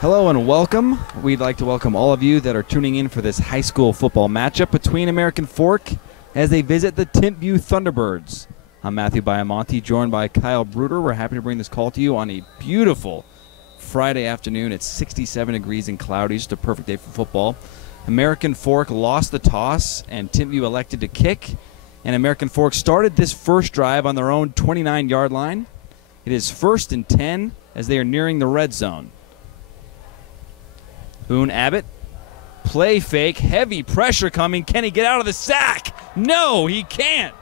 Hello and welcome. We'd like to welcome all of you that are tuning in for this high school football matchup between American Fork as they visit the Timpview Thunderbirds. I'm Matthew Biamonte, joined by Kyle Bruder. We're happy to bring this call to you on a beautiful Friday afternoon. It's 67 degrees and cloudy, just a perfect day for football. American Fork lost the toss and Timpview elected to kick. And American Fork started this first drive on their own 29-yard line. It is 1st and 10 as they are nearing the red zone. Boone Abbott, play fake, heavy pressure coming. Can he get out of the sack? No, he can't.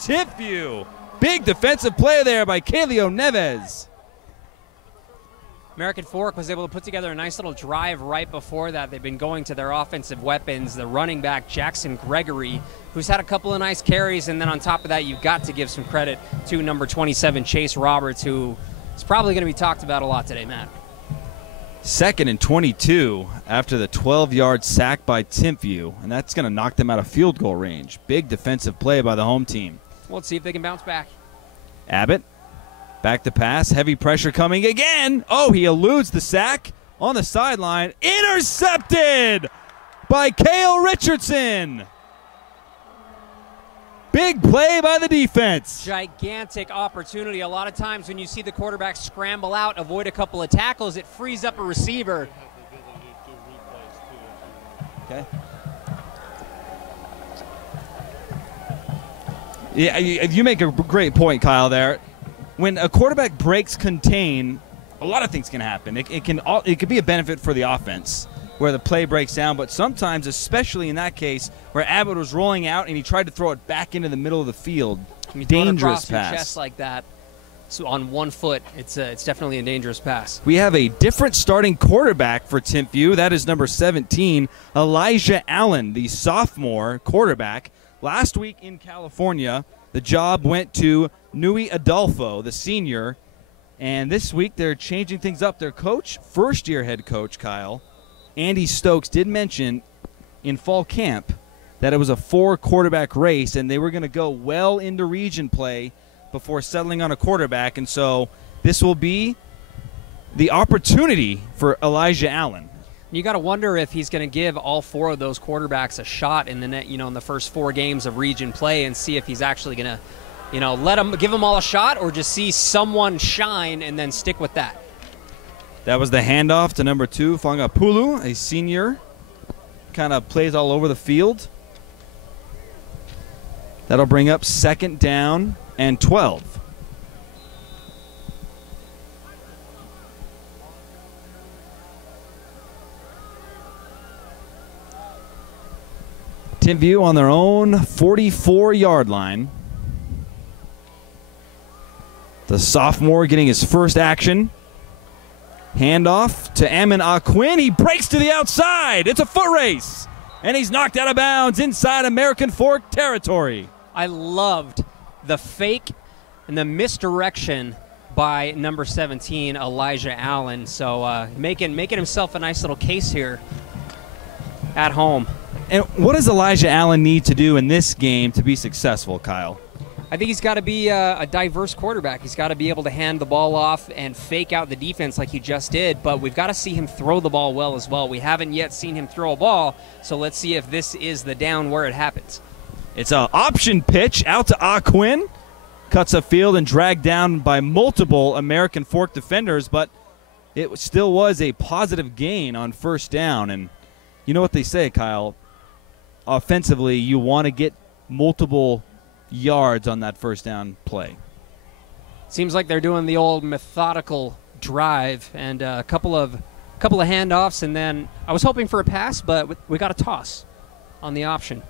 Timpview, big defensive play there by Kaleo Neves. American Fork was able to put together a nice little drive right before that. They've been going to their offensive weapons, the running back Jackson Gregory, who's had a couple of nice carries, and then on top of that, you've got to give some credit to number 27, Chase Roberts, who is probably going to be talked about a lot today, Matt. 2nd and 22 after the 12-yard sack by Timpview, and that's going to knock them out of field goal range. Big defensive play by the home team. Well, let's see if they can bounce back. Abbott, back to pass, heavy pressure coming again. Oh, he eludes the sack on the sideline. Intercepted by Cale Richardson. Big play by the defense. Gigantic opportunity. A lot of times when you see the quarterback scramble out, avoid a couple of tackles, it frees up a receiver. Okay. Yeah, you make a great point, Kyle, there. When a quarterback breaks contain, a lot of things can happen. It could be a benefit for the offense where the play breaks down, but sometimes, especially in that case, where Abbott was rolling out and he tried to throw it back into the middle of the field, dangerous pass. Your chest like that, so on one foot, it's definitely a dangerous pass. We have a different starting quarterback for Timpview. That is number 17, Elijah Allen, the sophomore quarterback. Last week in California, the job went to Nui Adolfo, the senior, and this week they're changing things up. Their coach, first-year head coach, Kyle, Andy Stokes, did mention in fall camp that it was a 4-quarterback race, and they were going to go well into region play before settling on a quarterback, and so this will be the opportunity for Elijah Allen. You got to wonder if he's going to give all 4 of those quarterbacks a shot in the first 4 games of region play, and see if he's actually going to, give them all a shot, or just see someone shine and then stick with that. That was the handoff to number 2, Fangapulu, a senior. Kind of plays all over the field. That'll bring up 2nd down and 12. Timpview on their own 44-yard line. The sophomore getting his first action. Handoff to Amin Aquin. He breaks to the outside. It's a foot race. And he's knocked out of bounds inside American Fork territory. I loved the fake and the misdirection by number 17, Elijah Allen. So making himself a nice little case here at home. And what does Elijah Allen need to do in this game to be successful, Kyle? I think he's got to be a diverse quarterback. He's got to be able to hand the ball off and fake out the defense like he just did, but we've got to see him throw the ball well as well. We haven't yet seen him throw a ball, so let's see if this is the down where it happens. It's an option pitch out to Aquin. Cuts a field and dragged down by multiple American Fork defenders, but it still was a positive gain on 1st down. And you know what they say, Kyle? Offensively, you want to get multiple yards on that 1st down play. Seems like they're doing the old methodical drive and a couple of handoffs, and then I was hoping for a pass, but we got a toss on the option.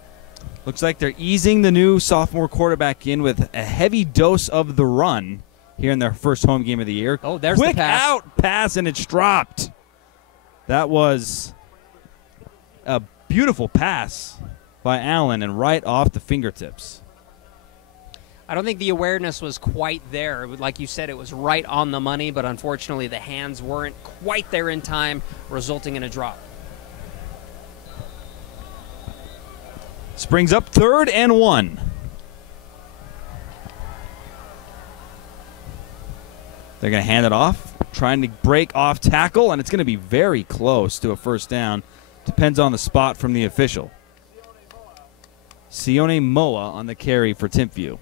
Looks like they're easing the new sophomore quarterback in with a heavy dose of the run here in their first home game of the year. Oh, there's Quick the pass. Out pass, and it's dropped. That was a beautiful pass by Allen and right off the fingertips. I don't think the awareness was quite there. Like you said, it was right on the money, but unfortunately the hands weren't quite there in time, resulting in a drop. Springs up 3rd and 1. They're going to hand it off, trying to break off tackle, and it's going to be very close to a first down. Depends on the spot from the official. Sione Moa on the carry for Timpview.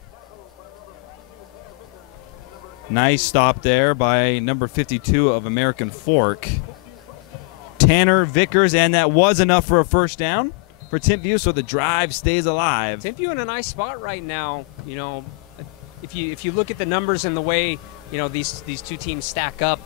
Nice stop there by number 52 of American Fork. Tanner Vickers, and that was enough for a first down for Timpview, so the drive stays alive. Timpview in a nice spot right now. You know, if you look at the numbers and the way, you know, these two teams stack up,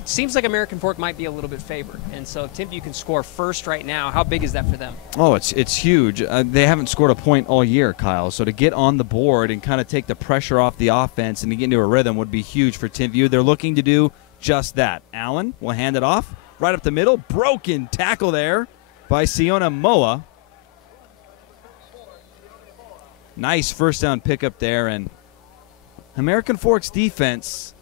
it seems like American Fork might be a little bit favored. And so if Timpview can score first right now, how big is that for them? Oh, it's huge. They haven't scored a point all year, Kyle. So to get on the board and kind of take the pressure off the offense and to get into a rhythm would be huge for Timpview. They're looking to do just that. Allen will hand it off right up the middle. Broken tackle there by Siona Moa. Nice first down pickup there. And American Fork's defense,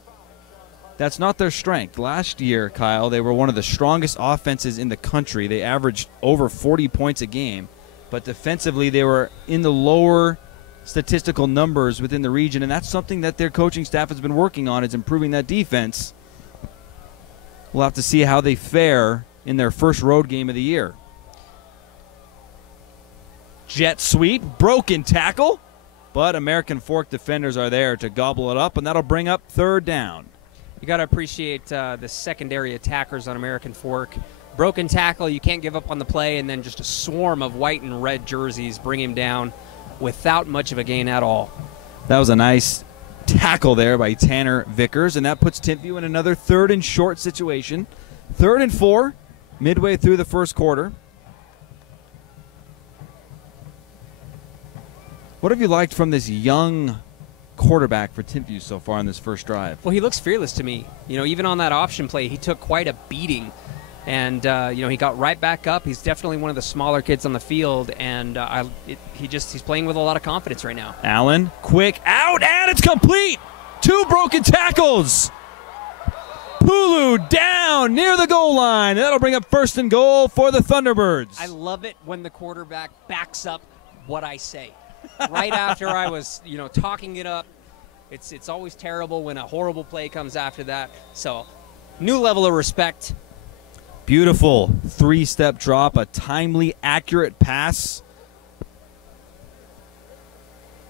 that's not their strength. Last year, Kyle, they were one of the strongest offenses in the country. They averaged over 40 points a game. But defensively, they were in the lower statistical numbers within the region, and that's something that their coaching staff has been working on, is improving that defense. We'll have to see how they fare in their first road game of the year. Jet sweep, broken tackle, but American Fork defenders are there to gobble it up, and that'll bring up third down. You got to appreciate the secondary attackers on American Fork. Broken tackle, you can't give up on the play, and then just a swarm of white and red jerseys bring him down without much of a gain at all. That was a nice tackle there by Tanner Vickers, and that puts Timpview in another third and short situation. 3rd and 4, midway through the first quarter. What have you liked from this young quarterback for Timpview so far in this first drive? Well, he looks fearless to me. You know, even on that option play, he took quite a beating. And, you know, he got right back up. He's definitely one of the smaller kids on the field, and he's playing with a lot of confidence right now. Allen, quick out, and it's complete. 2 broken tackles. Pulu down near the goal line. That'll bring up 1st and goal for the Thunderbirds. I love it when the quarterback backs up what I say. Right after I was, you know, talking it up. It's always terrible when a horrible play comes after that. So, new level of respect. Beautiful 3-step drop, a timely, accurate pass.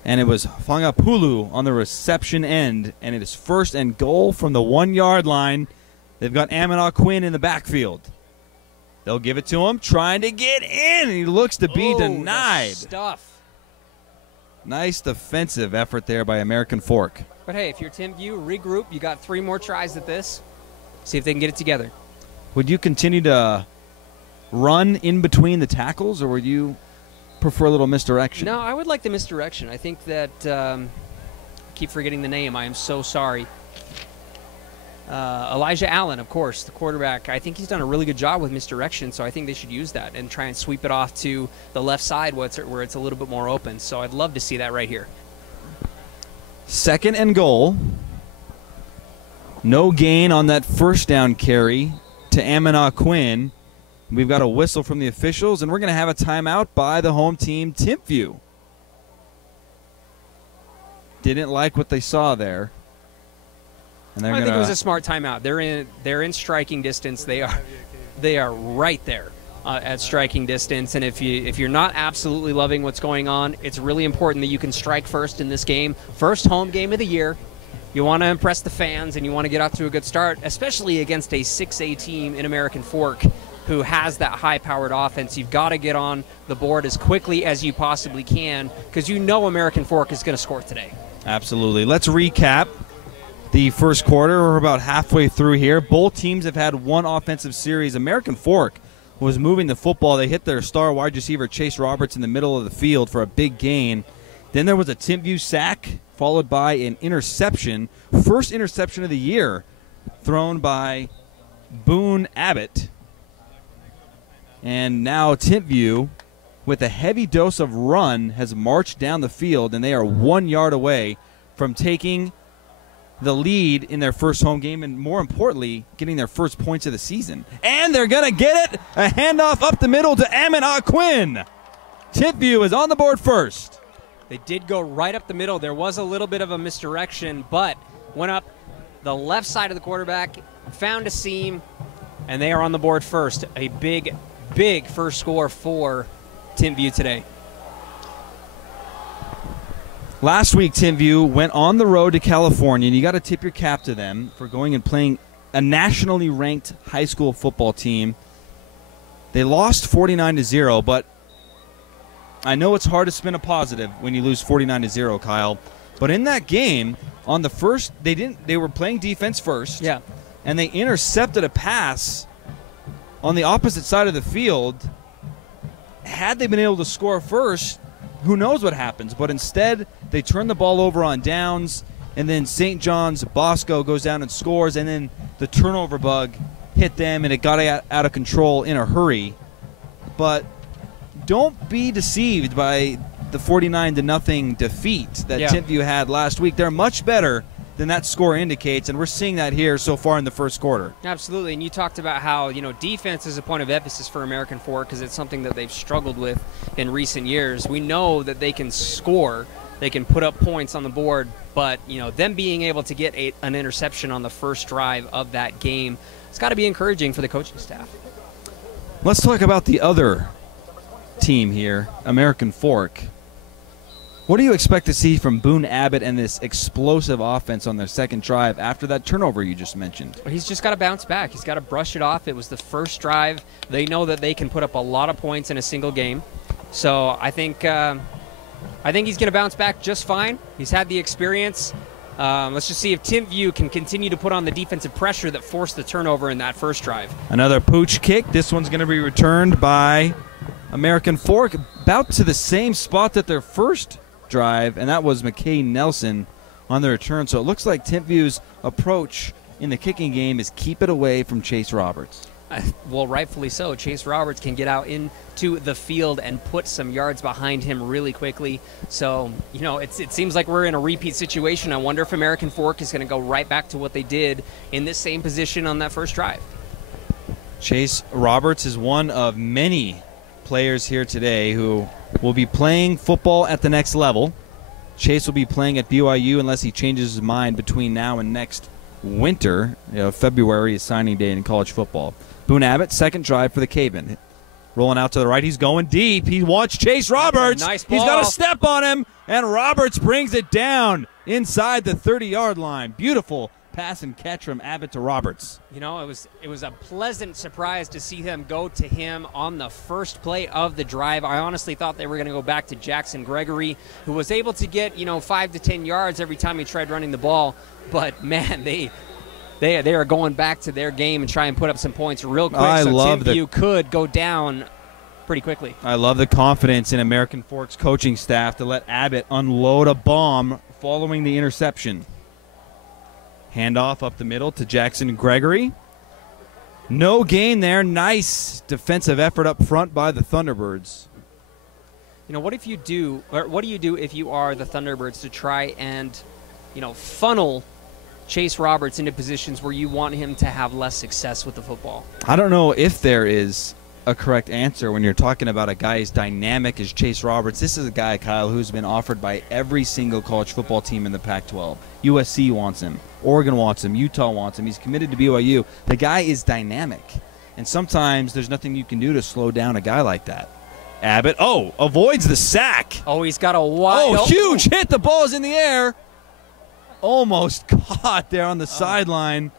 And it was Fangapulu on the reception end, and it is 1st and goal from the 1-yard line. They've got Amina Quinn in the backfield. They'll give it to him, trying to get in, and he looks to be denied. Stuff. Nice defensive effort there by American Fork. But hey, if you're Timpview, regroup. You got 3 more tries at this. See if they can get it together. Would you continue to run in between the tackles, or would you prefer a little misdirection? No, I would like the misdirection. I think that keep forgetting the name. I am so sorry. Elijah Allen, of course, the quarterback. I think he's done a really good job with misdirection, so I think they should use that and try and sweep it off to the left side where it's a little bit more open. So I'd love to see that right here. 2nd and goal. No gain on that first down carry to Amina Quinn. We've got a whistle from the officials, and we're going to have a timeout by the home team, Timpview. Didn't like what they saw there. And I think it was a smart timeout. They're in striking distance. They are right there at striking distance. And if you're not absolutely loving what's going on, it's really important that you can strike first in this game. First home game of the year. You want to impress the fans, and you want to get off to a good start, especially against a 6A team in American Fork who has that high-powered offense. You've got to get on the board as quickly as you possibly can, because you know American Fork is going to score today. Absolutely. Let's recap the first quarter. We're about halfway through here. Both teams have had 1 offensive series. American Fork was moving the football. They hit their star wide receiver, Chase Roberts, in the middle of the field for a big gain. Then there was a Timpview sack, followed by an interception. First interception of the year thrown by Boone Abbott. And now Timpview, with a heavy dose of run, has marched down the field, and they are 1 yard away from taking the lead in their first home game, and more importantly, getting their first points of the season. And they're going to get it. A handoff up the middle to Amina Quinn. Timpview is on the board first. They did go right up the middle. There was a little bit of a misdirection, but went up the left side of the quarterback, found a seam, and they are on the board first. A big, big first score for Timpview today. Last week, Timpview went on the road to California, and you got to tip your cap to them for going and playing a nationally ranked high school football team. They lost 49-0, but I know it's hard to spin a positive when you lose 49-0, Kyle. But in that game, on the first, they were playing defense first. Yeah. And they intercepted a pass on the opposite side of the field. Had they been able to score first, who knows what happens? But instead, they turn the ball over on downs, and then St. John's Bosco goes down and scores, and then the turnover bug hit them, and it got out of control in a hurry. But don't be deceived by the 49-0 defeat that Timpview had last week. They're much better than that score indicates, and we're seeing that here so far in the first quarter. Absolutely, and you talked about how, defense is a point of emphasis for American Fork because it's something that they've struggled with in recent years. We know that they can score, they can put up points on the board, but, them being able to get an interception on the first drive of that game, it's got to be encouraging for the coaching staff. Let's talk about the other team here, American Fork. What do you expect to see from Boone Abbott and this explosive offense on their second drive after that turnover you just mentioned? He's just got to bounce back. He's got to brush it off. It was the first drive. They know that they can put up a lot of points in a single game. So I think he's going to bounce back just fine. He's had the experience. Let's just see if Timpview can continue to put on the defensive pressure that forced the turnover in that first drive. Another pooch kick. This one's going to be returned by American Fork, about to the same spot that their first drive, and that was McKay Nelson on the return. So it looks like Timpview's approach in the kicking game is keep it away from Chase Roberts. Well, rightfully so. Chase Roberts can get out into the field and put some yards behind him really quickly. So, it seems like we're in a repeat situation. I wonder if American Fork is going to go right back to what they did in this same position on that first drive. Chase Roberts is one of many players here today who will be playing football at the next level. Chase will be playing at BYU unless he changes his mind between now and next winter. February is signing day in college football. Boone Abbott, second drive for the Cavemen. Rolling out to the right. He's going deep. He wants Chase Roberts. Nice ball. He's got a step on him, and Roberts brings it down inside the 30-yard line. Beautiful pass and catch from Abbott to Roberts. It was a pleasant surprise to see them go to him on the first play of the drive. I honestly thought they were going to go back to Jackson Gregory, who was able to get 5 to 10 yards every time he tried running the ball. But man, they are going back to their game and try and put up some points real quick. So Timpview could go down pretty quickly. I love the confidence in American Fork's coaching staff to let Abbott unload a bomb following the interception. Handoff up the middle to Jackson Gregory. No gain there. Nice defensive effort up front by the Thunderbirds. What do you do if you are the Thunderbirds to try and, funnel Chase Roberts into positions where you want him to have less success with the football? I don't know if there is a correct answer when you're talking about a guy as dynamic as Chase Roberts. This is a guy, Kyle, who's been offered by every single college football team in the Pac-12. USC wants him. Oregon wants him. Utah wants him. He's committed to BYU. The guy is dynamic. And sometimes there's nothing you can do to slow down a guy like that. Abbott, avoids the sack. He's got a wide huge hit. The ball is in the air. Almost caught there on the sideline.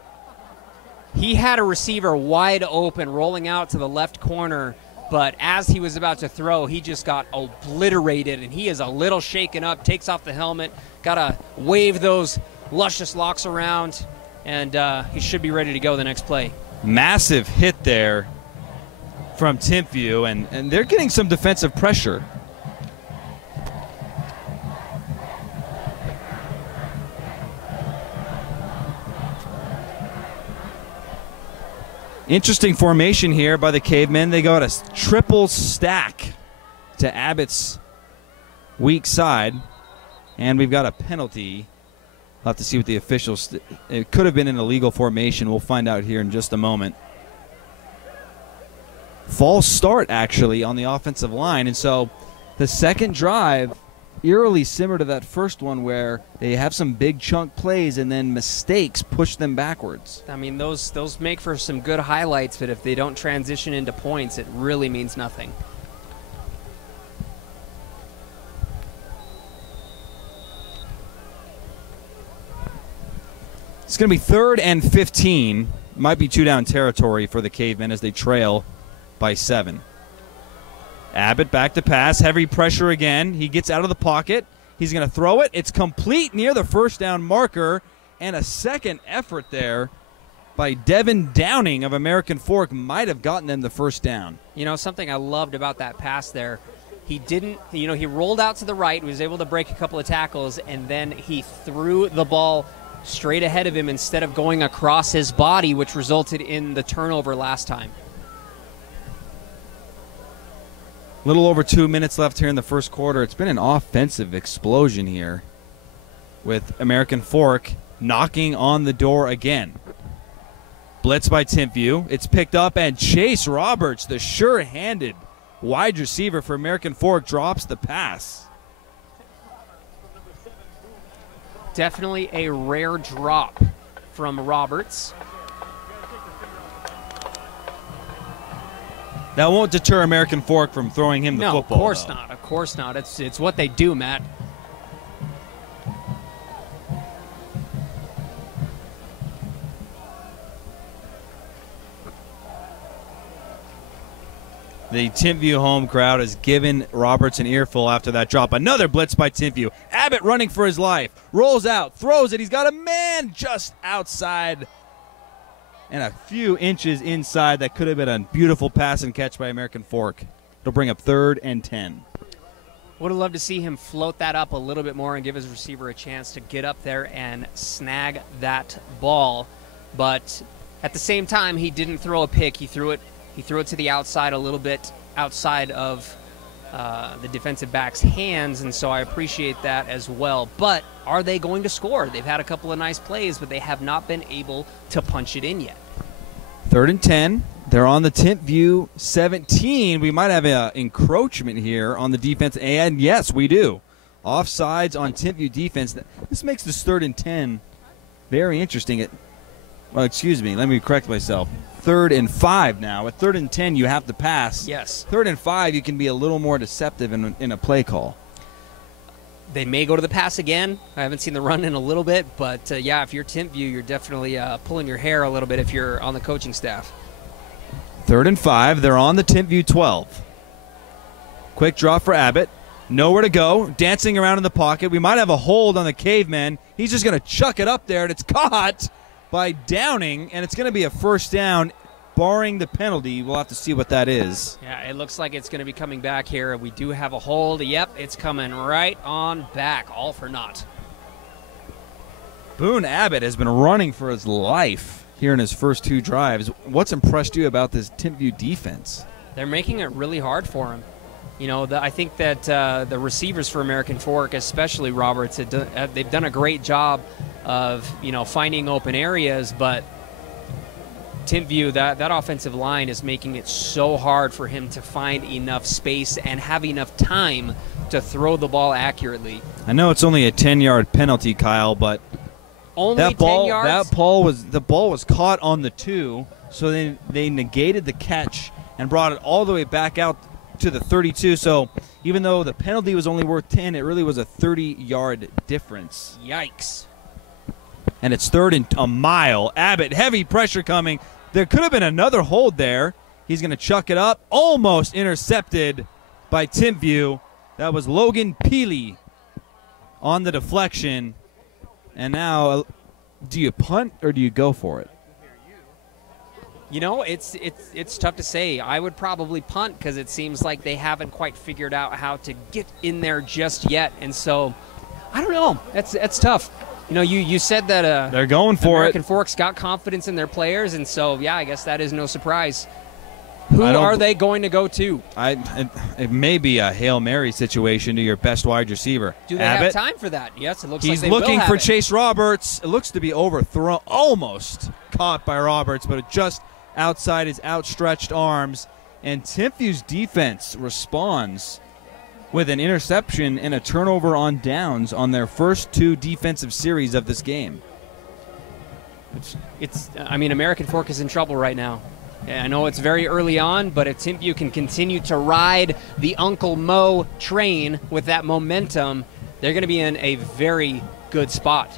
He had a receiver wide open rolling out to the left corner, but as he was about to throw, he just got obliterated, and he is a little shaken up, takes off the helmet, got to wave those luscious locks around, and he should be ready to go the next play. Massive hit there from Timpview, and they're getting some defensive pressure. Interesting formation here by the Cavemen. They got a triple stack to Abbott's weak side, and we've got a penalty. We'll have to see what the officials. It could have been an illegal formation. We'll find out here in just a moment. False start, actually, on the offensive line, and so the second drive eerily similar to that first one where they have some big chunk plays and then mistakes push them backwards. I mean, those make for some good highlights, but if they don't transition into points, it really means nothing. It's going to be 3rd and 15. Might be 2-down territory for the Cavemen as they trail by 7. Abbott back to pass. Heavy pressure again. He gets out of the pocket. He's going to throw it. It's complete near the first down marker. And a second effort there by Devin Downing of American Fork might have gotten them the first down. You know, something I loved about that pass there, he didn't, you know, he rolled out to the right, was able to break a couple of tackles, and then he threw the ball straight ahead of him instead of going across his body, which resulted in the turnover last time. Little over 2 minutes left here in the first quarter. It's been an offensive explosion here with American Fork knocking on the door again. Blitz by Timpview. It's picked up, and Chase Roberts, the sure-handed wide receiver for American Fork, drops the pass. Definitely a rare drop from Roberts. That won't deter American Fork from throwing him the football. No, of course though. not. Of course not. It's what they do, Matt. The Timpview home crowd has given Roberts an earful after that drop. Another blitz by Timpview. Abbott running for his life. Rolls out, throws it. He's got a man just outside and a few inches inside. That could have been a beautiful pass and catch by American Fork. It'll bring up 3rd and 10. Would have loved to see him float that up a little bit more and give his receiver a chance to get up there and snag that ball. But at the same time, he didn't throw a pick. He threw it to the outside, a little bit outside of the defensive back's hands, and so I appreciate that as well. But are they going to score? They've had a couple of nice plays, but they have not been able to punch it in yet. 3rd and 10. They're on the Timpview 17. We might have an encroachment here on the defense, and yes, we do. Offsides on Timpview defense. This makes this 3rd and 10 very interesting. Well, excuse me. Let me correct myself. 3rd and 5 now. At 3rd and 10, you have to pass. Yes. 3rd and 5, you can be a little more deceptive in a play call. They may go to the pass again. I haven't seen the run in a little bit, but yeah, if you're Timpview, you're definitely pulling your hair a little bit if you're on the coaching staff. 3rd and 5. They're on the Timpview 12. Quick drop for Abbott. Nowhere to go. Dancing around in the pocket. We might have a hold on the Cavemen. He's just going to chuck it up there, and it's caught by Downing, and it's going to be a first down, barring the penalty. We'll have to see what that is. Yeah, it looks like it's going to be coming back here. We do have a hold. Yep, it's coming right on back, all for naught. Boone Abbott has been running for his life here in his first 2 drives. What's impressed you about this Timpview defense? They're making it really hard for him. You know, I think that the receivers for American Fork, especially Roberts, they've done a great job of, you know, finding open areas, but Timpview, that offensive line is making it so hard for him to find enough space and have enough time to throw the ball accurately. I know it's only a 10-yard penalty, Kyle, but only that 10 ball, yards? the ball was caught on the 2, so they negated the catch and brought it all the way back out to the 32. So even though the penalty was only worth 10, it really was a 30-yard difference. Yikes. And it's 3rd and a mile. Abbott, heavy pressure coming. There could have been another hold there. He's going to chuck it up. Almost intercepted by Timpview. That was Logan Peely on the deflection. And now, do you punt or do you go for it? You know, it's tough to say. I would probably punt because it seems like they haven't quite figured out how to get in there just yet. And so, I don't know. That's tough. You know, you said that they're going for American Fork's got confidence in their players, and so, yeah, I guess that is no surprise. Who I don't- are they going to go to? It may be a Hail Mary situation to your best wide receiver. Do they Abbott, have time for that? Yes, it looks he's like they looking will have for it. Chase Roberts. It looks to be overthrown, almost caught by Roberts, but just outside his outstretched arms. And Timpview's defense responds with an interception and a turnover on downs on their first 2 defensive series of this game. I mean, American Fork is in trouble right now. I know it's very early on, but if Timpview can continue to ride the Uncle Mo train with that momentum, they're going to be in a very good spot.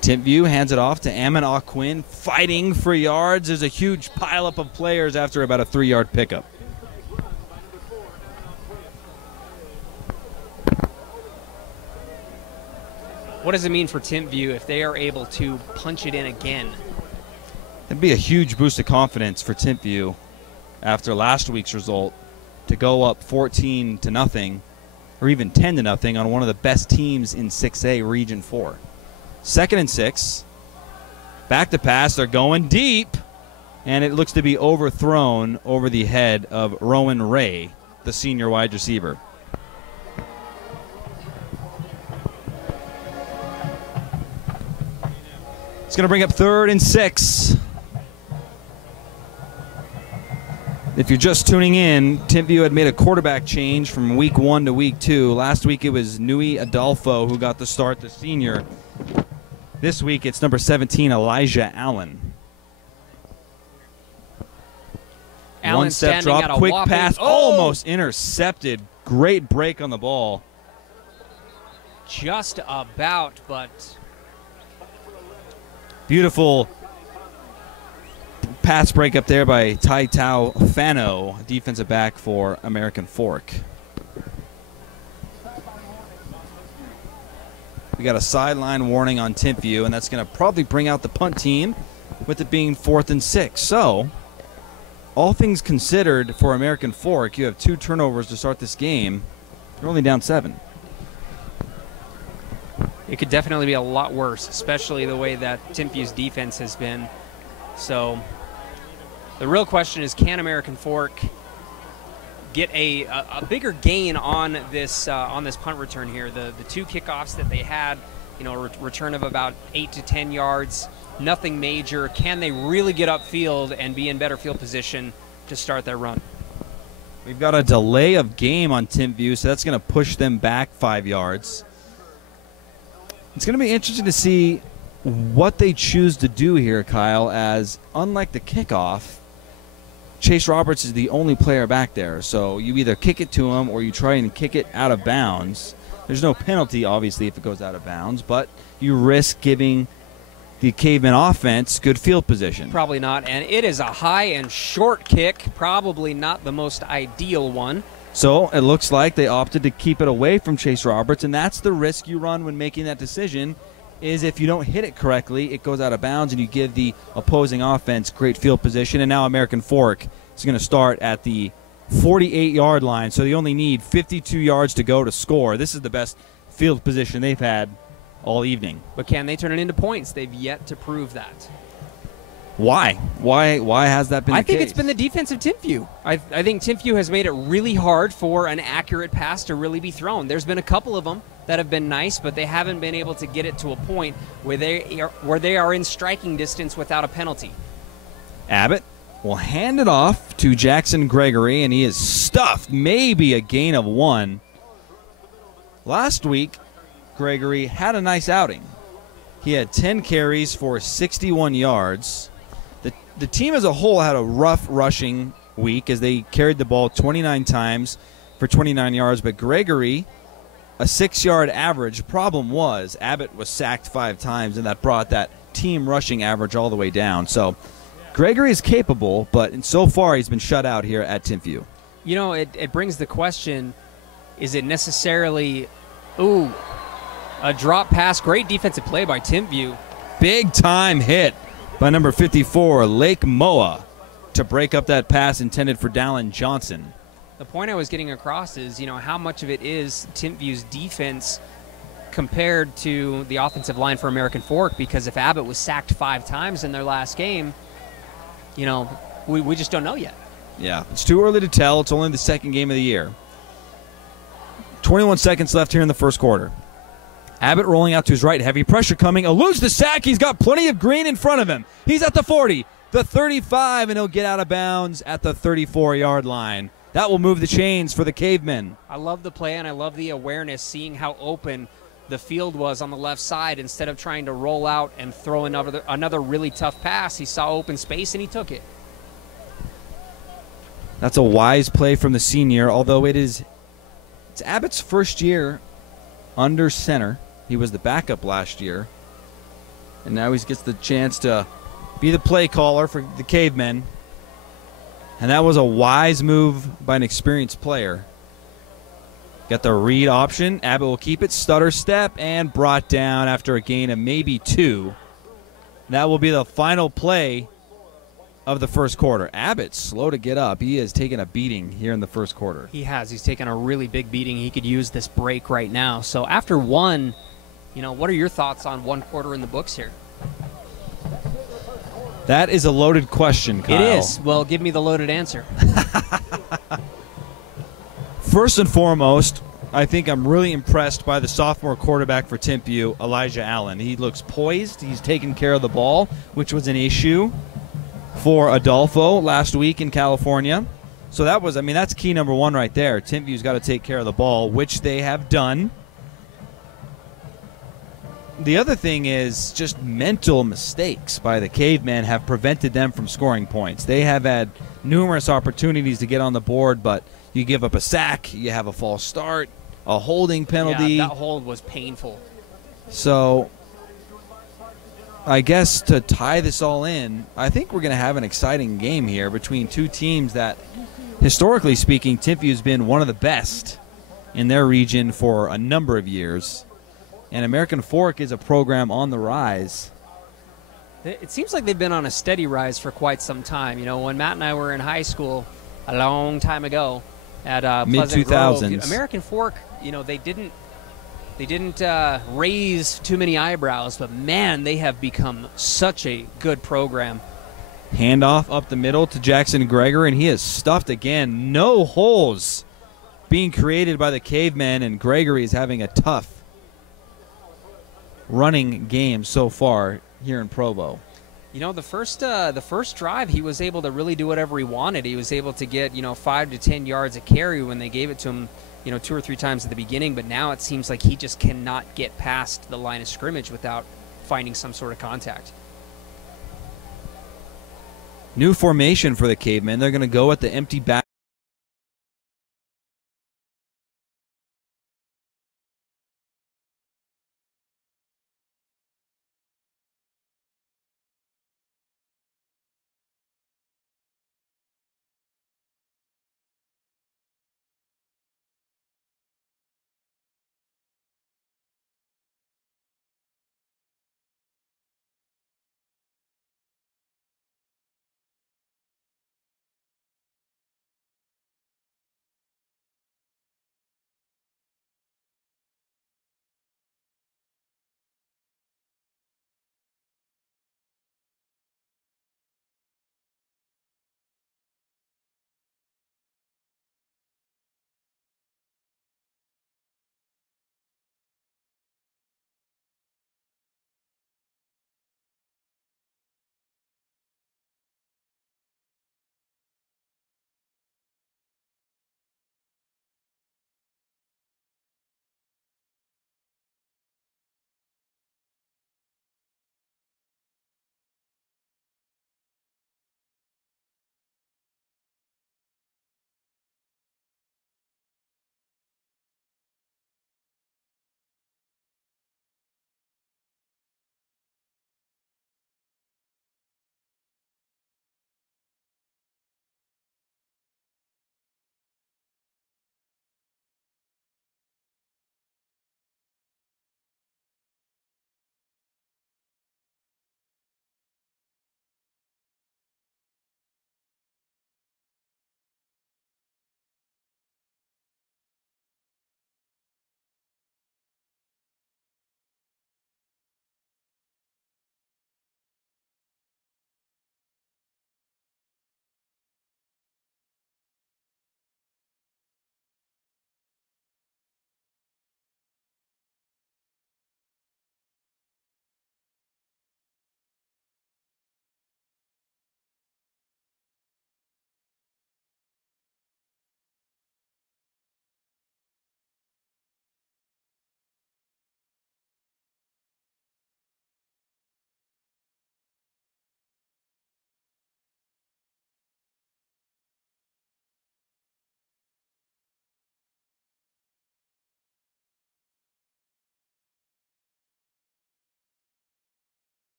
Timpview hands it off to Ammon Aquin, fighting for yards. There's a huge pileup of players after about a 3-yard pickup. What does it mean for Timpview if they are able to punch it in again? It'd be a huge boost of confidence for Timpview after last week's result to go up 14-0 or even 10-0 on one of the best teams in 6A Region 4. 2nd and 6. Back to pass. They're going deep, and it looks to be overthrown over the head of Rowan Ray, the senior wide receiver. It's going to bring up 3rd and 6. If you're just tuning in, Timpview had made a quarterback change from week 1 to week 2. Last week it was Nui Adolfo who got the start, the senior. This week it's number 17, Elijah Allen. Allen 1-step drop, quick pass, almost intercepted. Great break on the ball. Just about, but beautiful pass break up there by Tai Tau Fano, defensive back for American Fork. We got a sideline warning on Timpview, and that's going to probably bring out the punt team with it being 4th and 6. So, all things considered for American Fork, you have 2 turnovers to start this game. You're only down 7. It could definitely be a lot worse, especially the way that Timpview's defense has been. So the real question is, can American Fork get a bigger gain on this punt return here? The 2 kickoffs that they had, return of about 8 to 10 yards, nothing major. Can they really get upfield and be in better field position to start their run? We've got a delay of game on Timpview, so that's going to push them back 5 yards. It's going to be interesting to see what they choose to do here, Kyle, as unlike the kickoff, Chase Roberts is the only player back there. So you either kick it to him or you try and kick it out of bounds. There's no penalty, obviously, if it goes out of bounds, but you risk giving the Caveman offense good field position. Probably not, and it is a high and short kick, probably not the most ideal one. So it looks like they opted to keep it away from Chase Roberts, and that's the risk you run when making that decision, is if you don't hit it correctly, it goes out of bounds and you give the opposing offense great field position. And now American Fork is going to start at the 48-yard line, so they only need 52 yards to go to score. This is the best field position they've had all evening. But can they turn it into points? They've yet to prove that. Why? Why has that been the case? I think it's been the defense of Timpview. I think Timpview has made it really hard for an accurate pass to really be thrown. There's been a couple of them that have been nice, but they haven't been able to get it to a point where they are in striking distance without a penalty. Abbott will hand it off to Jackson Gregory, and he is stuffed. Maybe a gain of 1. Last week, Gregory had a nice outing. He had 10 carries for 61 yards. The team as a whole had a rough rushing week as they carried the ball 29 times for 29 yards, but Gregory, a 6-yard average. Problem was Abbott was sacked 5 times, and that brought that team rushing average all the way down. So Gregory is capable, but so far he's been shut out here at Timpview. It brings the question, is it necessarily, a drop pass? Great defensive play by Timpview. Big time hit by number 54, Lake Moa, to break up that pass intended for Dallin Johnson. The point I was getting across is, how much of it is Timpview's defense compared to the offensive line for American Fork, because if Abbott was sacked 5 times in their last game, we just don't know yet. Yeah, it's too early to tell. It's only the 2nd game of the year. 21 seconds left here in the first quarter. Abbott rolling out to his right. Heavy pressure coming. Eludes the sack. He's got plenty of green in front of him. He's at the 40, the 35, and he'll get out of bounds at the 34-yard line. That will move the chains for the Cavemen. I love the play, and I love the awareness, seeing how open the field was on the left side. Instead of trying to roll out and throw another really tough pass, he saw open space, and he took it. That's a wise play from the senior, although it's Abbott's first year under center. He was the backup last year, and now he gets the chance to be the play caller for the Cavemen. And that was a wise move by an experienced player. Got the read option. Abbott will keep it. Stutter step and brought down after a gain of maybe 2. That will be the final play of the first quarter. Abbott slow to get up. He has taken a beating here in the first quarter. He has. He's taken a really big beating. He could use this break right now. So after one, what are your thoughts on one quarter in the books here? That is a loaded question, Kyle. It is. Well, give me the loaded answer. First and foremost, I think I'm really impressed by the sophomore quarterback for Timpview, Elijah Allen. He looks poised. He's taking care of the ball, which was an issue for Adolfo last week in California. So that's key number one right there. Timpview's got to take care of the ball, which they have done. The other thing is just mental mistakes by the Cavemen have prevented them from scoring points. They have had numerous opportunities to get on the board, but you give up a sack, you have a false start, a holding penalty. Yeah, that hold was painful. So I guess to tie this all in, I think we're going to have an exciting game here between two teams that, historically speaking, Timpview's been one of the best in their region for a number of years. And American Fork is a program on the rise. It seems like they've been on a steady rise for quite some time. When Matt and I were in high school a long time ago at Pleasant Grove, mid-2000s, American Fork, they didn't raise too many eyebrows, but man, they have become such a good program. Handoff up the middle to Jackson Gregory, and he is stuffed again. No holes being created by the Cavemen, and Gregory is having a tough running game so far here in Provo. The first drive, he was able to really do whatever he wanted. He was able to get 5 to 10 yards a carry when they gave it to him 2 or 3 times at the beginning, but now it seems like he just cannot get past the line of scrimmage without finding some sort of contact. New formation for the Cavemen. They're going to go at the empty back.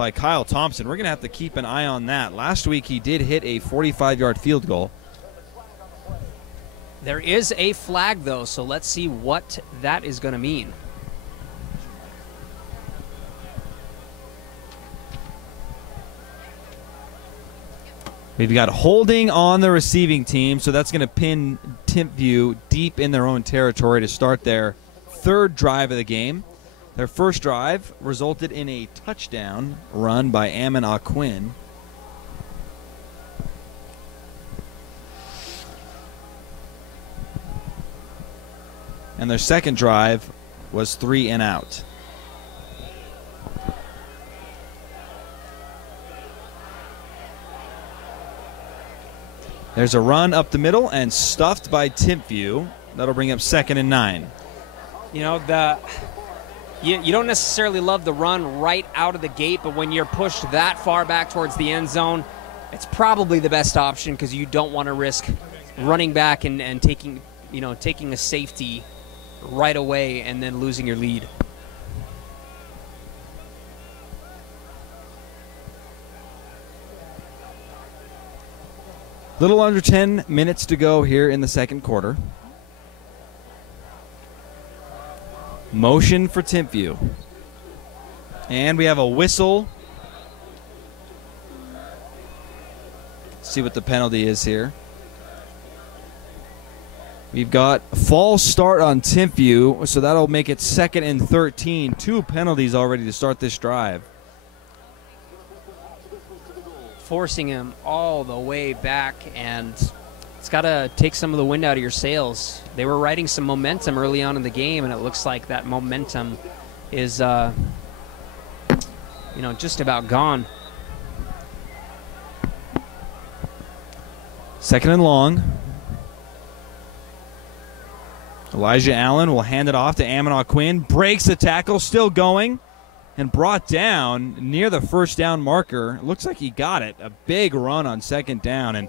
by Kyle Thompson. We're going to have to keep an eye on that. Last week he did hit a 45-yard field goal. There is a flag, though, so let's see what that is going to mean. We've got holding on the receiving team, so that's going to pin Timpview deep in their own territory to start their third drive of the game. Their first drive resulted in a touchdown run by Ammon Aquin. And their second drive was 3 and out. There's a run up the middle and stuffed by Timpview. That'll bring up 2nd and 9. You know, you don't necessarily love the run right out of the gate, but when you're pushed that far back towards the end zone, it's probably the best option because you don't want to risk running back and taking a safety right away and then losing your lead. Little under 10 minutes to go here in the second quarter. Motion for Timpview. And we have a whistle. Let's see what the penalty is here. We've got false start on Timpview, so that'll make it 2nd and 13. 2 penalties already to start this drive. Forcing him all the way back, and it's got to take some of the wind out of your sails. They were riding some momentum early on in the game, and it looks like that momentum is, just about gone. 2nd and long. Elijah Allen will hand it off to Ammon Aquin. Breaks the tackle, still going, and brought down near the first down marker. Looks like he got it. A big run on 2nd down, and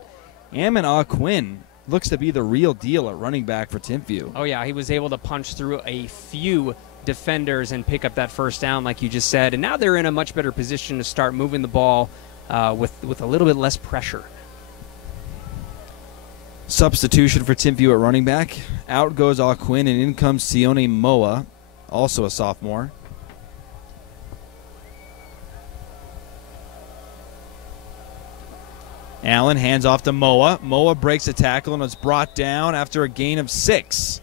Ammon Aquin looks to be the real deal at running back for Timpview. Oh, yeah, he was able to punch through a few defenders and pick up that first down, like you just said. And now they're in a much better position to start moving the ball with a little bit less pressure. Substitution for Timpview at running back. Out goes Aquin, and in comes Sione Moa, also a sophomore. Allen hands off to Moa. Moa breaks a tackle and is brought down after a gain of 6.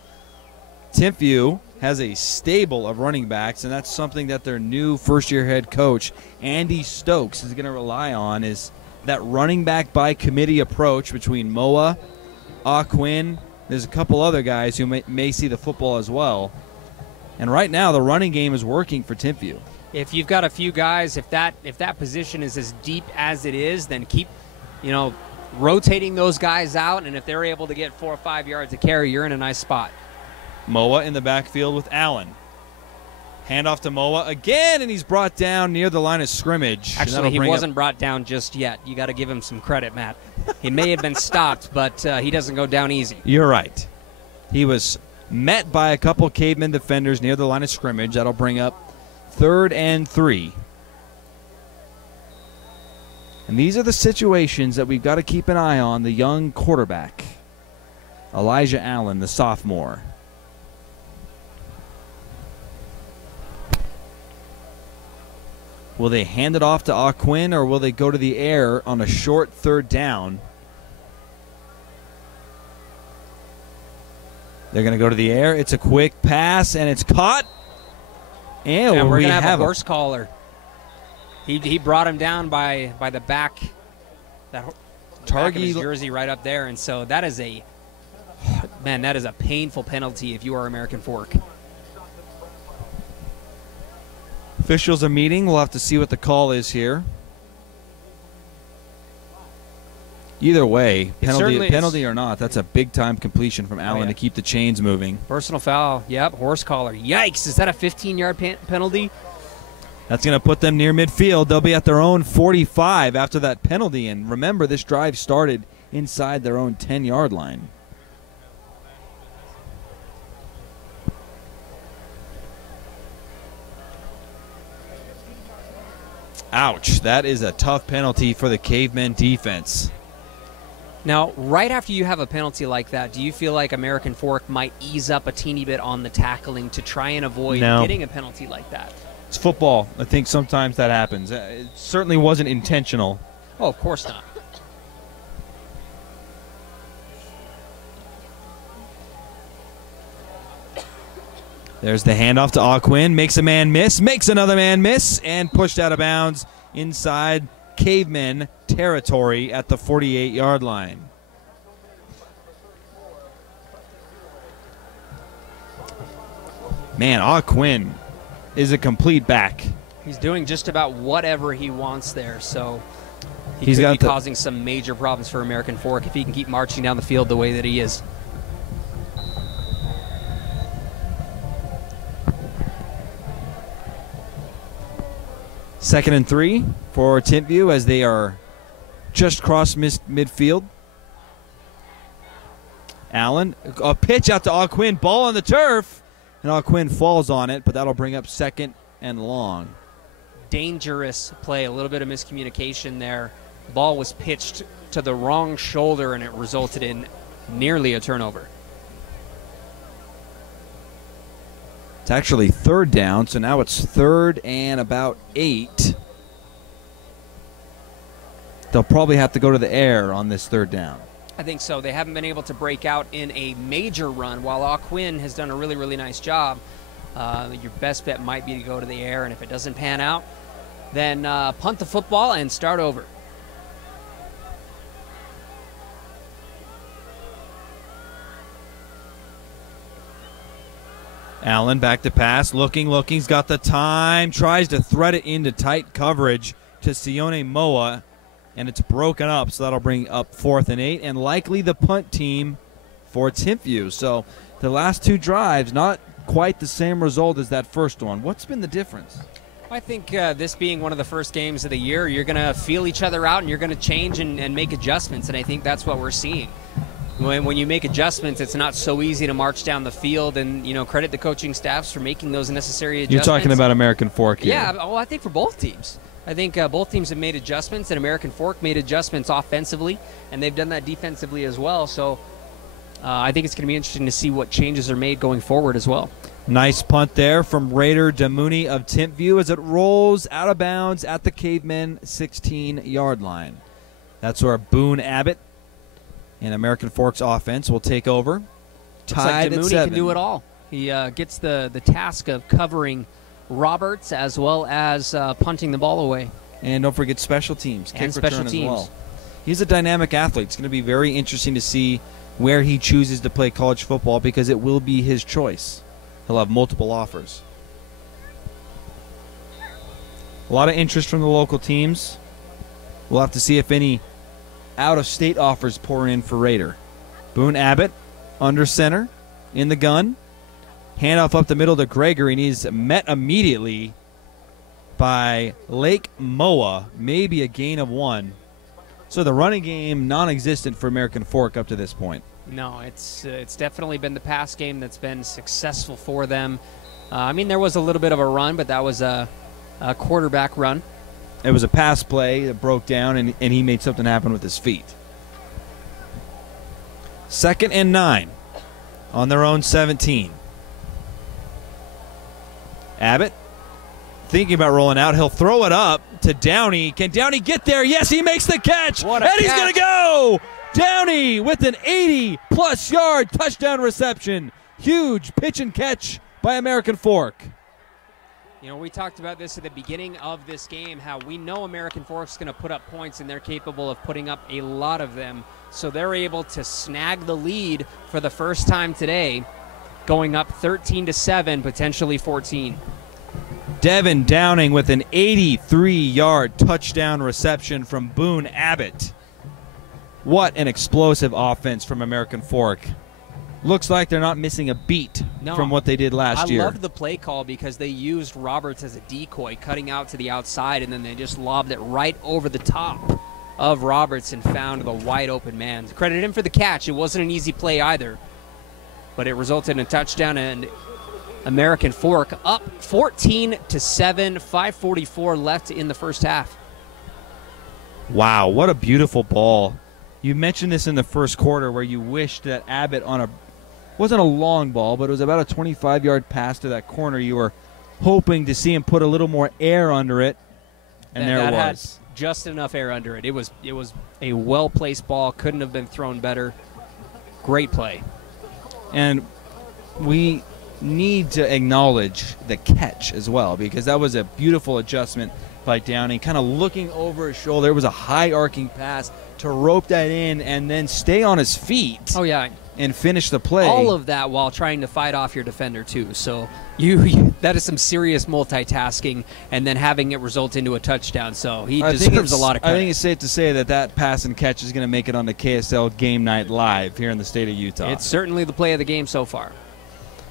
Timpview has a stable of running backs, and that's something that their new first-year head coach, Andy Stokes, is going to rely on, is that running back by committee approach between Moa, Aquin. There's a couple other guys who may see the football as well. And right now, the running game is working for Timpview. If you've got a few guys, if that position is as deep as it is, then keep rotating those guys out, and if they're able to get 4 or 5 yards of carry, you're in a nice spot. Moa in the backfield with Allen. Handoff to Moa again, and he's brought down near the line of scrimmage. Actually, he wasn't brought down just yet. You got to give him some credit, Matt. He may have been stopped, but he doesn't go down easy. You're right. He was met by a couple caveman defenders near the line of scrimmage. That'll bring up 3rd and 3. And these are the situations that we've got to keep an eye on. The young quarterback, Elijah Allen, the sophomore. Will they hand it off to Aquin, or will they go to the air on a short 3rd down? They're going to go to the air. It's a quick pass, and it's caught. And we're going to have a horse collar. He brought him down by the back, back of his jersey right up there, and so that is a painful penalty if you are American Fork. Officials are meeting. We'll have to see what the call is here. Either way, penalty or not, that's a big-time completion from Allen to keep the chains moving. Personal foul. Yep, horse collar. Yikes, is that a 15-yard penalty? That's going to put them near midfield. They'll be at their own 45 after that penalty. And remember, this drive started inside their own 10-yard line. Ouch, that is a tough penalty for the Cavemen defense. Now, right after you have a penalty like that, do you feel like American Fork might ease up a teeny bit on the tackling to try and avoid getting a penalty like that? It's football. I think sometimes that happens. It certainly wasn't intentional. Oh, of course not. There's the handoff to Aquin. Makes a man miss. Makes another man miss. And pushed out of bounds inside Cavemen territory at the 48-yard line. Man, Aquin is a complete back. He's doing just about whatever he wants there, so He's could got be causing some major problems for American Fork if he can keep marching down the field the way that he is. Second and 3 for Timpview as they are just crossed midfield. Allen, a pitch out to Aquin, ball on the turf, and Aquin falls on it, but that'll bring up second and long. Dangerous play, a little bit of miscommunication there. Ball was pitched to the wrong shoulder, and it resulted in nearly a turnover. It's actually third down, so now it's 3rd and about 8. They'll probably have to go to the air on this 3rd down. I think so. They haven't been able to break out in a major run, while Aquin has done a really, really nice job. Your best bet might be to go to the air, and if it doesn't pan out, then punt the football and start over. Allen back to pass, looking's got the time, tries to thread it into tight coverage to Sione Moa, and it's broken up, so that'll bring up 4th and 8, and likely the punt team for Timpview. So the last 2 drives, not quite the same result as that first one. What's been the difference? I think this being one of the first games of the year, you're going to feel each other out and you're going to change and make adjustments, and I think that's what we're seeing. When you make adjustments, it's not so easy to march down the field, and credit the coaching staffs for making those necessary adjustments. You're talking about American Fork here. Yeah, well, I think for both teams. I think both teams have made adjustments, and American Fork made adjustments offensively, and they've done that defensively as well. So I think it's going to be interesting to see what changes are made going forward as well. Nice punt there from Raider Damouni of Timpview as it rolls out of bounds at the Cavemen 16-yard line. That's where Boone Abbott and American Fork's offense will take over. Tied like at Damouni 7. can do it all. He gets the task of covering Roberts as well as punting the ball away. And don't forget special teams. And special teams. As well. He's a dynamic athlete. It's going to be very interesting to see where he chooses to play college football because it will be his choice. He'll have multiple offers. A lot of interest from the local teams. We'll have to see if any out-of-state offers pour in for Raider. Boone Abbott under center in the gun. Handoff up the middle to Gregory, and he's met immediately by Lake Moa. Maybe a gain of 1. So the running game non-existent for American Fork up to this point. No, it's definitely been the pass game that's been successful for them. There was a little bit of a run, but that was a quarterback run. It was a pass play that broke down, and he made something happen with his feet. 2nd and 9 on their own 17. Abbott thinking about rolling out. He'll throw it up to Downey. Can Downey get there? Yes, he makes the catch. What a and he's catch. going to go. Downey with an 80-plus yard touchdown reception. Huge pitch and catch by American Fork. We talked about this at the beginning of this game, how we know American Fork's going to put up points, and they're capable of putting up a lot of them. So they're able to snag the lead for the first time today, going up 13-7, potentially 14. Devin Downing with an 83-yard touchdown reception from Boone Abbott. What an explosive offense from American Fork. Looks like they're not missing a beat from what they did last year. I loved the play call because they used Roberts as a decoy, cutting out to the outside, and then they just lobbed it right over the top of Roberts and found the wide open man. Credit him for the catch. It wasn't an easy play either, but it resulted in a touchdown and American Fork up 14-7, 5:44 left in the first half. Wow, what a beautiful ball. You mentioned this in the first quarter where you wished that Abbott wasn't a long ball, but it was about a 25-yard pass to that corner. You were hoping to see him put a little more air under it, and there it was. Had just enough air under it. It was a well-placed ball. Couldn't have been thrown better. Great play. And we need to acknowledge the catch as well, because that was a beautiful adjustment by Downing, kind of looking over his shoulder. It was a high arcing pass to rope that in and then stay on his feet. Oh, yeah. And finish the play. All of that while trying to fight off your defender, too. So you that is some serious multitasking, and then having it result into a touchdown. So he deserves a lot of credit. I think it's safe to say that pass and catch is going to make it onto KSL Game Night Live here in the state of Utah. It's certainly the play of the game so far.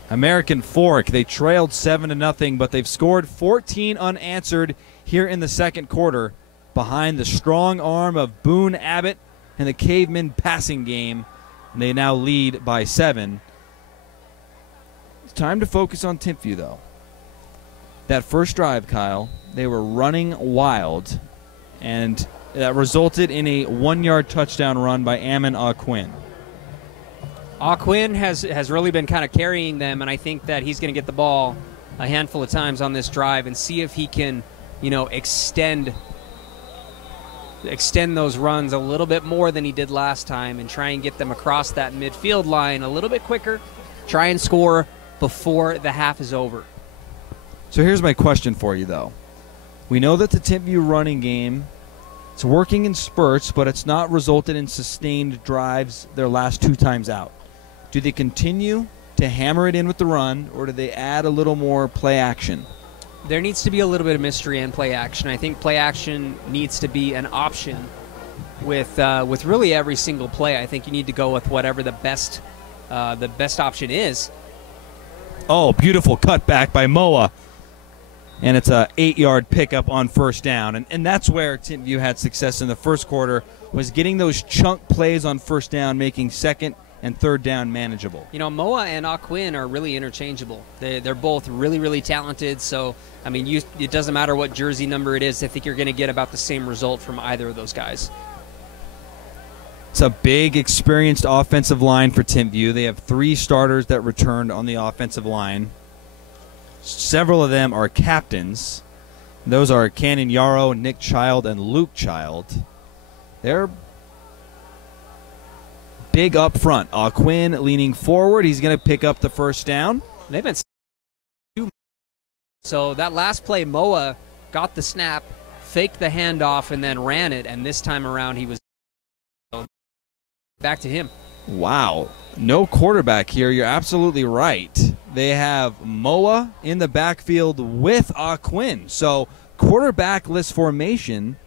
American Fork, they trailed 7-0, but they've scored 14 unanswered here in the second quarter behind the strong arm of Boone Abbott and the Caveman passing game. And they now lead by 7. It's time to focus on Timpview, though. That first drive, Kyle, they were running wild, and that resulted in a 1-yard touchdown run by Ammon Aquin. Aquin has really been kind of carrying them, and I think that he's going to get the ball a handful of times on this drive and see if he can, extend those runs a little bit more than he did last time and try and get them across that midfield line a little bit quicker, try and score before the half is over. So here's my question for you, though. We know that the Timpview running game, it's working in spurts, but it's not resulted in sustained drives their last 2 times out. Do they continue to hammer it in with the run, or do they add a little more play action? There needs to be a little bit of mystery and play action. I think play action needs to be an option with really every single play. I think you need to go with whatever the best option is. Oh, beautiful cutback by Moa. And it's a 8-yard pickup on first down. And that's where Timpview had success in the first quarter, was getting those chunk plays on first down, making second and third down manageable. Moa and Aquin are really interchangeable. They're both really, really talented. So, it doesn't matter what jersey number it is. I think you're going to get about the same result from either of those guys. It's a big, experienced offensive line for Timpview. They have 3 starters that returned on the offensive line. Several of them are captains. Those are Cannon Yarrow, Nick Child, and Luke Child. They're big up front. Quinn leaning forward. He's going to pick up the first down. They've been so that last play, Moa got the snap, faked the handoff, and then ran it. And this time around, he was back to him. Wow. No quarterback here. You're absolutely right. They have Moa in the backfield with Quinn. So quarterbackless formation.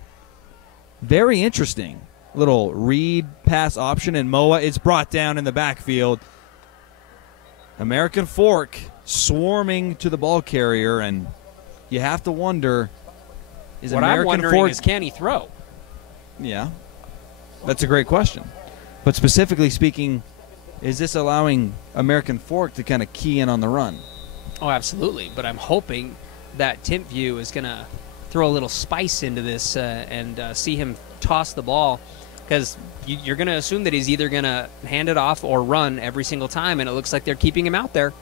Very interesting. Little read pass option, and Moa is brought down in the backfield. American Fork swarming to the ball carrier, and you have to wonder, is what American I'm wondering Fork, is, can he throw? Yeah, that's a great question. But specifically speaking, is this allowing American Fork to kind of key in on the run? Oh, absolutely. But I'm hoping that Timpview is going to throw a little spice into this and see him toss the ball, because you're going to assume that he's either going to hand it off or run every single time, and it looks like they're keeping him out there.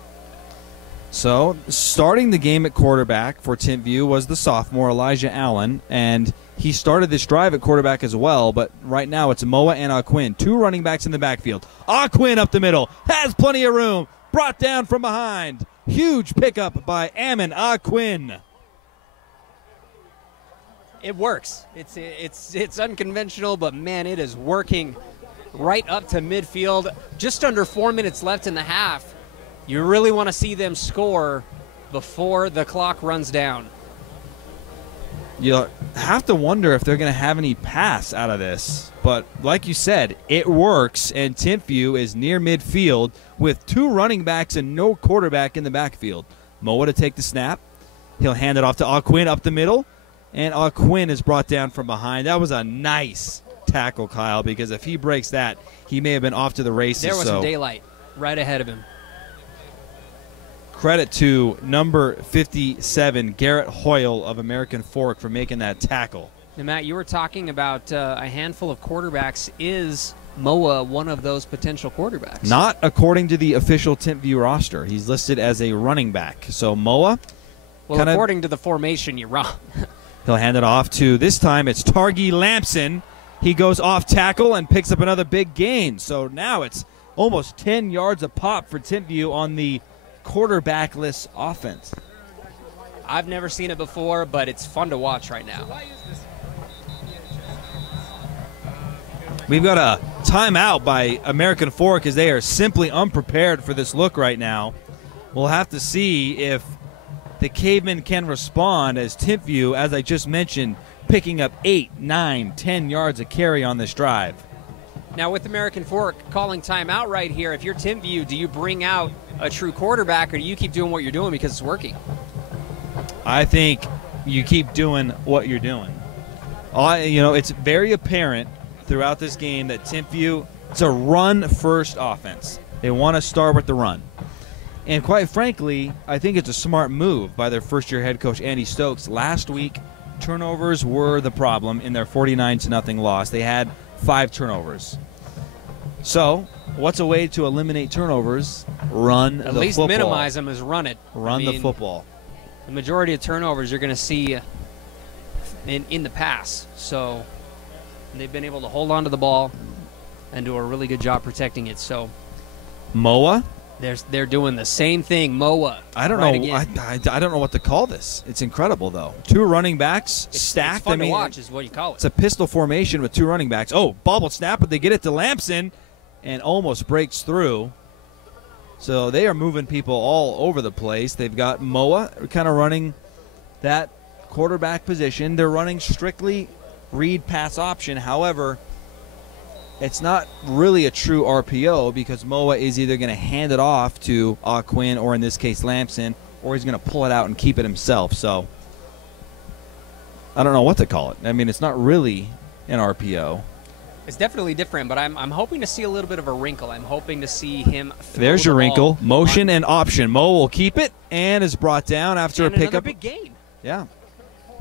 So starting the game at quarterback for Timpview was the sophomore Elijah Allen, and he started this drive at quarterback as well, but right now it's Moa and Aquin, 2 running backs in the backfield. Aquin up the middle, has plenty of room, brought down from behind. Huge pickup by Ammon Aquin. It works. It's unconventional, but man, it is working right up to midfield. Just under 4 minutes left in the half. You really want to see them score before the clock runs down. You have to wonder if they're going to have any pass out of this. But like you said, it works, and Timpview is near midfield with 2 running backs and no quarterback in the backfield. Moa to take the snap. He'll hand it off to Aquin up the middle. And Aquin is brought down from behind. That was a nice tackle, Kyle, because if he breaks that, he may have been off to the races. There was some daylight right ahead of him. Credit to number 57, Garrett Hoyle of American Fork, for making that tackle. Now, Matt, you were talking about a handful of quarterbacks. Is Moa one of those potential quarterbacks? Not according to the official Timpview roster. He's listed as a running back. So Moa, well, according to the formation, you're wrong. He'll hand it off to, this time it's Targi Lampson. He goes off tackle and picks up another big gain. So now it's almost 10 yards a pop for Timpview on the quarterbackless offense. I've never seen it before, but it's fun to watch right now. We've got a timeout by American Fork as they are simply unprepared for this look right now. We'll have to see if the Cavemen can respond, as Timpview, as I just mentioned, picking up 8, 9, 10 yards of carry on this drive. Now, with American Fork calling timeout right here, if you're Timpview, do you bring out a true quarterback, or do you keep doing what you're doing because it's working? I think you keep doing what you're doing. It's very apparent throughout this game that Timpview, it's a run-first offense. They want to start with the run. And quite frankly, I think it's a smart move by their first-year head coach, Andy Stokes. Last week, turnovers were the problem in their 49-0 loss. They had 5 turnovers. So, what's a way to eliminate turnovers? Run the football. At least minimize them is run it. Run the football. The majority of turnovers you're going to see in the pass. So, they've been able to hold on to the ball and do a really good job protecting it. So, Moa? They're doing the same thing. Moa. I don't know. I don't know what to call this. It's incredible, though. 2 running backs stacked. It's fun to watch, is what you call it. It's a pistol formation with 2 running backs. Oh, bobbled snap, but they get it to Lampson and almost breaks through. So they are moving people all over the place. They've got Moa kind of running that quarterback position. They're running strictly read pass option. However, it's not really a true RPO because Moa is either going to hand it off to Quinn, or in this case Lampson, or he's going to pull it out and keep it himself. So I don't know what to call it. I mean, it's not really an RPO. It's definitely different, but I'm hoping to see a little bit of a wrinkle. I'm hoping to see him throw There's your the wrinkle. ball Motion and option. Mo will keep it and is brought down after a pickup. Big gain. Yeah.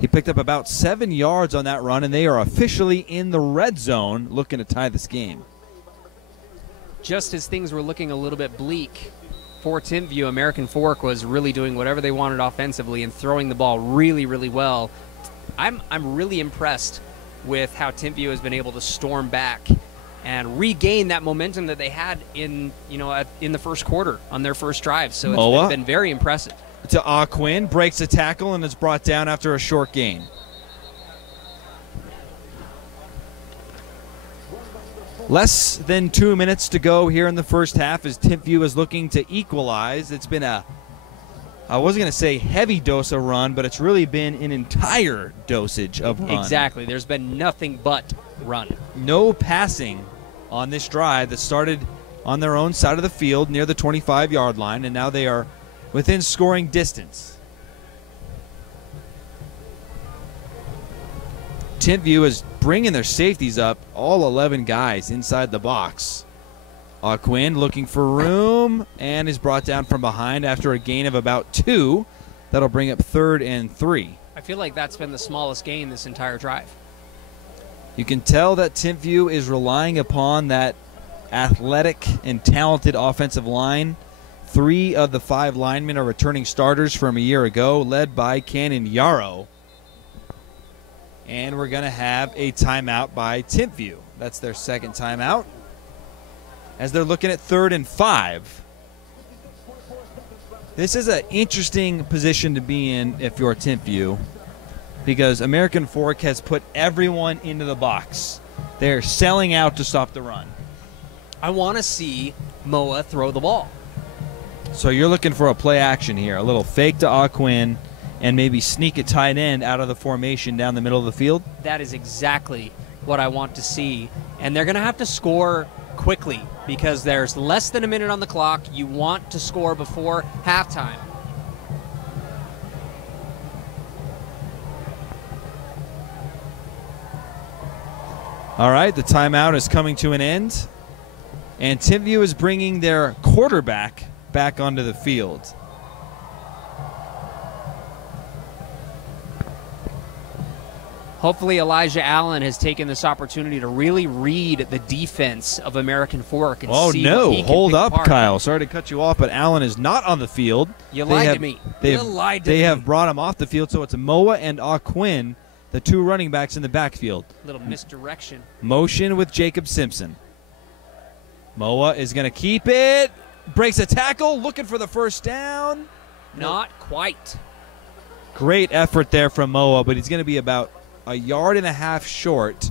He picked up about 7 yards on that run, and they are officially in the red zone looking to tie this game. Just as things were looking a little bit bleak for Timpview, American Fork was really doing whatever they wanted offensively and throwing the ball really, really well. I'm really impressed with how Timpview has been able to storm back and regain that momentum that they had in the first quarter on their first drive. So it's been very impressive. To Quinn, breaks a tackle and is brought down after a short gain. Less than 2 minutes to go here in the first half as Timpview is looking to equalize. It's been I wasn't going to say heavy dose of run, but it's really been an entire dosage of run. Exactly. There's been nothing but run. No passing on this drive that started on their own side of the field near the 25-yard line, and now they are within scoring distance. Timpview is bringing their safeties up, all 11 guys inside the box. Quinn looking for room and is brought down from behind after a gain of about 2. That'll bring up 3rd and 3. I feel like that's been the smallest gain this entire drive. You can tell that Timpview is relying upon that athletic and talented offensive line. 3 of the 5 linemen are returning starters from a year ago, led by Cannon Yarrow. And we're going to have a timeout by Timpview. That's their second timeout, as they're looking at 3rd and 5. This is an interesting position to be in if you're Timpview, because American Fork has put everyone into the box. They're selling out to stop the run. I want to see Moa throw the ball. So you're looking for a play action here, a little fake to Quinn, and maybe sneak a tight end out of the formation down the middle of the field? That is exactly what I want to see. And they're going to have to score quickly because there's less than a minute on the clock. You want to score before halftime. All right, the timeout is coming to an end. And Timpview is bringing their quarterback back onto the field. Hopefully Elijah Allen has taken this opportunity to really read the defense of American Fork and see what he can hold pick up, apart. Kyle. Sorry to cut you off, but Allen is not on the field. You lied to me. They have brought him off the field, so it's Moa and Quinn, the two running backs in the backfield. Little misdirection. Motion with Jacob Simpson. Moa is going to keep it. Breaks a tackle, looking for the first down. Not quite. Great effort there from Moa, but he's going to be about a yard and a half short.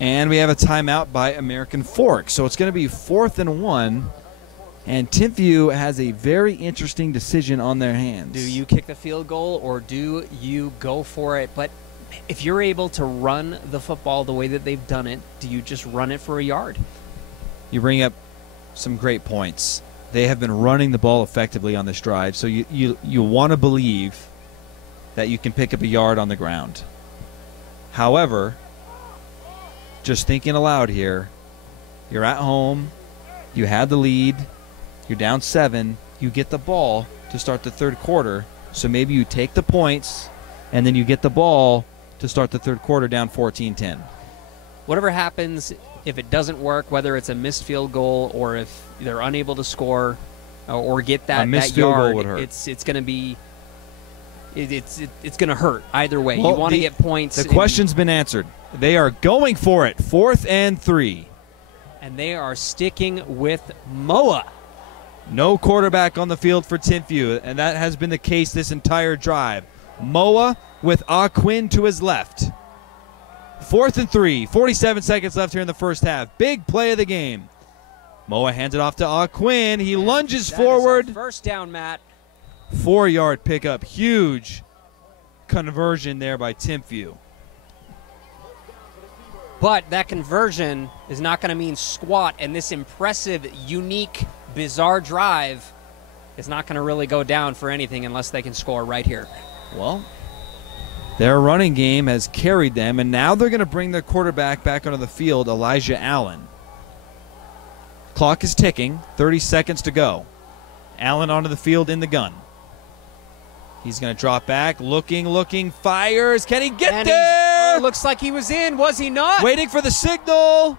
And we have a timeout by American Fork. So it's going to be 4th and 1. And Timpview has a very interesting decision on their hands. Do you kick the field goal or do you go for it? But if you're able to run the football the way that they've done it, do you just run it for a yard? You bring up some great points. They have been running the ball effectively on this drive, so you want to believe that you can pick up a yard on the ground. However, just thinking aloud here, you're at home, you had the lead, you're down 7, you get the ball to start the third quarter, so maybe you take the points, and then you get the ball to start the third quarter down 14-10. Whatever happens, if it doesn't work, whether it's a missed field goal or if they're unable to score or get that yard, it's going to be it's going to hurt either way. Well, you want to get points. The question's been answered. They are going for it. 4th and 3. And they are sticking with Moa. No quarterback on the field for Timpview, and that has been the case this entire drive. Moa with Quinn to his left. 4th and 3, 47 seconds left here in the first half. Big play of the game. Moa hands it off to Quinn. He lunges forward. Is a first down, Matt. 4-yard pickup. Huge conversion there by Timpview. But that conversion is not going to mean squat, and this impressive, unique, bizarre drive is not going to really go down for anything unless they can score right here. Well, their running game has carried them, and now they're going to bring their quarterback back onto the field, Elijah Allen. Clock is ticking, 30 seconds to go. Allen onto the field in the gun. He's going to drop back, looking, fires. Can he get there? Looks like he was in, was he not? Waiting for the signal.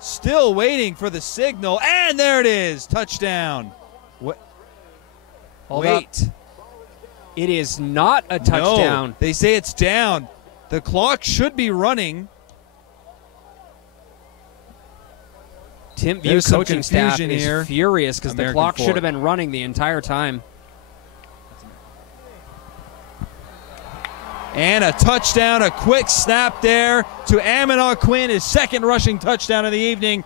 Still waiting for the signal, and there it is, touchdown. Hold up. It is not a touchdown. No, they say it's down. The clock should be running. Timpview coaching staff is furious because the clock should have been running the entire time. And a touchdown, a quick snap there to Ammon Quinn, his second rushing touchdown of the evening.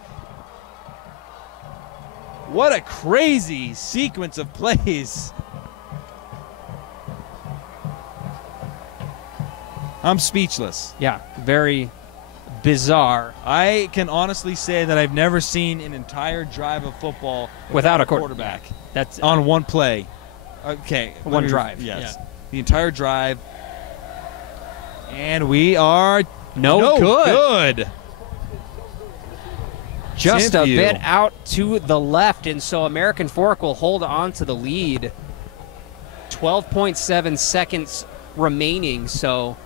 What a crazy sequence of plays. I'm speechless. Yeah, very bizarre. I can honestly say that I've never seen an entire drive of football without a quarterback. That's on one play. Okay. One drive. Yes. Yeah. The entire drive. And we are no good. Just Timpview. A bit out to the left, and so American Fork will hold on to the lead. 12.7 seconds remaining, so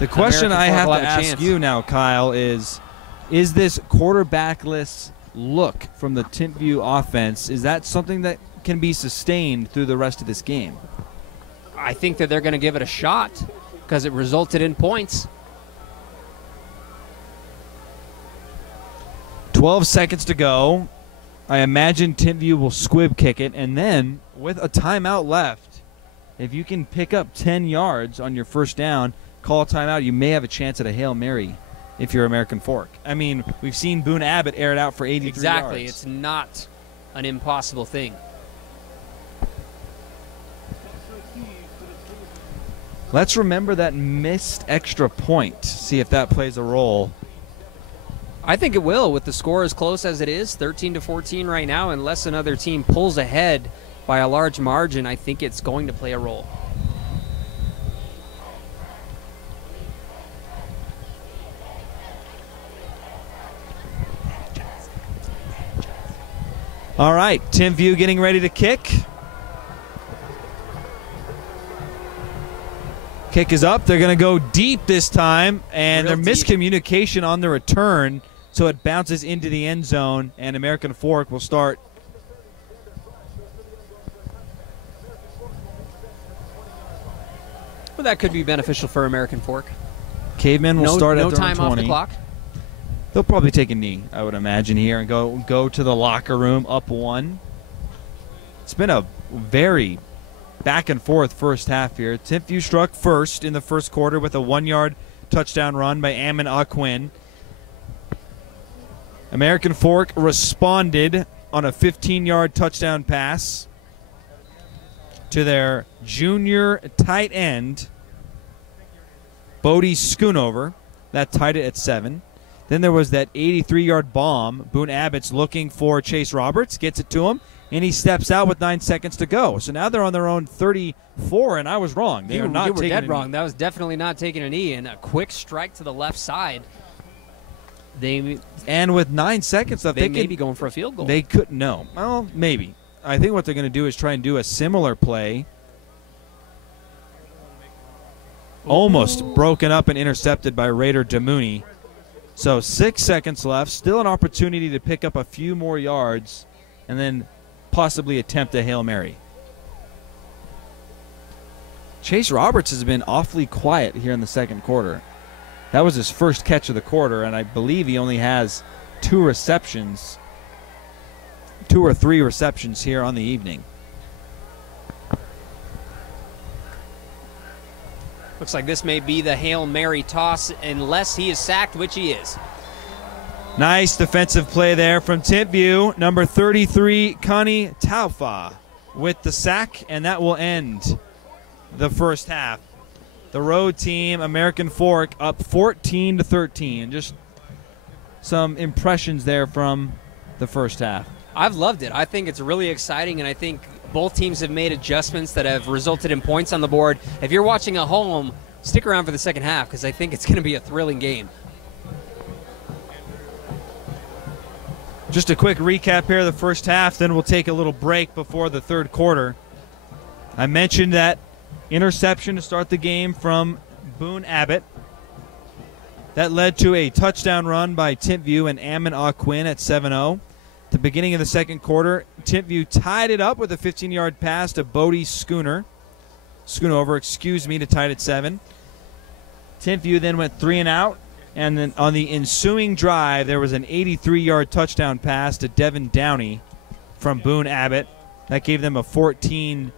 the question I have to ask you now, Kyle, is this quarterbackless look from the Timpview offense, is that something that can be sustained through the rest of this game? I think that they're going to give it a shot because it resulted in points. 12 seconds to go. I imagine Timpview will squib kick it, and then with a timeout left, if you can pick up 10 yards on your first down, call a timeout, you may have a chance at a Hail Mary if you're American Fork. I mean, we've seen Boone Abbott air it out for 83 Exactly. yards. It's not an impossible thing. Let's remember that missed extra point. See if that plays a role. I think it will with the score as close as it is, 13-14 right now, unless another team pulls ahead by a large margin. I think it's going to play a role. All right, Timpview getting ready to kick. Kick is up. They're going to go deep this time, and their miscommunication on the return, so it bounces into the end zone, and American Fork will start. Well, that could be beneficial for American Fork. Cavemen will start at no their time 20. off the clock. They'll probably take a knee, I would imagine, here and go to the locker room up 1. It's been a very back and forth first half here. Timpview struck first in the first quarter with a 1-yard touchdown run by Ammon Aquin. American Fork responded on a 15-yard touchdown pass to their junior tight end, Bodie Schoonover. That tied it at 7. Then there was that 83-yard bomb. Boone Abbott's looking for Chase Roberts, gets it to him, and he steps out with 9 seconds to go. So now they're on their own 34, and I was wrong. They are not you were taking dead wrong. That was definitely not taking a knee, and a quick strike to the left side. And with 9 seconds left, they may be going for a field goal. They could no. Well, maybe. I think what they're going to do is try and do a similar play. Almost broken up and intercepted by Raider Damouni. So 6 seconds left. Still an opportunity to pick up a few more yards and then possibly attempt a Hail Mary. Chase Roberts has been awfully quiet here in the second quarter. That was his first catch of the quarter, and I believe he only has 2 receptions, 2 or 3 receptions here on the evening. Looks like this may be the Hail Mary toss unless he is sacked, which he is. Nice defensive play there from Timpview. Number 33, Connie Taufa with the sack, and that will end the first half. The road team, American Fork, up 14-13. Just some impressions there from the first half. I've loved it. I think it's really exciting, and I think both teams have made adjustments that have resulted in points on the board. If you're watching at home, stick around for the second half because I think it's going to be a thrilling game. Just a quick recap here of the first half, then we'll take a little break before the third quarter. I mentioned that interception to start the game from Boone Abbott. That led to a touchdown run by Timpview and Ammon Aquin at 7-0. At the beginning of the second quarter, Timpview tied it up with a 15-yard pass to Bodie Schoonover, to tie it at 7. Timpview then went 3 and out, and then on the ensuing drive, there was an 83-yard touchdown pass to Devin Downey from Boone Abbott. That gave them a 14-7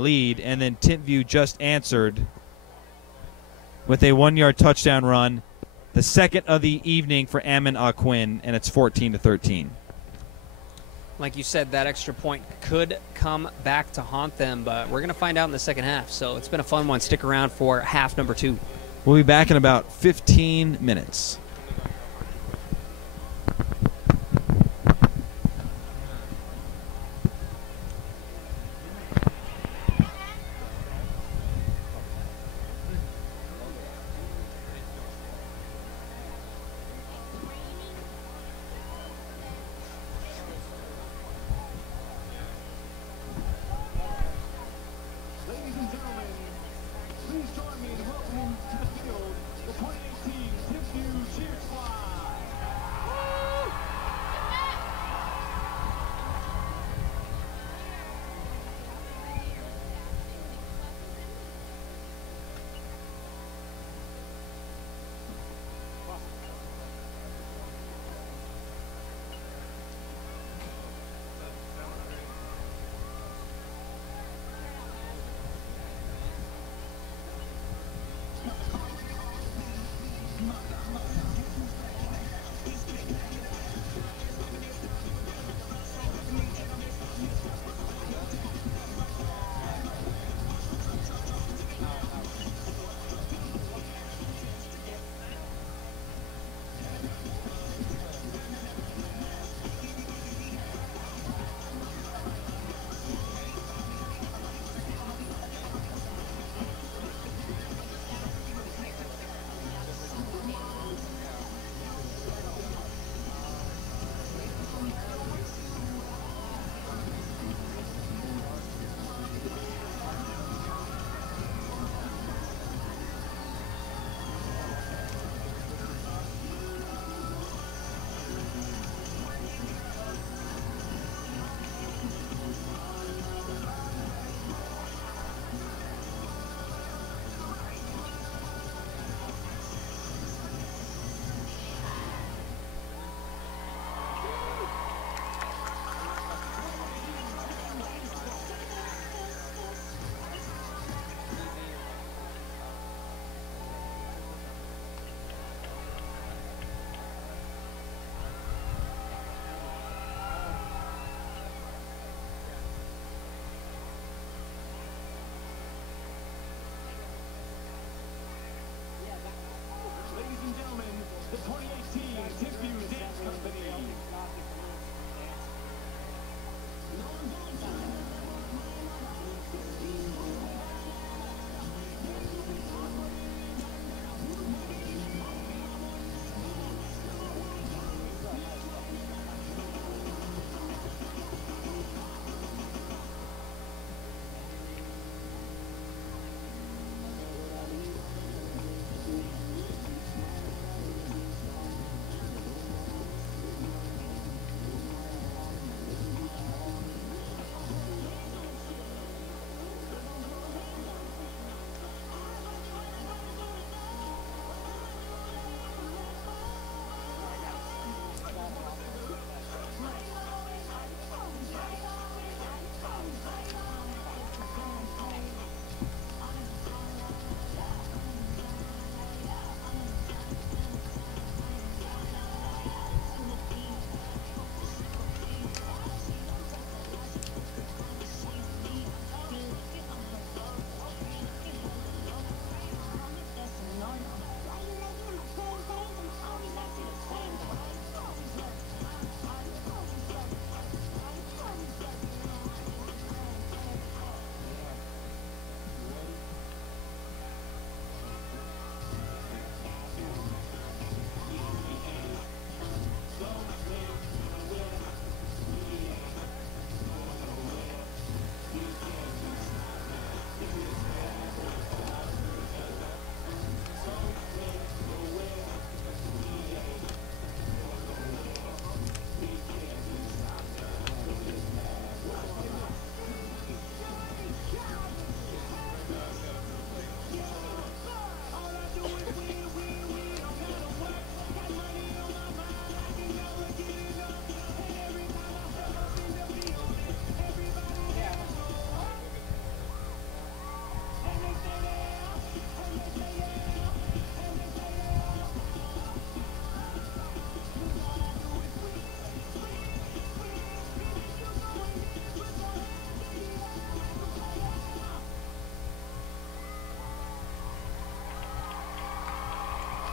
lead, and then Timpview just answered with a 1-yard touchdown run, the second of the evening for Ammon Aquin, and it's 14-13. Like you said, that extra point could come back to haunt them, but we're going to find out in the second half. So it's been a fun one. Stick around for half number 2. We'll be back in about 15 minutes. Please join me in welcoming to the field the 2018 Timpview Cheerleaders.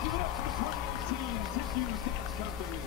Give it up for the 2018 Timpview Dance Company.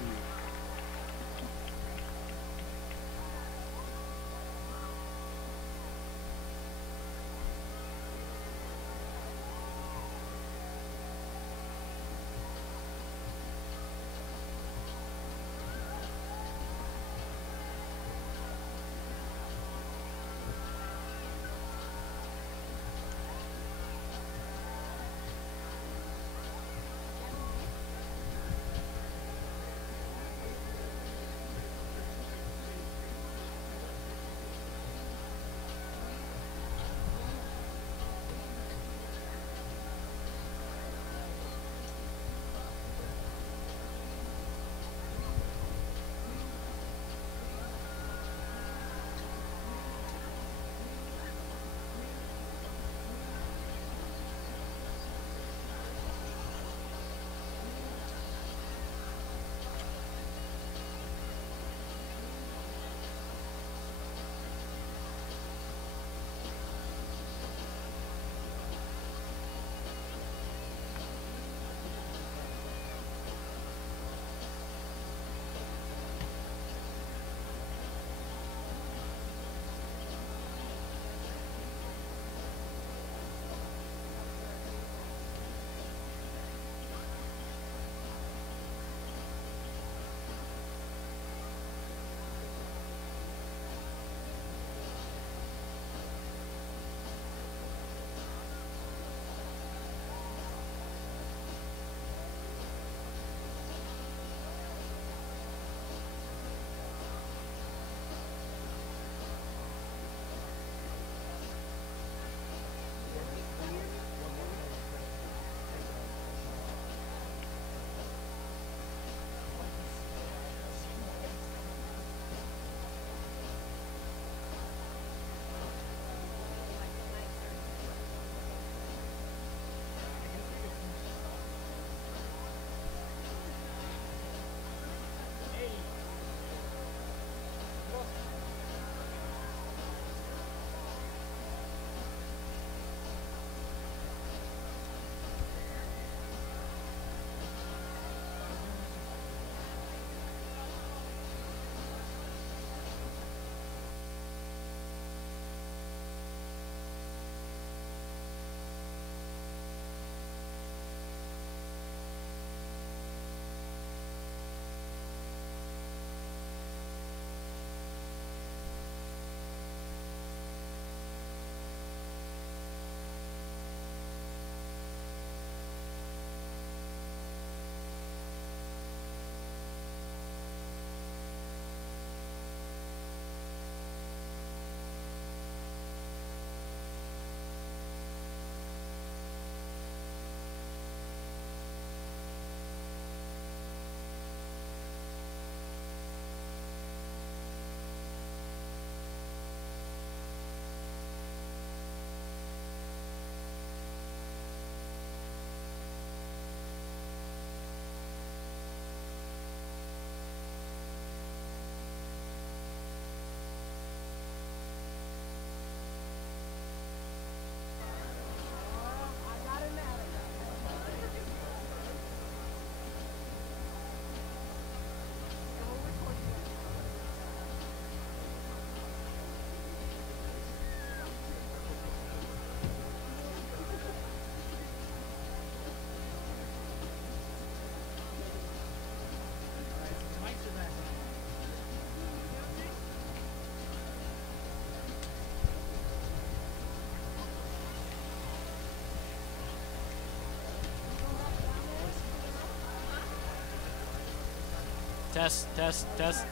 Test, test, test.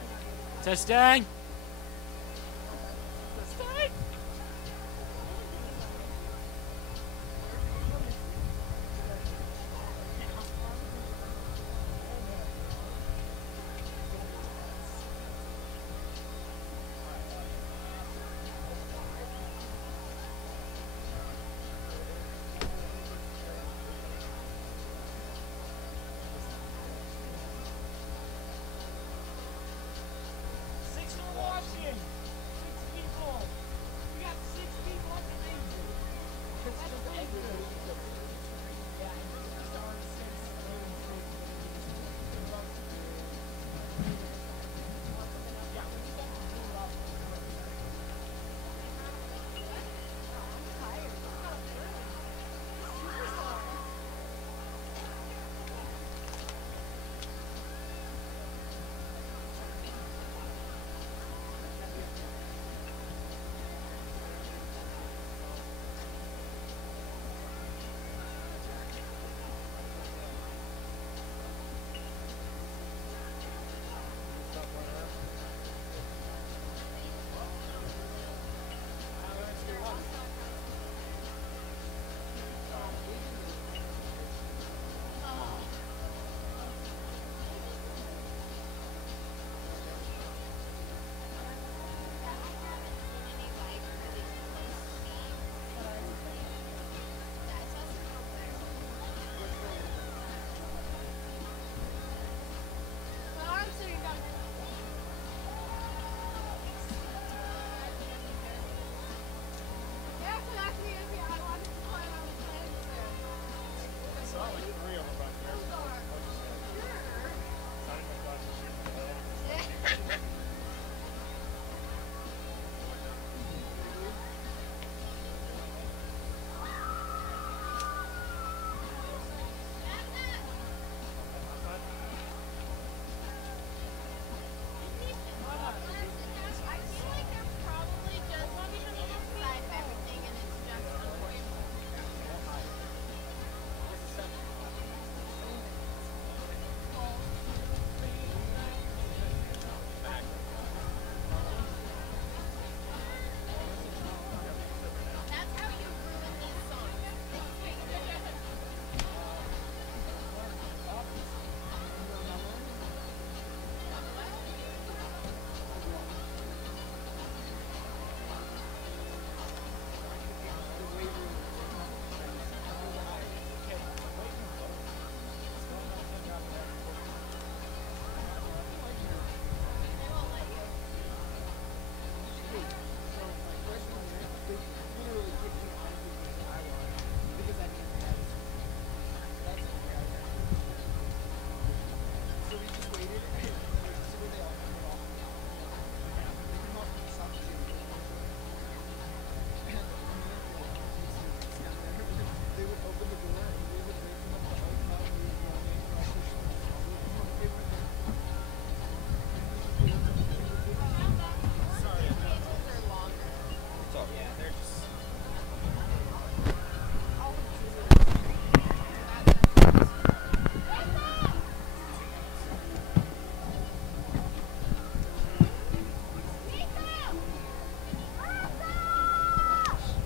Testing.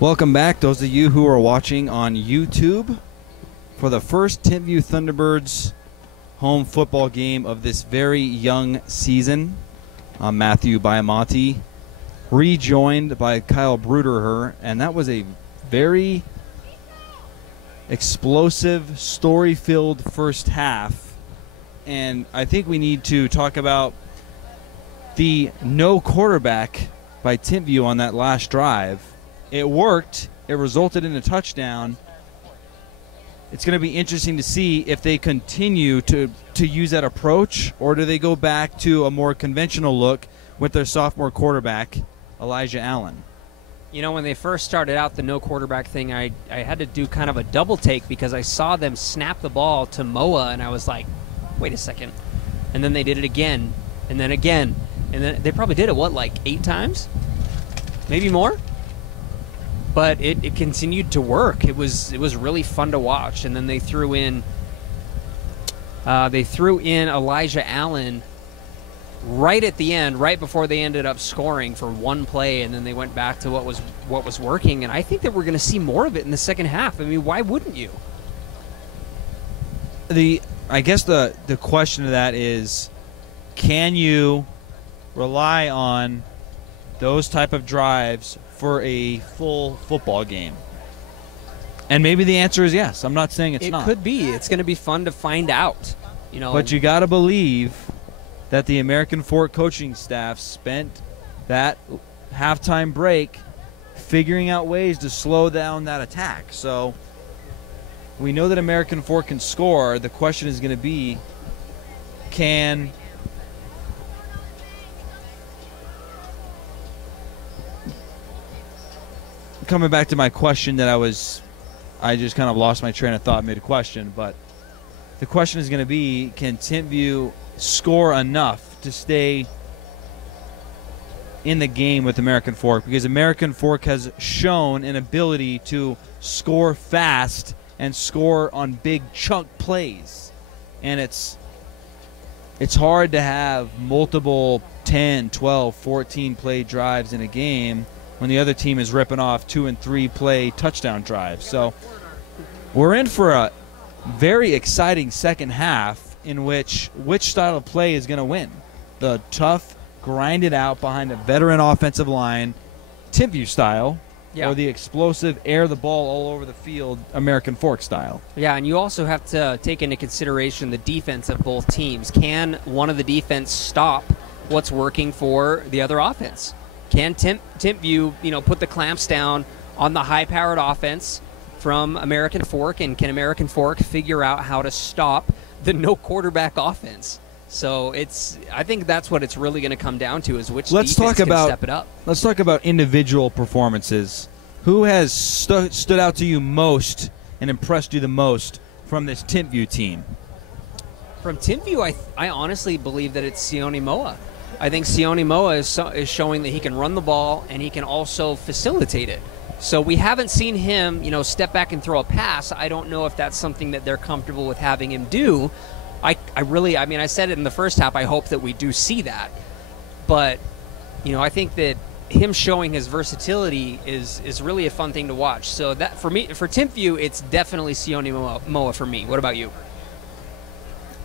Welcome back, those of you who are watching on YouTube, for the first Timpview Thunderbirds home football game of this very young season. I'm Matthew Biamonte, rejoined by Kyle Bruderher, and that was a very explosive, story-filled first half. And I think we need to talk about the no quarterback by Timpview on that last drive. It worked. It resulted in a touchdown. It's going to be interesting to see if they continue to use that approach, or do they go back to a more conventional look with their sophomore quarterback, Elijah Allen. You know, when they first started out the no quarterback thing, I had to do kind of a double take because I saw them snap the ball to Moa, and I was like, wait a second. And then they did it again, and then again. And then they probably did it, like 8 times? Maybe more? But it continued to work. It was really fun to watch. And then they threw in Elijah Allen right at the end, right before they ended up scoring for one play, and then they went back to what was working. And I think that we're going to see more of it in the second half. I mean, why wouldn't you? I guess the question of that is, can you rely on those type of drives for a full football game? And maybe the answer is yes. I'm not saying it's not. It could be. It's going to be fun to find out. You know, but you got to believe that the American Fork coaching staff spent that halftime break figuring out ways to slow down that attack. So we know that American Fork can score. The question is going to be, coming back to my question that I just kind of lost my train of thought mid-question, but the question is going to be, can Timpview score enough to stay in the game with American Fork? Because American Fork has shown an ability to score fast and score on big chunk plays. And it's hard to have multiple 10, 12, 14 play drives in a game when the other team is ripping off 2 and 3 play touchdown drives. So we're in for a very exciting second half in which style of play is going to win. The tough, grind it out behind a veteran offensive line, Timpview style, or the explosive, air the ball all over the field, American Fork style. Yeah, and you also have to take into consideration the defense of both teams. Can one of the defense stop what's working for the other offense? Can Timpview, put the clamps down on the high-powered offense from American Fork, and can American Fork figure out how to stop the no-quarterback offense? So I think that's what it's really going to come down to, is which defense can step it up. Let's talk about individual performances. Who has stood out to you most and impressed you the most from this Timpview team? From Timpview, I honestly believe that it's Sione Moa. I think Sione Moa is showing that he can run the ball and he can also facilitate it. So we haven't seen him, step back and throw a pass. I don't know if that's something that they're comfortable with having him do. I said it in the first half, I hope that we do see that. But, I think that him showing his versatility is really a fun thing to watch. So that for Timpview, it's definitely Sione Moa for me. What about you?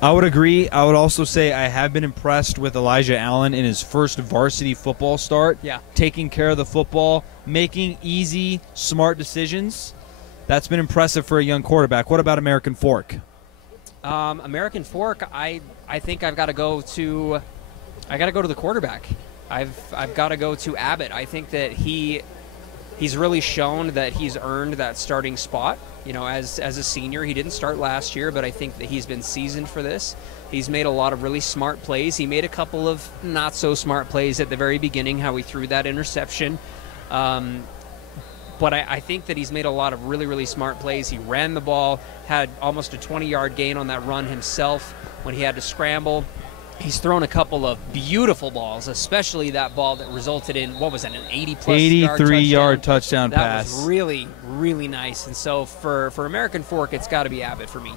I would agree. I would also say I have been impressed with Elijah Allen in his first varsity football start. Yeah. Taking care of the football, making easy, smart decisions. That's been impressive for a young quarterback. What about American Fork? American Fork, I think I've got to go to the quarterback. I've got to go to Abbott. I think that he's really shown that he's earned that starting spot. As a senior, he didn't start last year, but I think that he's been seasoned for this. He's made a lot of really smart plays. He made a couple of not so smart plays at the very beginning, how he threw that interception. But I think that he's made a lot of really, really smart plays. He ran the ball, had almost a 20-yard gain on that run himself when he had to scramble. He's thrown a couple of beautiful balls, especially that ball that resulted in, an 83-yard touchdown pass. That was really, really nice. And so for American Fork, it's got to be Abbott for me.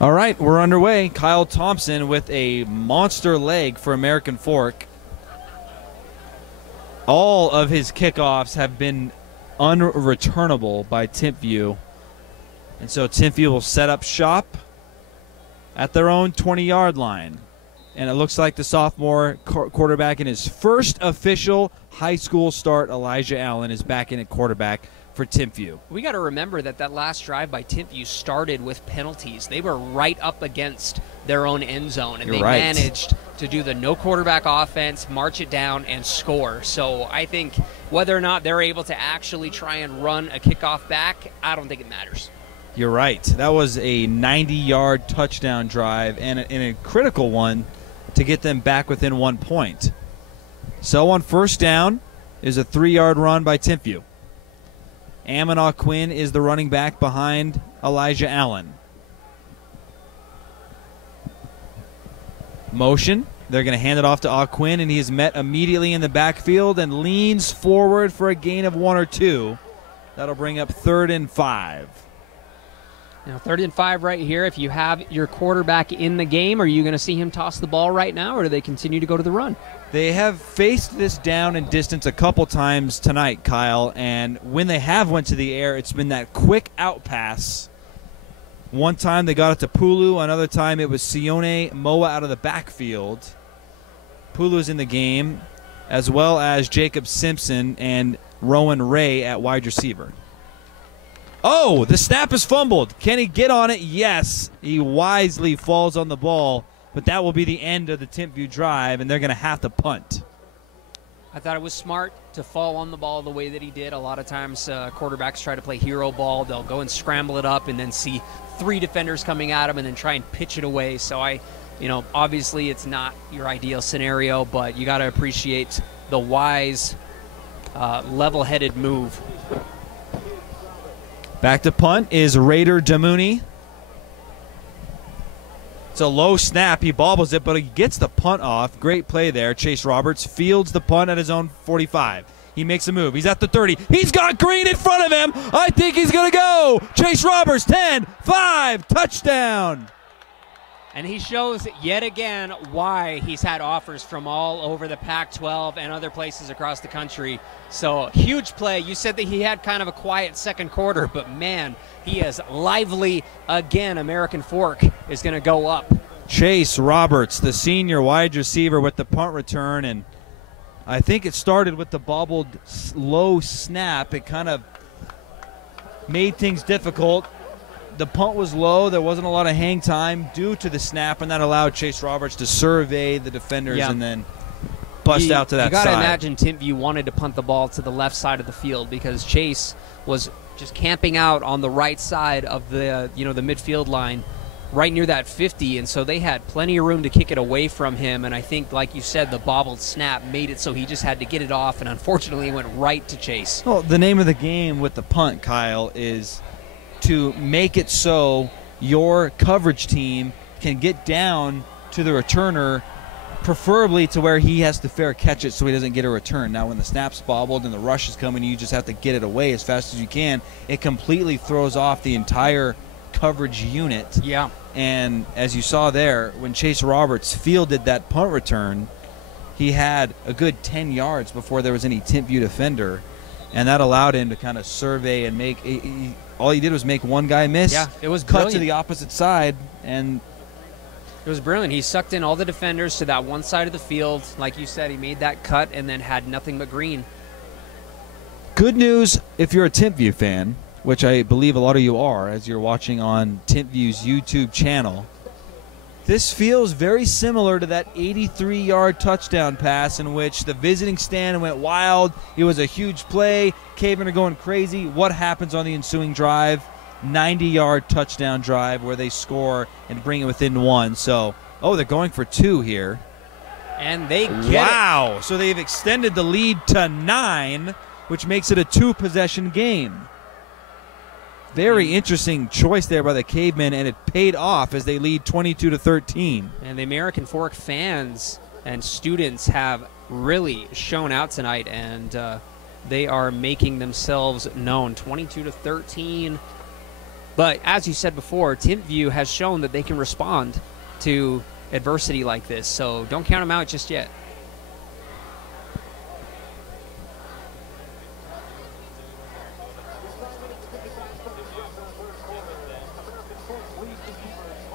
All right, we're underway. Kyle Thompson with a monster leg for American Fork. All of his kickoffs have been unreturnable by Timpview. And so Timpview will set up shop at their own 20-yard line. And it looks like the sophomore quarterback in his first official high school start, Elijah Allen, is back in at quarterback for Timpview. We got to remember that last drive by Timpview started with penalties. They were right up against their own end zone, and managed to do the no quarterback offense, march it down, and score. So I think whether or not they're able to actually try and run a kickoff back, I don't think it matters. You're right. That was a 90-yard touchdown drive and a critical one to get them back within 1 point. So on first down is a 3-yard run by Timpview. Aminaw Quinn is the running back behind Elijah Allen. Motion. They're going to hand it off to Quinn, and he is met immediately in the backfield and leans forward for a gain of 1 or 2. That'll bring up 3rd and 5. Now, 3rd and 5 right here. If you have your quarterback in the game, are you going to see him toss the ball right now, or do they continue to go to the run? They have faced this down and distance a couple times tonight, Kyle, and when they have went to the air, it's been that quick out pass. One time they got it to Pulu, another time it was Sione Moa out of the backfield. Pulu's in the game, as well as Jacob Simpson and Rowan Ray at wide receiver. Oh, the snap is fumbled. Can he get on it? Yes. He wisely falls on the ball, but that will be the end of the Timpview drive, and they're going to have to punt. I thought it was smart to fall on the ball the way that he did. A lot of times quarterbacks try to play hero ball. They'll go and scramble it up and then see 3 defenders coming at him and then try and pitch it away. So obviously it's not your ideal scenario, but you got to appreciate the wise, level-headed move. Back to punt is Raider Damouni. It's a low snap. He bobbles it, but he gets the punt off. Great play there. Chase Roberts fields the punt at his own 45. He makes a move. He's at the 30. He's got Green in front of him. I think he's going to go. Chase Roberts, 10, 5, touchdown. And he shows yet again why he's had offers from all over the Pac-12 and other places across the country. So, huge play. You said that he had kind of a quiet second quarter, but man, he is lively again. American Fork is going to go up. Chase Roberts, the senior wide receiver, with the punt return, and I think it started with the bobbled low snap. It kind of made things difficult. The punt was low. There wasn't a lot of hang time due to the snap, and that allowed Chase Roberts to survey the defenders and then bust out to that side. You got to imagine Timpview wanted to punt the ball to the left side of the field because Chase was just camping out on the right side of the the midfield line, right near that 50, and so they had plenty of room to kick it away from him. And I think, like you said, the bobbled snap made it so he just had to get it off, and unfortunately it went right to Chase. Well, the name of the game with the punt, Kyle, is to make it so your coverage team can get down to the returner, preferably to where he has to fair catch it so he doesn't get a return. Now, when the snap's bobbled and the rush is coming, you just have to get it away as fast as you can. It completely throws off the entire coverage unit. Yeah. And as you saw there, when Chase Roberts fielded that punt return, he had a good 10 yards before there was any Timpview defender, and that allowed him to kind of survey and make all he did was make one guy miss. Yeah, it was cut brilliant. To the opposite side, and it was brilliant. He sucked in all the defenders to that one side of the field. Like you said, he made that cut and then had nothing but green. Good news if you're a Timpview fan, which I believe a lot of you are as you're watching on Timpview's YouTube channel. This feels very similar to that 83-yard touchdown pass in which the visiting stand went wild. It was a huge play. Cavemen are going crazy. What happens on the ensuing drive? 90-yard touchdown drive where they score and bring it within 1. So, they're going for 2 here. And they get Wow. So they've extended the lead to 9, which makes it a 2-possession game. Very interesting choice there by the Cavemen, and it paid off as they lead 22-13. And the American Fork fans and students have really shown out tonight, and they are making themselves known. 22-13. But as you said before, Timpview has shown that they can respond to adversity like this, so don't count them out just yet.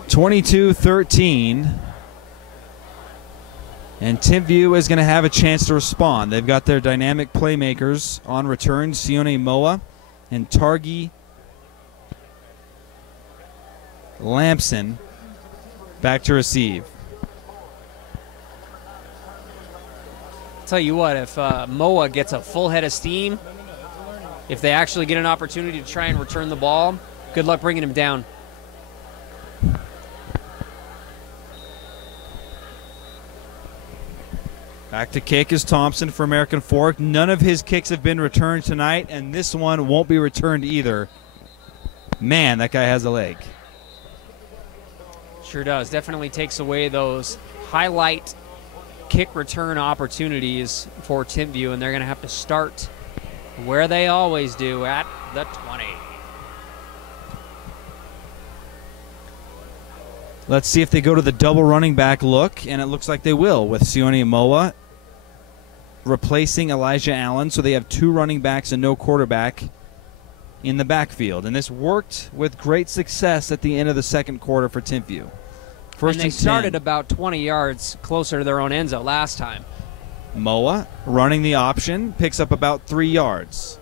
22-13. And Timpview is going to have a chance to respond. They've got their dynamic playmakers on return, Sione Moa and Targi Lampson back to receive. Tell you what, if Moa gets a full head of steam, if they actually get an opportunity to try and return the ball, good luck bringing him down. Back to kick is Thompson for American Fork. None of his kicks have been returned tonight, and this one won't be returned either. Man, that guy has a leg. Sure does. Definitely takes away those highlight kick return opportunities for Timpview, and they're going to have to start where they always do, at the 20. Let's see if they go to the double running back look, and it looks like they will with Sione Moa replacing Elijah Allen, so they have two running backs and no quarterback in the backfield. And this worked with great success at the end of the second quarter for Timpview. First and they started about 20 yards closer to their own end zone last time. Moa running the option, picks up about 3 yards.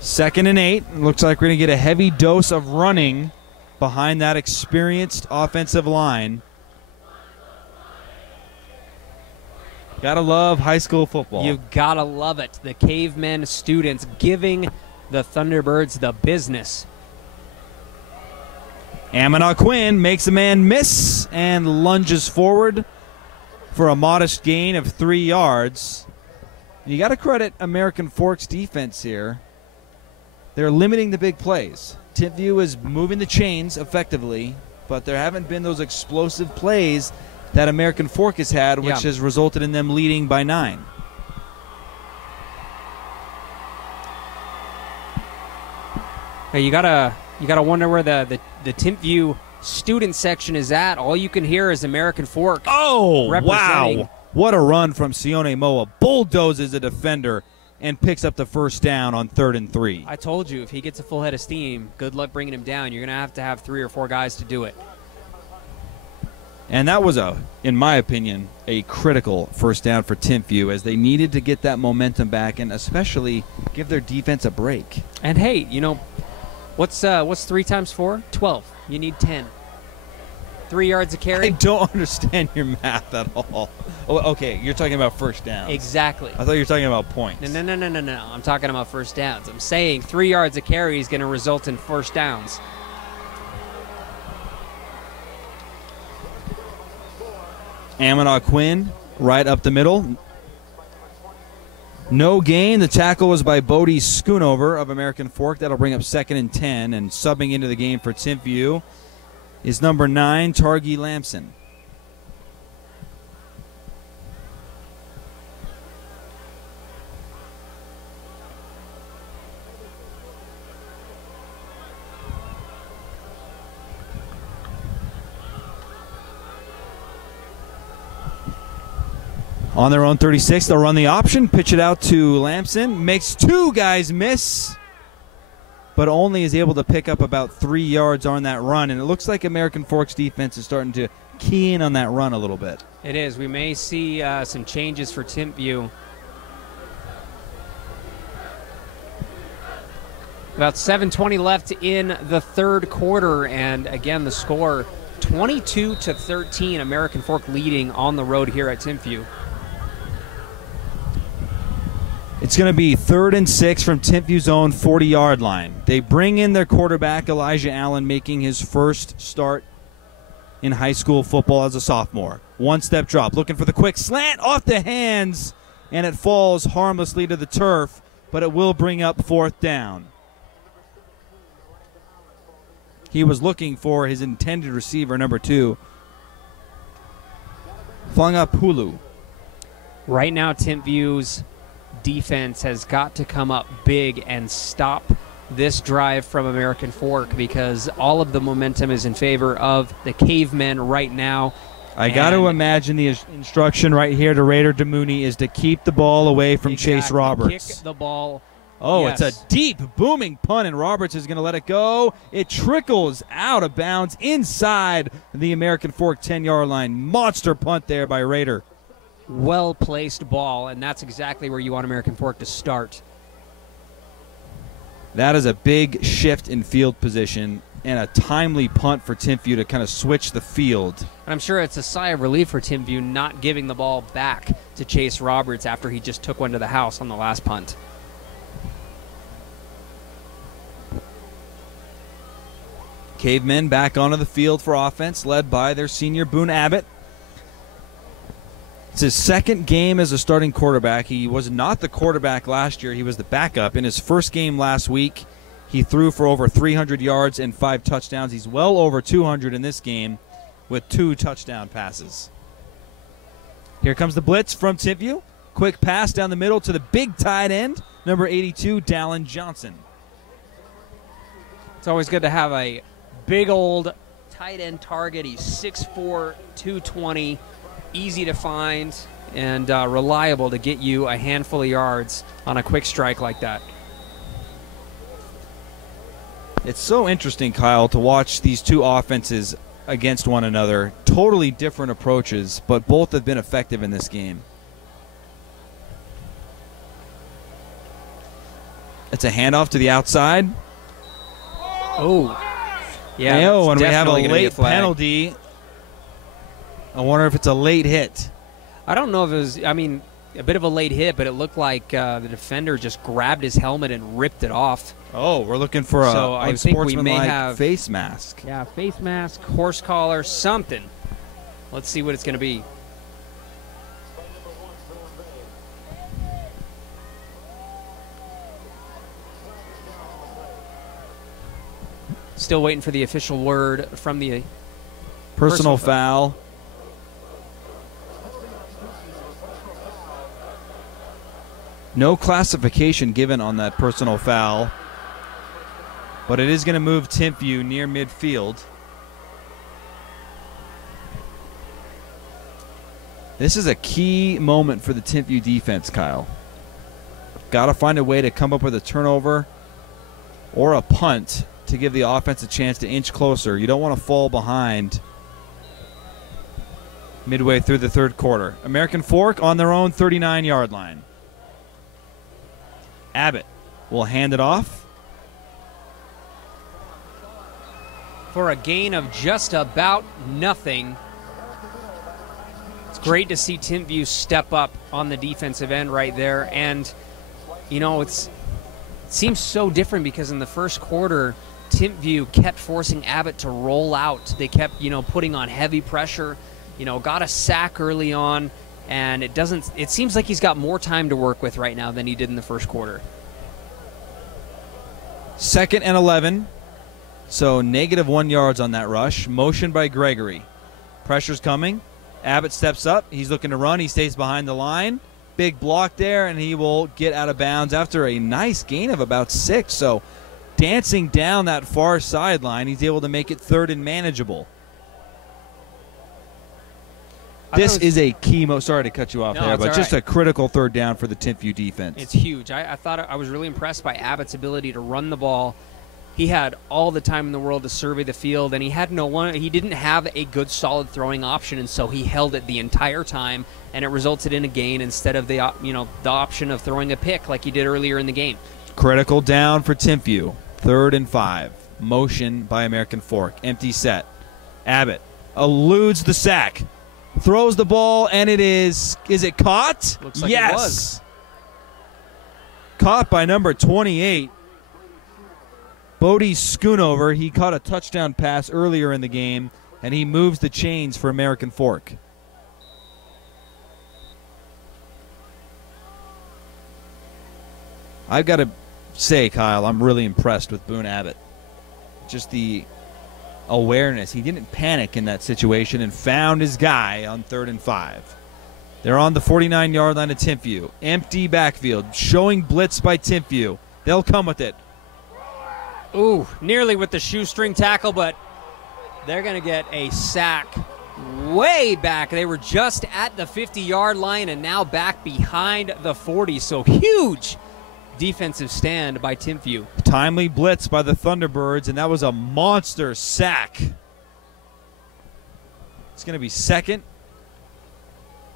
Second and 8. Looks like we're going to get a heavy dose of running behind that experienced offensive line. Gotta love high school football. You gotta love it. The Cavemen students giving the Thunderbirds the business. Amina Quinn makes a man miss and lunges forward for a modest gain of 3 yards. You got to credit American Fork's defense here. They're limiting the big plays. Timpview is moving the chains effectively, but there haven't been those explosive plays that American Fork has had, which has resulted in them leading by 9. Hey, you gotta wonder where the Timpview student section is at. All you can hear is American Fork. Oh, representing. Wow. What a run from Sione Moa. Bulldozes a defender and picks up the first down on 3rd and 3. I told you, if he gets a full head of steam, good luck bringing him down. You're going to have 3 or 4 guys to do it. And that was, in my opinion, a critical first down for Timpview, as they needed to get that momentum back and especially give their defense a break. And hey, you know, what's 3 times 4? 12. You need 10. 3 yards a carry. I don't understand your math at all. Oh, okay, you're talking about first downs. Exactly. I thought you were talking about points. No. I'm talking about first downs. I'm saying 3 yards a carry is going to result in first downs. Amina Quinn right up the middle. No gain. The tackle was by Bodie Schoonover of American Fork. That'll bring up 2nd and 10. And subbing into the game for Timpview is number 9, Targi Lampson. On their own 36, they'll run the option, pitch it out to Lampson. Makes 2 guys miss, but only is able to pick up about 3 yards on that run. And it looks like American Fork's defense is starting to key in on that run a little bit. It is. We may see some changes for Timpview. About 7:20 left in the third quarter, and again the score 22-13. American Fork leading on the road here at Timpview. It's going to be 3rd and 6 from Timpview's own 40-yard line. They bring in their quarterback, Elijah Allen, making his first start in high school football as a sophomore. One-step drop, looking for the quick slant off the hands, and it falls harmlessly to the turf, but it will bring up 4th down. He was looking for his intended receiver, number 2, Flanga Pulu. Right now, Timpview's defense has got to come up big and stop this drive from American Fork, because all of the momentum is in favor of the Cavemen right now. I got to imagine the instruction right here to Raider Demooney is to keep the ball away from Chase Roberts. Kick the ball. Oh, Yes. It's a deep, booming punt, and Roberts is going to let it go. It trickles out of bounds inside the American Fork 10-yard line. Monster punt there by Raider. Well-placed ball, and that's exactly where you want American Fork to start. That is a big shift in field position and a timely punt for Timpview to kind of switch the field. And I'm sure it's a sigh of relief for Timpview not giving the ball back to Chase Roberts after he just took one to the house on the last punt. Cavemen back onto the field for offense, led by their senior Boone Abbott. It's his second game as a starting quarterback. He was not the quarterback last year. He was the backup. In his first game last week, he threw for over 300 yards and 5 touchdowns. He's well over 200 in this game with 2 touchdown passes. Here comes the blitz from Timpview. Quick pass down the middle to the big tight end, number 82, Dallin Johnson. It's always good to have a big old tight end target. He's 6'4", 220, easy to find, and reliable to get you a handful of yards on a quick strike like that. It's so interesting, Kyle, to watch these two offenses against one another. Totally different approaches, but both have been effective in this game. It's a handoff to the outside. Oh, yeah. And we have a definitely gonna be late flag. penalty. I wonder if it's a late hit. I don't know if it was, I mean, a bit of a late hit, but it looked like the defender just grabbed his helmet and ripped it off. Oh, we're looking for a So I think we may unsportsmanlike have- face mask. Yeah, face mask, horse collar, something. Let's see what it's going to be. Still waiting for the official word from the Personal foul. No classification given on that personal foul, but it is going to move Timpview near midfield. This is a key moment for the Timpview defense, Kyle. Got to find a way to come up with a turnover or a punt to give the offense a chance to inch closer. You don't want to fall behind midway through the third quarter. American Fork on their own 39-yard line. Abbott will hand it off. for a gain of just about nothing. It's great to see Timpview step up on the defensive end right there. And, you know, it seems so different because in the first quarter, Timpview kept forcing Abbott to roll out. They kept, you know, putting on heavy pressure, you know, got a sack early on. And it seems like he's got more time to work with right now than he did in the first quarter. 2nd and 11. So -1 yards on that rush. Motion by Gregory. Pressure's coming. Abbott steps up. He's looking to run. He stays behind the line. Big block there, and he will get out of bounds after a nice gain of about 6. So dancing down that far sideline, he's able to make it 3rd and manageable. This is a key sorry to cut you off there, but just a critical 3rd down for the Timpview defense. It's huge. I thought I was really impressed by Abbott's ability to run the ball. He had all the time in the world to survey the field, and he didn't have a good solid throwing option, and so he held it the entire time, and it resulted in a gain instead of the option of throwing a pick like he did earlier in the game. Critical down for Timpview. 3rd and 5. Motion by American Fork. Empty set. Abbott eludes the sack. Throws the ball, and is it caught? Looks like yes. It was. Caught by number 28. Bodie Schoonover. He caught a touchdown pass earlier in the game, and he moves the chains for American Fork. I've got to say, Kyle, I'm really impressed with Boone Abbott. Just the awareness. He didn't panic in that situation and found his guy on 3rd and 5. They're on the 49-yard line of Timpview. Empty backfield. Showing blitz by Timpview. They'll come with it. Ooh, nearly with the shoestring tackle, but they're going to get a sack way back. They were just at the 50-yard line and now back behind the 40. So huge defensive stand by Timpview. Timely blitz by the Thunderbirds, and that was a monster sack. It's going to be second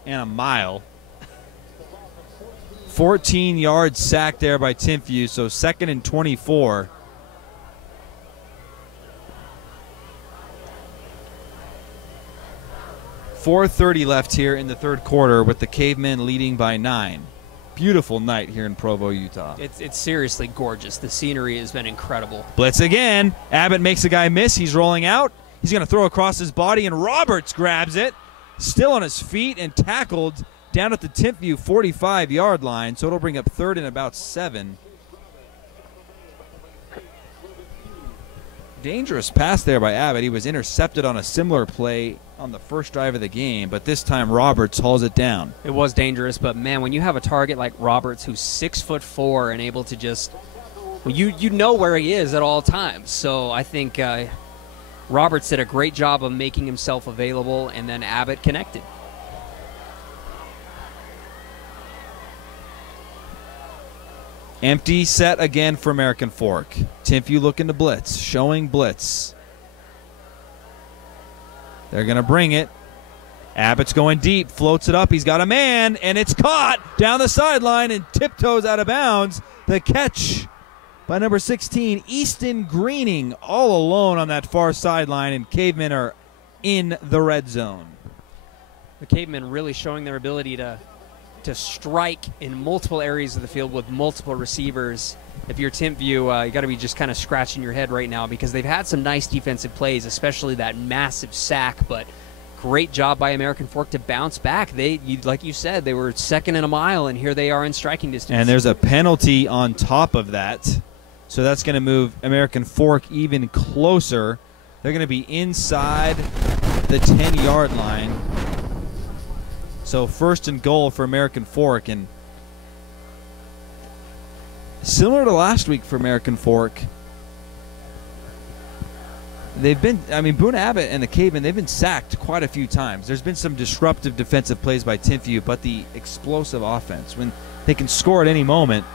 and a mile. 14-yard sack there by Timpview, so second and 24. .430 left here in the third quarter with the Cavemen leading by 9. Beautiful night here in Provo, Utah. It's seriously gorgeous. The scenery has been incredible. Blitz again. Abbott makes a guy miss. He's rolling out. He's going to throw across his body, and Roberts grabs it. Still on his feet and tackled down at the Timpview 45-yard line, so it'll bring up third and about 7. Dangerous pass there by Abbott. He was intercepted on a similar play on the first drive of the game, but this time Roberts hauls it down. It was dangerous, but man, when you have a target like Roberts who's 6'4" and able to just, well, you know where he is at all times. So I think Roberts did a great job of making himself available, and then Abbott connected. Empty set again for American Fork. Timpview looking to blitz, showing blitz. They're going to bring it. Abbott's going deep, floats it up. He's got a man, and it's caught down the sideline and tiptoes out of bounds. The catch by number 16, Easton Greening, all alone on that far sideline, and Cavemen are in the red zone. The Cavemen really showing their ability to strike in multiple areas of the field with multiple receivers. If you're Timpview, you got to be just kind of scratching your head right now because they've had some nice defensive plays, especially that massive sack, but great job by American Fork to bounce back. Like you said, they were second and a mile, and here they are in striking distance. And there's a penalty on top of that, so that's going to move American Fork even closer. They're going to be inside the 10-yard line. So first and goal for American Fork, and similar to last week for American Fork, Boone Abbott and the Cavemen, they've been sacked quite a few times. There's been some disruptive defensive plays by Timpview, but the explosive offense, when they can score at any moment,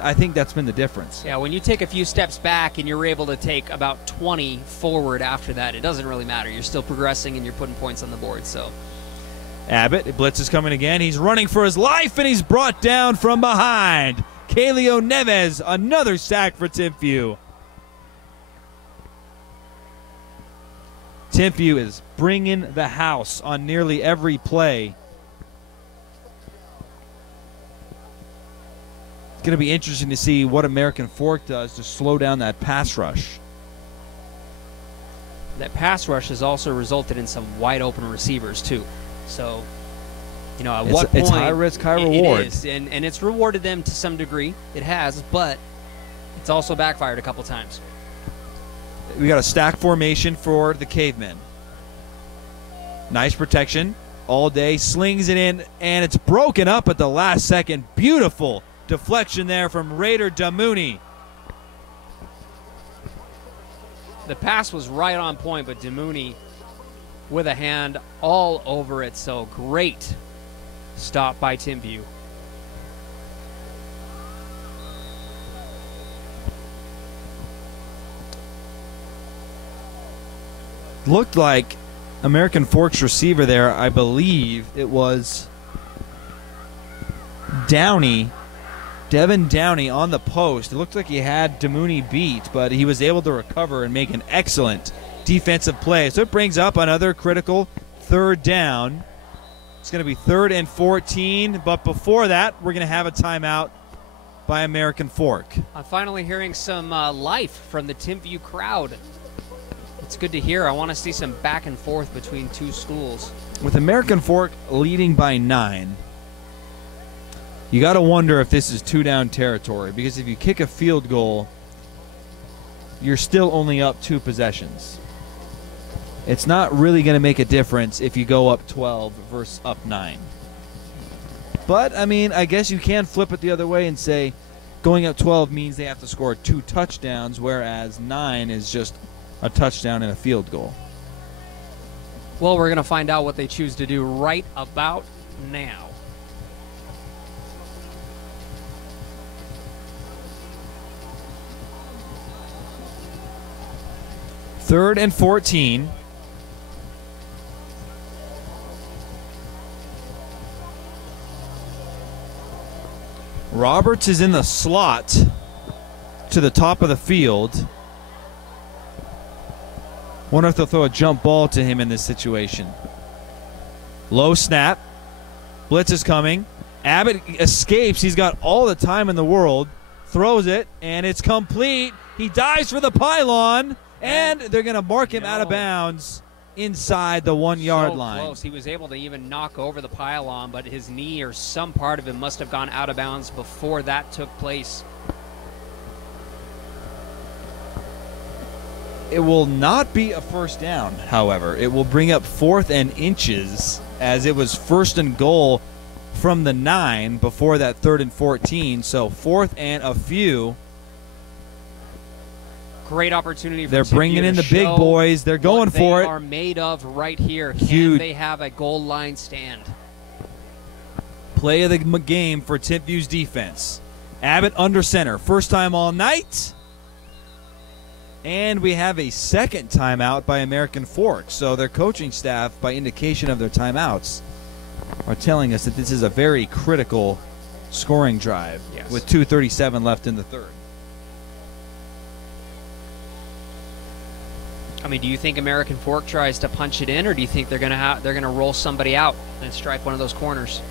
I think that's been the difference. Yeah, when you take a few steps back and you're able to take about 20 forward after that, it doesn't really matter. You're still progressing and you're putting points on the board, so... Abbott, blitz is coming again. He's running for his life, and he's brought down from behind. Kaleo Neves, another sack for Timpview. Timpview is bringing the house on nearly every play. It's going to be interesting to see what American Fork does to slow down that pass rush. That pass rush has also resulted in some wide-open receivers, too. So, at what point... It's high risk, high reward. It is, and it's rewarded them to some degree. It has, but it's also backfired a couple times. We got a stack formation for the Cavemen. Nice protection all day. Slings it in, and it's broken up at the last second. Beautiful deflection there from Raider Damouni. The pass was right on point, but Damouni with a hand all over it, so great stop by Timpview. Looked like American Fork's receiver there, I believe it was Downey, Devin Downey on the post. It looked like he had Damouni beat, but he was able to recover and make an excellent defensive play. So it brings up another critical third down. It's going to be 3rd and 14, but before that, we're going to have a timeout by American Fork. I'm finally hearing some life from the Timpview crowd. It's good to hear. I want to see some back and forth between two schools. With American Fork leading by 9, you got to wonder if this is 2-down territory, because if you kick a field goal, you're still only up 2 possessions. It's not really going to make a difference if you go up 12 versus up 9. But, I guess you can flip it the other way and say going up 12 means they have to score 2 touchdowns, whereas 9 is just a touchdown and a field goal. Well, we're going to find out what they choose to do right about now. Third and 14. Roberts is in the slot to the top of the field. Wonder if they'll throw a jump ball to him in this situation. Low snap. Blitz is coming. Abbott escapes. He's got all the time in the world. Throws it, and it's complete. He dives for the pylon, and they're going to mark him out of bounds inside the 1 yard line. Close. He was able to even knock over the pylon, but his knee or some part of him must have gone out of bounds before that took place. It will not be a first down, however. It will bring up 4th and inches, as it was 1st and goal from the 9 before that 3rd and 14. So 4th and a few. Great opportunity for They're bringing in the big boys. They're going for it. They are made of right here. Can Huge. they have a goal line stand? Play of the game for Timpview's defense. Abbott under center. First time all night. And we have a second timeout by American Fork. So their coaching staff, by indication of their timeouts, are telling us that this is a very critical scoring drive with 2:37 left in the third. I mean, do you think American Fork tries to punch it in, or do you think they're gonna roll somebody out and strike one of those corners?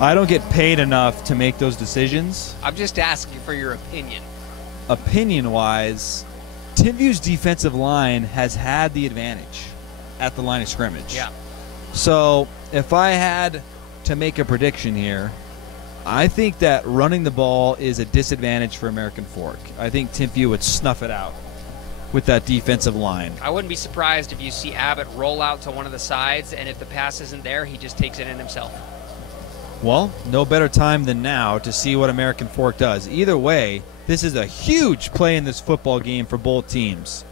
I don't get paid enough to make those decisions. I'm just asking for your opinion. Opinion-wise, Timpview's defensive line has had the advantage at the line of scrimmage. Yeah. So if I had to make a prediction here, I think that running the ball is a disadvantage for American Fork. I think Timpview would snuff it out with that defensive line. I wouldn't be surprised if you see Abbott roll out to one of the sides, and if the pass isn't there, he just takes it in himself. Well, no better time than now to see what American Fork does. Either way, this is a huge play in this football game for both teams.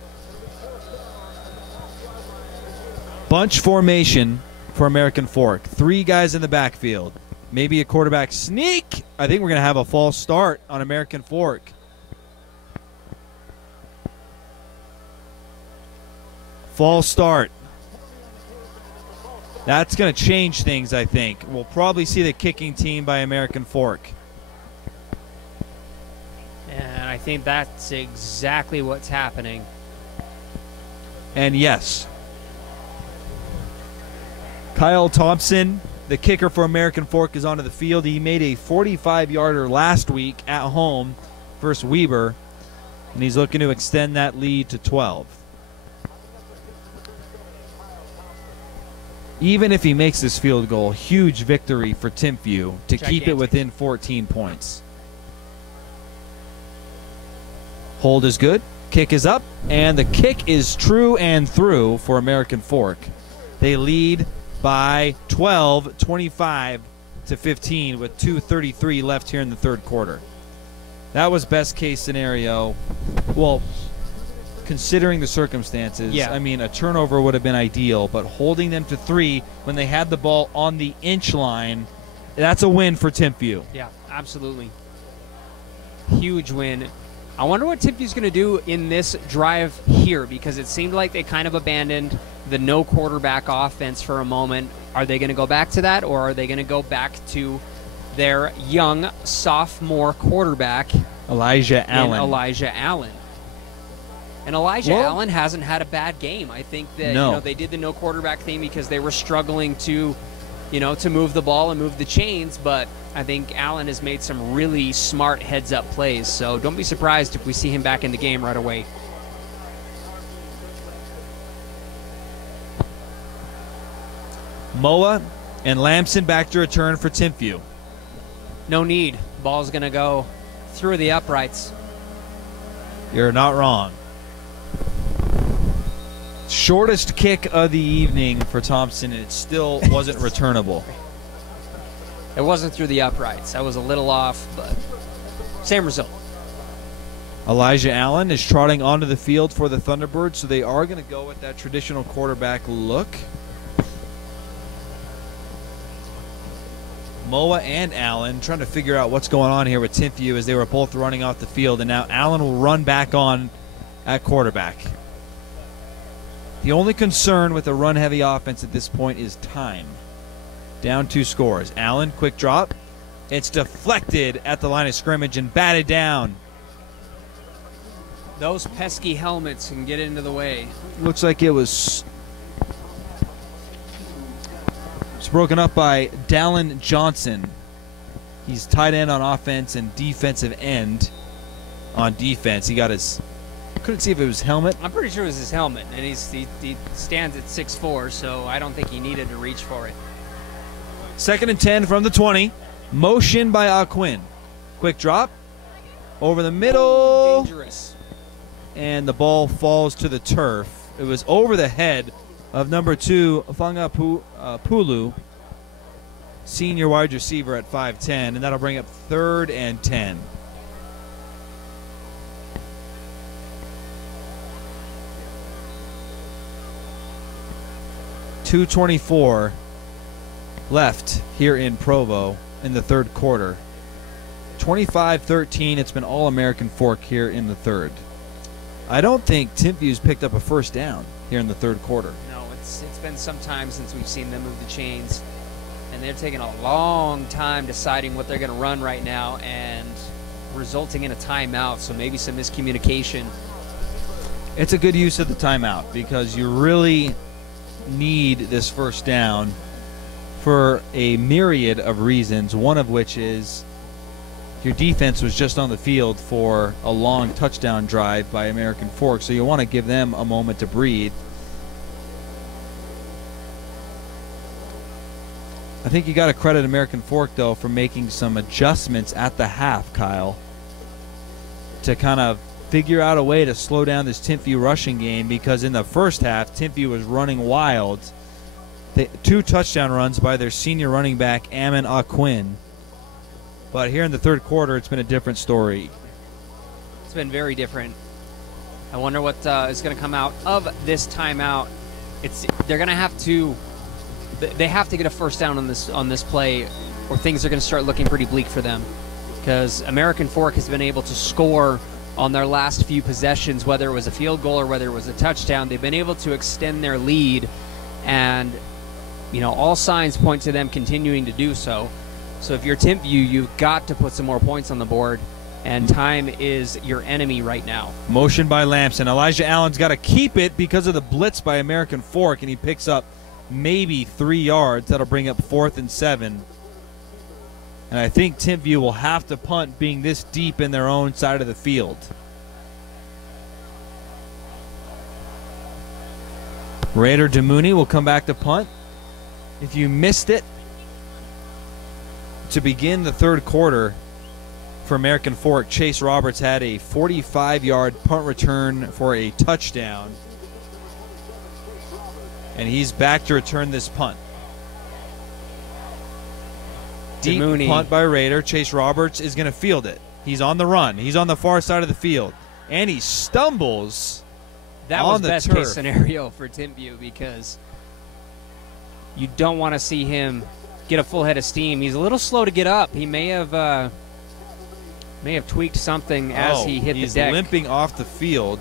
Bunch formation for American Fork. 3 guys in the backfield. Maybe a quarterback sneak. I think we're going to have a false start on American Fork. False start. That's going to change things, I think. We'll probably see the kicking team by American Fork. And I think that's exactly what's happening. And yes, Kyle Thompson, the kicker for American Fork, is onto the field. He made a 45-yarder last week at home versus Weber, and he's looking to extend that lead to 12. Even if he makes this field goal, huge victory for Timpview to keep it within 14 points. Hold is good. Kick is up. And the kick is true and through for American Fork. They lead by 12, 25 to 15 with 2:33 left here in the third quarter. That was best case scenario. Well, considering the circumstances, yeah. I mean, a turnover would have been ideal, but holding them to 3 when they had the ball on the inch line, that's a win for Timpview. Yeah, absolutely. Huge win. I wonder what Timpview's going to do in this drive here, because it seemed like they kind of abandoned the no quarterback offense for a moment. Are they going to go back to that, or are they going to go back to their young sophomore quarterback, Elijah Allen? And Elijah Allen hasn't had a bad game. I think that they did the no quarterback thing because they were struggling to move the ball and move the chains, but I think Allen has made some really smart heads-up plays, so don't be surprised if we see him back in the game right away. Moa and Lamson back to return for Timpview. No need. Ball's going to go through the uprights. You're not wrong. Shortest kick of the evening for Thompson, and it still wasn't returnable. It wasn't through the uprights. I was a little off, but same result. Elijah Allen is trotting onto the field for the Thunderbirds, so they are going to go with that traditional quarterback look. Moa and Allen trying to figure out what's going on here with Timpview as they were both running off the field, and now Allen will run back on at quarterback. The only concern with a run-heavy offense at this point is time. Down 2 scores. Allen, quick drop. It's deflected at the line of scrimmage and batted down. Those pesky helmets can get into the way. Looks like it was broken up by Dallin Johnson. He's tight end on offense and defensive end on defense. He got his, couldn't see if it was helmet. I'm pretty sure it was his helmet, and he stands at 6'4", so I don't think he needed to reach for it. 2nd and 10 from the 20. Motion by Aquin. Quick drop. Over the middle. Dangerous. And the ball falls to the turf. It was over the head of number 2, Fanga Pulu, senior wide receiver at 5'10", and that'll bring up 3rd and 10. .224 left here in Provo in the 3rd quarter. 25-13. It's been All-American Fork here in the 3rd. I don't think Timpview's picked up a first down here in the 3rd quarter. No, it's been some time since we've seen them move the chains, and they're taking a long time deciding what they're going to run right now and resulting in a timeout, so maybe some miscommunication. It's a good use of the timeout because you really need this first down for a myriad of reasons, one of which is your defense was just on the field for a long touchdown drive by American Fork, so you want to give them a moment to breathe. I think you got to credit American Fork, though, for making some adjustments at the half, Kyle, to kind of figure out a way to slow down this Timpview rushing game, because in the first half, Timpview was running wild. 2 touchdown runs by their senior running back, Ammon Aquin. But here in the 3rd quarter, it's been a different story. It's been very different. I wonder what is going to come out of this timeout. They're going to have to. They have to get a first down on this play, or things are going to start looking pretty bleak for them. Because American Fork has been able to score on their last few possessions, whether it was a field goal or whether it was a touchdown. They've been able to extend their lead, and all signs point to them continuing to do so. So if you're Timpview, you've got to put some more points on the board, and time is your enemy right now. Motion by Lamson. Elijah Allen's got to keep it because of the blitz by American Fork, and he picks up maybe 3 yards. That'll bring up 4th and 7. And I think Timpview will have to punt being this deep in their own side of the field. Raider Demooney will come back to punt. If you missed it, to begin the 3rd quarter for American Fork, Chase Roberts had a 45-yard punt return for a touchdown. And he's back to return this punt. Deep Demooney. Punt by Raider. Chase Roberts is going to field it. He's on the run. He's on the far side of the field. And he stumbles That on was the best turf. case scenario for Timpview, because you don't want to see him get a full head of steam. He's a little slow to get up. He may have tweaked something as he hit the deck. He's limping off the field,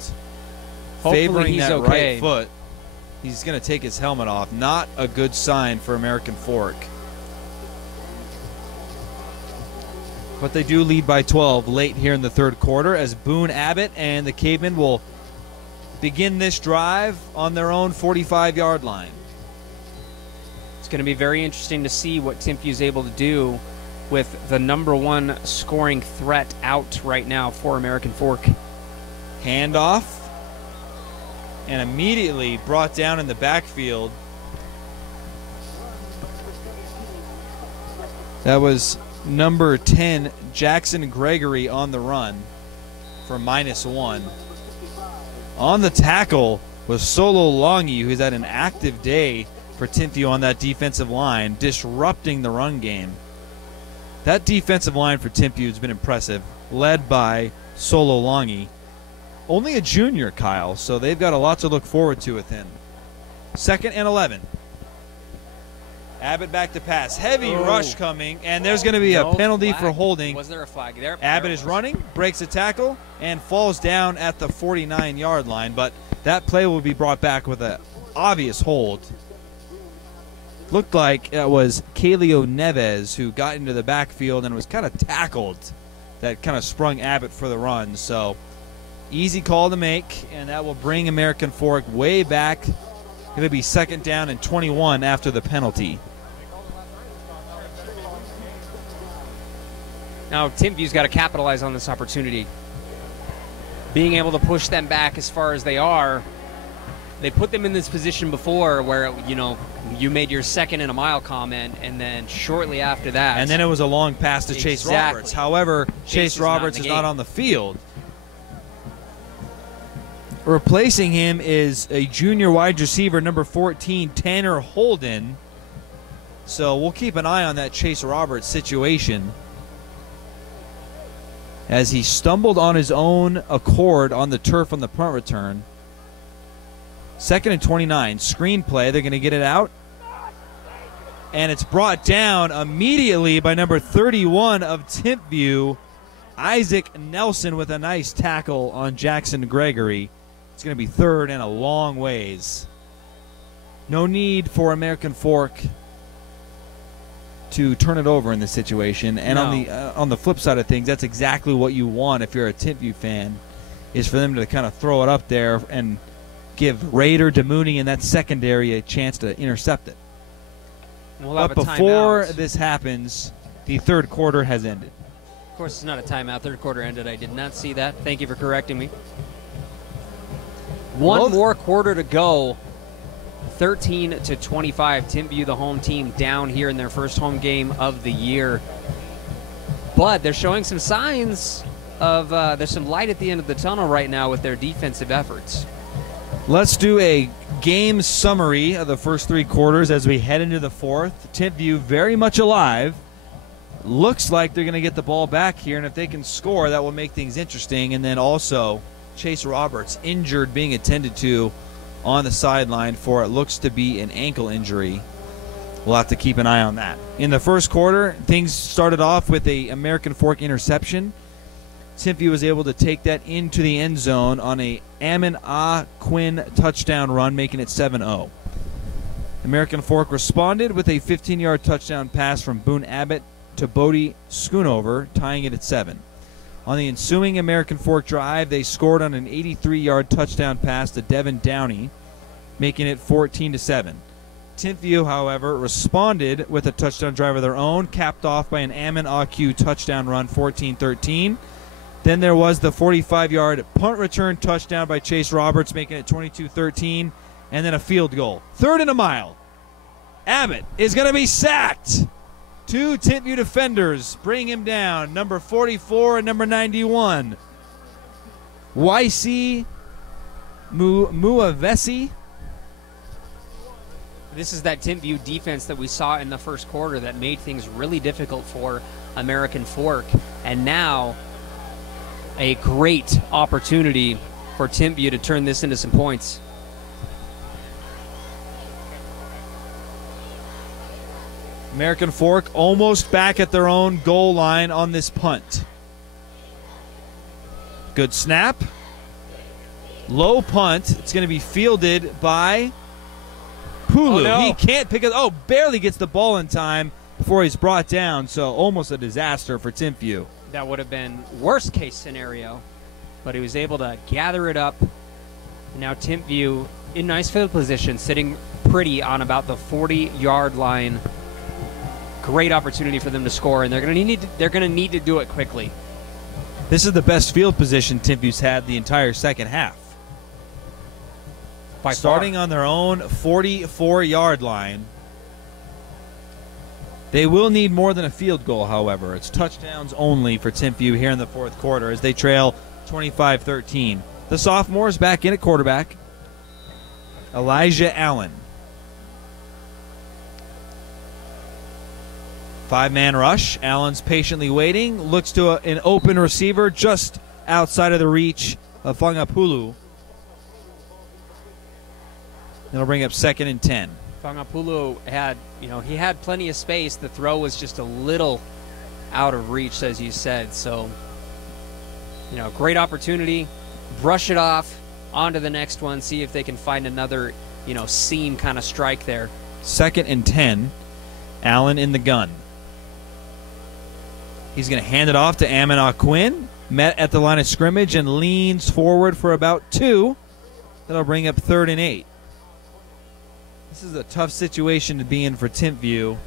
Hopefully favoring he's that okay. right foot. He's going to take his helmet off. Not a good sign for American Fork. But they do lead by 12 late here in the 3rd quarter, as Boone Abbott and the Cavemen will begin this drive on their own 45-yard line. It's going to be very interesting to see what Timpview's able to do with the #1 scoring threat out right now for American Fork. Handoff, and immediately brought down in the backfield. That was number 10, Jackson Gregory, on the run for -1. On the tackle was Solo Longy, who's had an active day for Timpview on that defensive line, disrupting the run game. That defensive line for Timpview has been impressive, led by Solo Longy. Only a junior, Kyle, so they've got a lot to look forward to with him. 2nd and 11. Abbott back to pass. Heavy rush coming, and there's going to be a penalty for holding. Was there a flag there? Abbott is running, breaks a tackle, and falls down at the 49-yard line, but that play will be brought back with an obvious hold. Looked like it was Kaleo Neves who got into the backfield and was kind of tackled. That kind of sprung Abbott for the run. So easy call to make, and that will bring American Fork way back. Going to be 2nd down and 21 after the penalty. Now Timpview's got to capitalize on this opportunity. Being able to push them back as far as they are. They put them in this position before where, you know, you made your 2nd and a mile comment, and then shortly after that. And then it was a long pass to Chase Roberts. However, Chase Roberts is not on the field. Replacing him is a junior wide receiver, number 14, Tanner Holden. So we'll keep an eye on that Chase Roberts situation, as he stumbled on his own accord on the turf on the punt return. 2nd and 29. Screen play. They're going to get it out. And it's brought down immediately by number 31 of Timpview, Isaac Nelson, with a nice tackle on Jackson Gregory. It's going to be 3rd and a long ways. No need for American Fork to turn it over in this situation. And on the flip side of things, that's exactly what you want if you're a Timpview fan, is for them to kind of throw it up there and give Raider, DeMooney, and that secondary a chance to intercept it. But before this happens, the 3rd quarter has ended. Of course, it's not a timeout. 3rd quarter ended. I did not see that. Thank you for correcting me. One more quarter to go. 13-25. Timpview, the home team, down here in their first home game of the year. But they're showing some signs of there's some light at the end of the tunnel right now with their defensive efforts. Let's do a game summary of the first 3 quarters as we head into the 4th. Timpview very much alive. Looks like they're going to get the ball back here, and if they can score, that will make things interesting. And then also Chase Roberts injured, being attended to on the sideline for it looks to be an ankle injury. We'll have to keep an eye on that. In the first quarter, things started off with a American Fork interception. Timpview was able to take that into the end zone on a Ammon Quinn touchdown run, making it 7-0. American Fork responded with a 15-yard touchdown pass from Boone Abbott to Bodie Schoonover, tying it at 7. On the ensuing American Fork drive, they scored on an 83-yard touchdown pass to Devin Downey, making it 14-7. Timpview, however, responded with a touchdown drive of their own, capped off by an Ammon AQ touchdown run, 14-13. Then there was the 45-yard punt return touchdown by Chase Roberts, making it 22-13, and then a field goal. 3rd and a mile. Abbott is going to be sacked. 2 Timpview defenders bring him down, number 44 and number 91. YC Muavesi. This is that Timpview defense that we saw in the first quarter that made things really difficult for American Fork. And now a great opportunity for Timpview to turn this into some points. American Fork almost back at their own goal line on this punt. Good snap. Low punt. It's going to be fielded by Pulu. Oh, no. He can't pick it. Oh, barely gets the ball in time before he's brought down. So almost a disaster for Timpview. That would have been worst case scenario, but he was able to gather it up. Now Timpview in nice field position, sitting pretty on about the 40-yard line. Great opportunity for them to score, and they're going to need to do it quickly. This is the best field position Timpview's had the entire second half. By Starting far. on their own 44-yard line. They will need more than a field goal, however. It's touchdowns only for Timpview here in the 4th quarter as they trail 25-13. The sophomore is back in at quarterback, Elijah Allen. 5-man rush. Allen's patiently waiting. Looks to an open receiver just outside of the reach Fangapulu. It'll bring up 2nd and 10. Fangapulu had, he had plenty of space. The throw was just a little out of reach, as you said. So, great opportunity. Brush it off, on to the next one, see if they can find another, seam kind of strike there. 2nd and 10. Allen in the gun. He's going to hand it off to Amon Quinn. Met at the line of scrimmage and leans forward for about 2. That'll bring up 3rd and 8. This is a tough situation to be in for Timpview,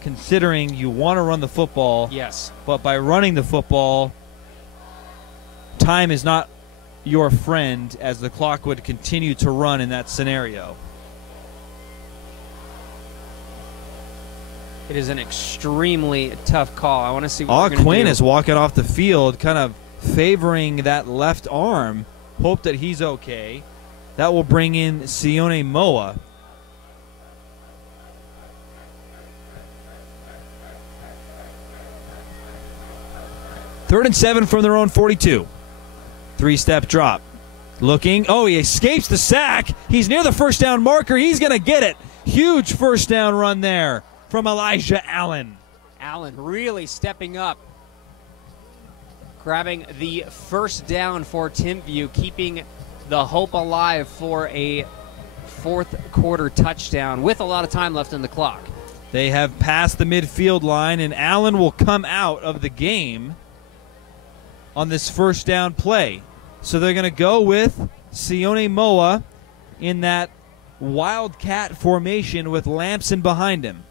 considering you want to run the football. Yes. But by running the football, time is not your friend, as the clock would continue to run in that scenario. It is an extremely tough call. I want to see what we're going to do. Quinn is walking off the field, kind of favoring that left arm. Hope that he's okay. That will bring in Sione Moa. Third and 7 from their own 42. 3-step drop. Looking. Oh, he escapes the sack. He's near the first down marker. He's going to get it. Huge first down run there from Elijah Allen. Allen really stepping up, grabbing the first down for Timpview, keeping the hope alive for a fourth quarter touchdown with a lot of time left on the clock. They have passed the midfield line, and Allen will come out of the game on this first down play. So they're going to go with Sione Moa in that wildcat formation with Lamson behind him.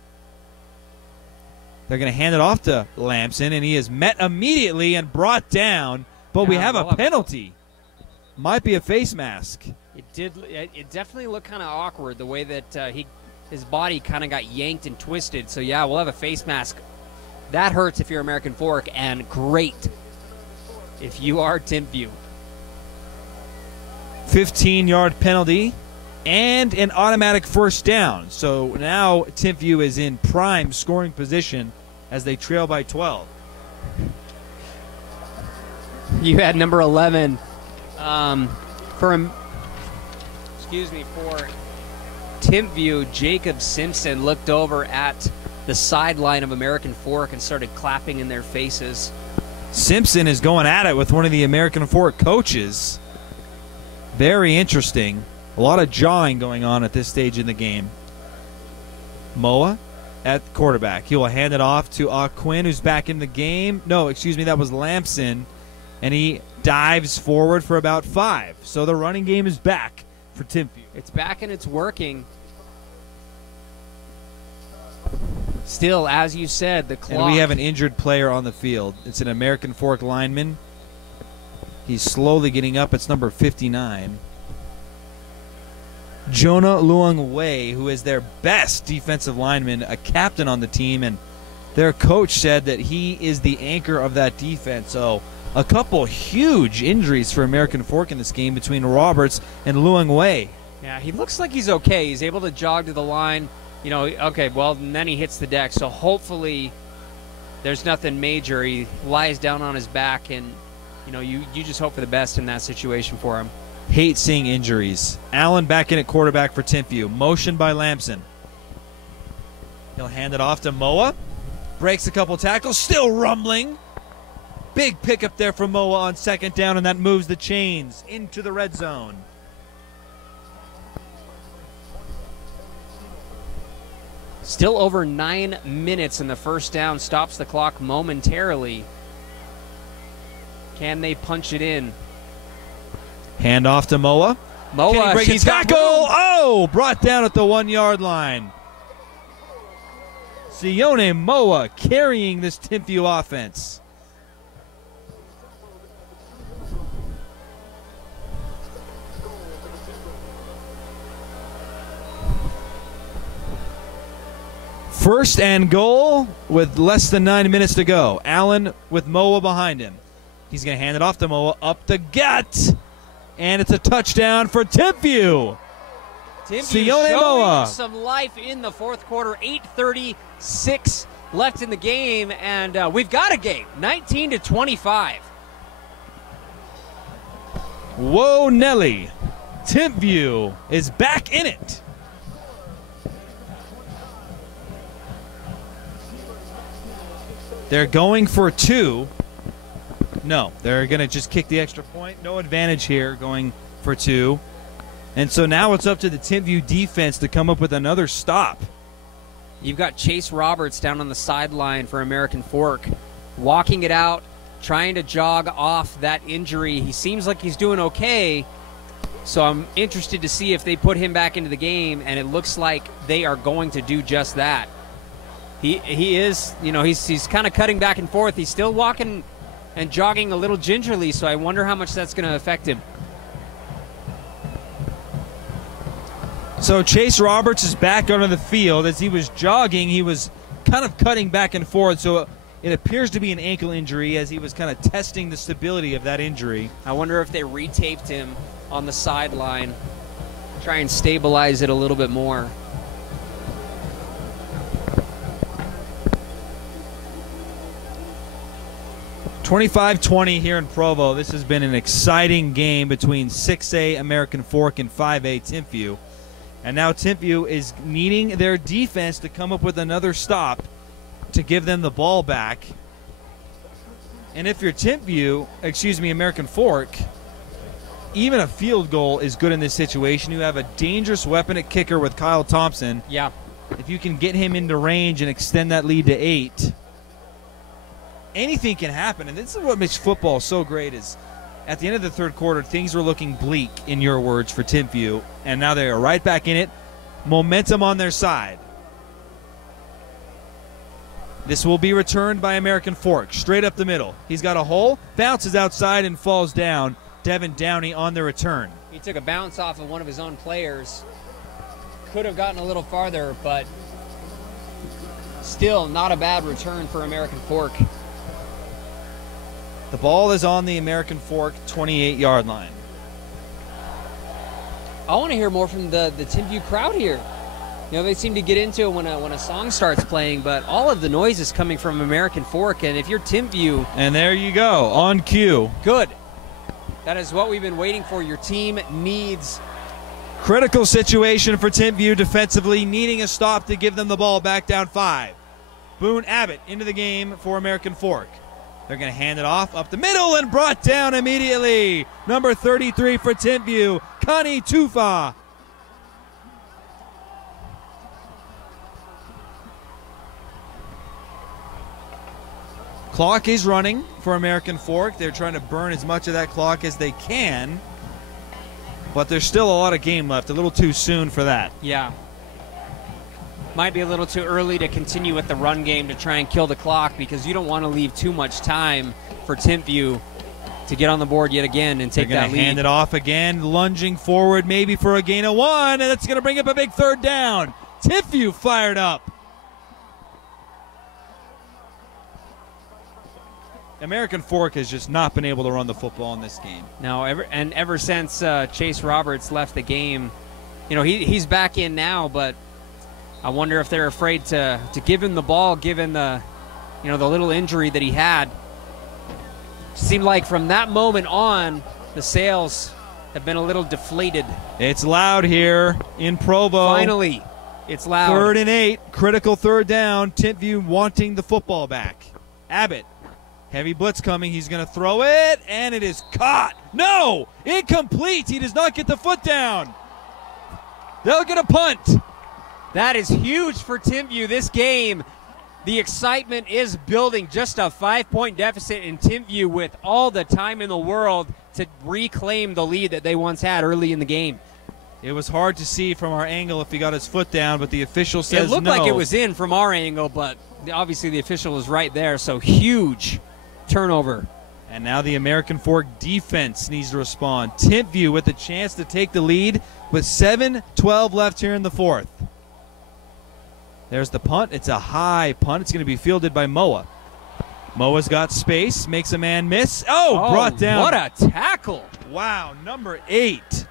They're going to hand it off to Lamson, and he is met immediately and brought down, but we have a penalty. Might be a face mask. It definitely looked kind of awkward the way that his body kind of got yanked and twisted. So, yeah, we'll have a face mask. That hurts if you're American Fork, and great if you are Timpview. 15-yard penalty and an automatic first down. So now Timpview is in prime scoring position as they trail by 12. You had number 11 for Timpview. Jacob Simpson looked over at the sideline of American Fork and started clapping in their faces. Simpson is going at it with one of the American Fork coaches. Very interesting. A lot of jawing going on at this stage in the game. Moa at quarterback. He will hand it off to Quinn, who's back in the game. No, excuse me, that was Lamson. And he dives forward for about 5. So the running game is back for Timpview. It's back and it's working. Still, as you said, the clock. And we have an injured player on the field. It's an American Fork lineman. He's slowly getting up. It's number 59. Jonah Luang Wei, who is their best defensive lineman, a captain on the team, and their coach said that he is the anchor of that defense. So a couple huge injuries for American Fork in this game between Roberts and Luang Wei. Yeah, he looks like he's okay. He's able to jog to the line. Okay, well, and then he hits the deck. So hopefully there's nothing major. He lies down on his back, and, you just hope for the best in that situation for him. Hate seeing injuries. Allen back in at quarterback for Timpview. Motion by Lamson. He'll hand it off to Moa. Breaks a couple tackles. Still rumbling. Big pickup there from Moa on second down, and that moves the chains into the red zone. Still over 9 minutes, and the first down stops the clock momentarily. Can they punch it in? Hand off to Moa. Moa, can he break a she's got tackle? room. Oh, brought down at the 1-yard line. Sione Moa carrying this Timpview offense. First and goal with less than 9 minutes to go. Allen with Moa behind him. He's going to hand it off to Moa up the gut. And it's a touchdown for Timpview. Timpview showing some life in the fourth quarter. 8:36 left in the game, and we've got a game. 19-25. Whoa, Nelly. Timpview is back in it. They're going for 2. No, they're going to just kick the extra point. No advantage here going for 2. And so now it's up to the Timpview defense to come up with another stop. You've got Chase Roberts down on the sideline for American Fork, walking it out, trying to jog off that injury. He seems like he's doing okay, so I'm interested to see if they put him back into the game, and it looks like they are going to do just that. He is, he's kind of cutting back and forth. He's still walking and jogging a little gingerly, so I wonder how much that's going to affect him. So Chase Roberts is back onto the field. As he was jogging, he was kind of cutting back and forth, so it appears to be an ankle injury as he was kind of testing the stability of that injury. I wonder if they retaped him on the sideline, try and stabilize it a little bit more. (25-20) here in Provo. This has been an exciting game between 6A American Fork and 5A Timpview. And now Timpview is needing their defense to come up with another stop to give them the ball back. And if you're American Fork, even a field goal is good in this situation. You have a dangerous weapon at kicker with Kyle Thompson. Yeah. If you can get him into range and extend that lead to 8, anything can happen. And this is what makes football so great is at the end of the third quarter, things were looking bleak, in your words, for Timpview. And now they are right back in it. Momentum on their side. This will be returned by American Fork, straight up the middle. He's got a hole, bounces outside, and falls down. Devin Downey on the return. He took a bounce off of one of his own players. Could have gotten a little farther, but still not a bad return for American Fork. The ball is on the American Fork 28-yard line. I want to hear more from the Timpview crowd here. They seem to get into it when a song starts playing, but all of the noise is coming from American Fork, and if you're Timpview... And there you go, on cue. Good. That is what we've been waiting for. Your team needs... Critical situation for Timpview defensively, needing a stop to give them the ball back down 5. Boone Abbott into the game for American Fork. They're going to hand it off up the middle and brought down immediately. Number 33 for Timpview, Connie Tufa. Clock is running for American Fork. They're trying to burn as much of that clock as they can, but there's still a lot of game left. A little too soon for that. Yeah. Might be a little too early to continue with the run game to try and kill the clock because you don't want to leave too much time for Timpview to get on the board yet again and take that lead. They're going to hand it off again, lunging forward maybe for a gain of 1, and that's going to bring up a big third down. Timpview fired up. American Fork has just not been able to run the football in this game. No, ever since Chase Roberts left the game, he's back in now, but I wonder if they're afraid to give him the ball, given the little injury that he had. Seemed like from that moment on, the sales have been a little deflated. It's loud here in Provo. Finally, it's loud. 3rd and 8, critical third down. Timpview wanting the football back. Abbott, heavy blitz coming. He's going to throw it, and it is caught. No, incomplete. He does not get the foot down. They'll get a punt. That is huge for Timpview this game. The excitement is building. Just a 5-point deficit in Timpview with all the time in the world to reclaim the lead that they once had early in the game. It was hard to see from our angle if he got his foot down, but the official says no. It looked like it was in from our angle, but obviously the official was right there, so huge turnover. And now the American Fork defense needs to respond. Timpview with a chance to take the lead with 7:12 left here in the 4th. There's the punt. It's a high punt. It's going to be fielded by Moa. Moa's got space, makes a man miss. Oh, brought down. What a tackle. Wow, number 8,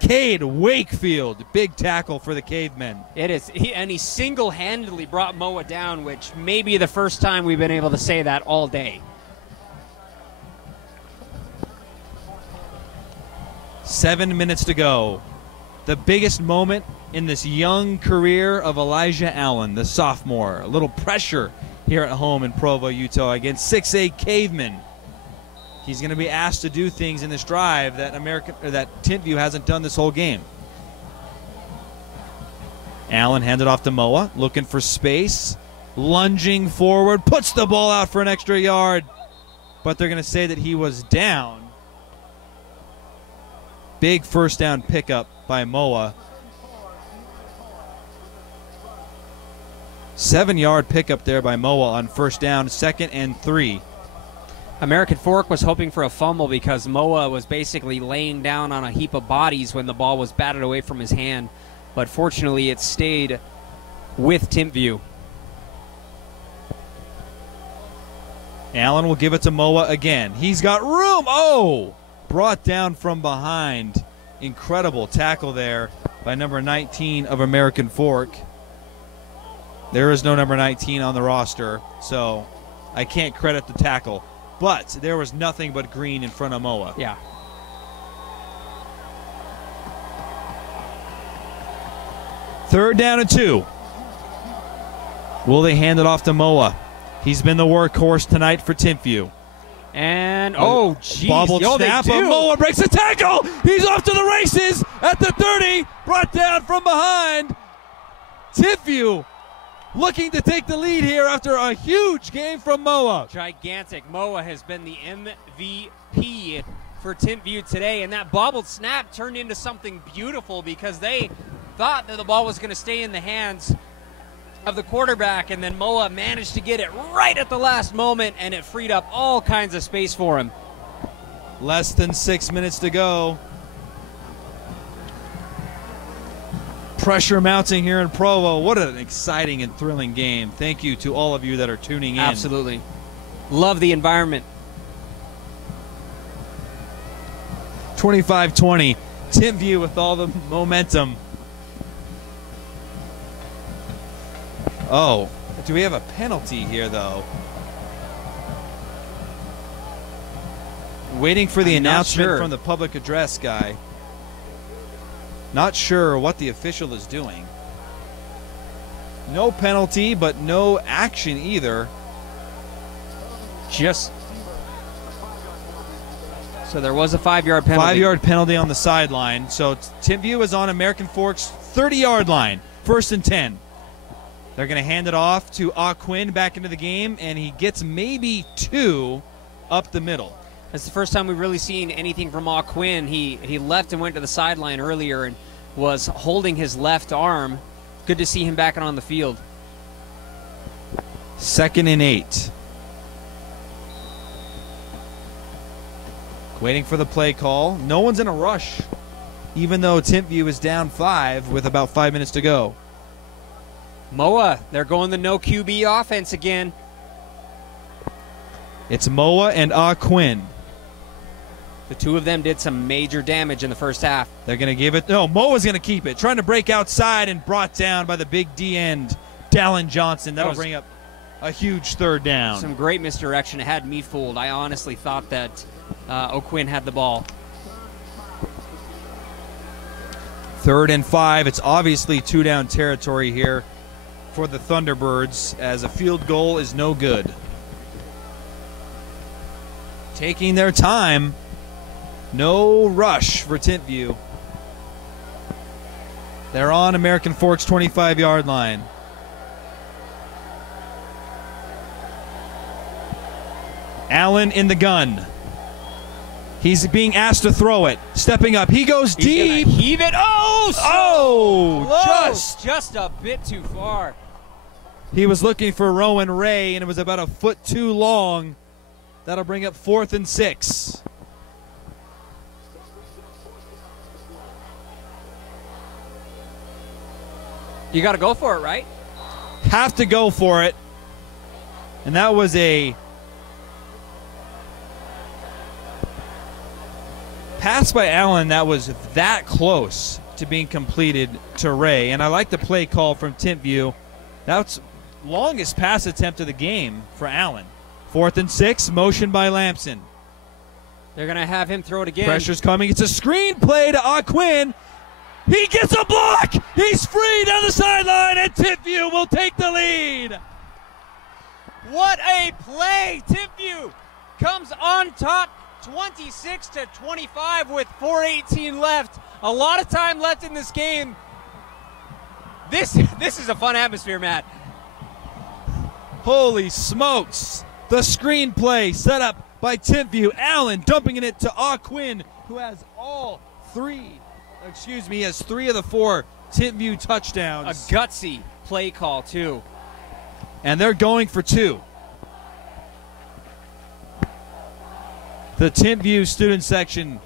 Cade Wakefield. Big tackle for the Cavemen. It is, and he single-handedly brought Moa down, which may be the first time we've been able to say that all day. 7 minutes to go. The biggest moment in this young career of Elijah Allen, the sophomore. A little pressure here at home in Provo, Utah against 6'8 Caveman. He's going to be asked to do things in this drive that Timpview hasn't done this whole game. Allen handed off to Moa, looking for space, lunging forward, puts the ball out for an extra yard, but they're going to say that he was down. Big first down pickup by Moa. 7-yard pickup there by Moa on first down, 2nd and 3. American Fork was hoping for a fumble because Moa was basically laying down on a heap of bodies when the ball was batted away from his hand. But fortunately, it stayed with Timpview. Allen will give it to Moa again. He's got room. Oh! Brought down from behind. Incredible tackle there by number 19 of American Fork. There is no number 19 on the roster, so I can't credit the tackle. But there was nothing but green in front of Moa. Yeah. Third down and 2. Will they hand it off to Moa? He's been the workhorse tonight for Timpview. And, oh, geez. Bobbled snap, but Moa breaks the tackle. He's off to the races at the 30. Brought down from behind. Timpview looking to take the lead here after a huge game from Moa. Gigantic. Moa has been the MVP for Timpview today, and that bobbled snap turned into something beautiful because they thought that the ball was going to stay in the hands of the quarterback, and then Moa managed to get it right at the last moment, and it freed up all kinds of space for him. Less than 6 minutes to go. Pressure mounting here in Provo. What an exciting and thrilling game. Thank you to all of you that are tuning in. Absolutely. Love the environment. 25-20. Timpview with all the momentum. Oh, do we have a penalty here, though? Waiting for the announcement from the public address guy. Not sure what the official is doing. No penalty, but no action either. So there was a 5-yard penalty. 5-yard penalty on the sideline. So Timpview is on American Fork's 30-yard line. 1st and 10. They're going to hand it off to Quinn back into the game, and he gets maybe 2 up the middle. That's the first time we've really seen anything from Quinn. He left and went to the sideline earlier and was holding his left arm. Good to see him back on the field. 2nd and 8. Waiting for the play call. No one's in a rush, even though Timpview is down 5 with about 5 minutes to go. Moa, they're going the no QB offense again. It's Moa and Quinn. The two of them did some major damage in the first half. They're going to give it. No, Moa's going to keep it. Trying to break outside and brought down by the big D end, Dallin Johnson. That'll bring up a huge 3rd down. Some great misdirection. It had me fooled. I honestly thought that O'Quinn had the ball. 3rd and 5. It's obviously 2-down territory here for the Thunderbirds, as a field goal is no good. Taking their time. No rush for Timpview. They're on American Fork's 25-yard line. Allen in the gun. He's being asked to throw it. Stepping up. He goes deep. Heave it. Oh, just a bit too far. He was looking for Rowan Ray, and it was about a foot too long. That'll bring up 4th and 6. You got to go for it, right? Have to go for it. And that was a pass by Allen that was that close to being completed to Ray. And I like the play call from Timpview. That's longest pass attempt of the game for Allen. 4th and 6, motion by Lamson. They're going to have him throw it again. Pressure's coming. It's a screen play to Aquin. He gets a block. He's free down the sideline, and Timpview will take the lead. What a play! Timpview comes on top 26-25 with 4:18 left. A lot of time left in this game. This is a fun atmosphere, Matt. Holy smokes. The screenplay set up by Timpview. Allen dumping it to Aquin, who has he has 3 of the 4 Timpview touchdowns. A gutsy play call, too. And they're going for 2. The Timpview student section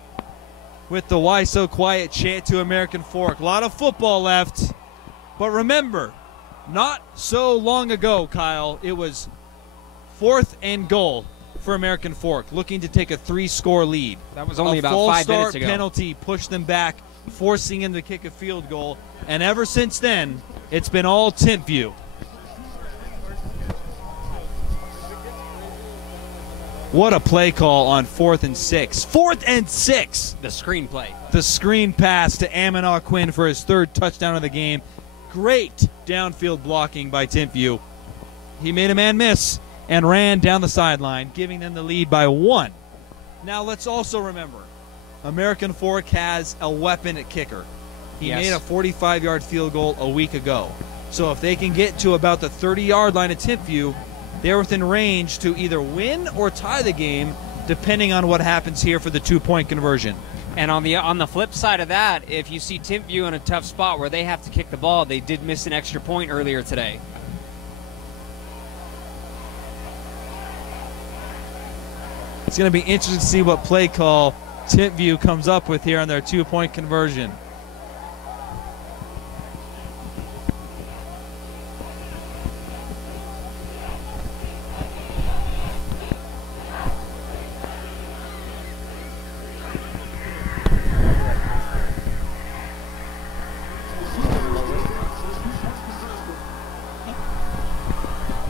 with the "Why So Quiet" chant to American Fork. A lot of football left. But remember, not so long ago, Kyle, it was 4th and goal for American Fork, looking to take a 3-score lead. That was only about 5 minutes ago. A false start penalty pushed them back, forcing him to kick a field goal. And ever since then, it's been all Timpview. What a play call on 4th and 6. 4th and 6! The screenplay. The screen pass to Ammon Aquin for his 3rd touchdown of the game. Great downfield blocking by Timpview. He made a man miss and ran down the sideline, giving them the lead by 1. Now let's also remember, American Fork has a weapon at kicker. He made a 45-yard field goal a week ago. So if they can get to about the 30-yard line at Timpview, they're within range to either win or tie the game, depending on what happens here for the 2-point conversion. And on the flip side of that, if you see Timpview in a tough spot where they have to kick the ball, they did miss an extra point earlier today. It's going to be interesting to see what play call Timpview comes up with here on their 2-point conversion.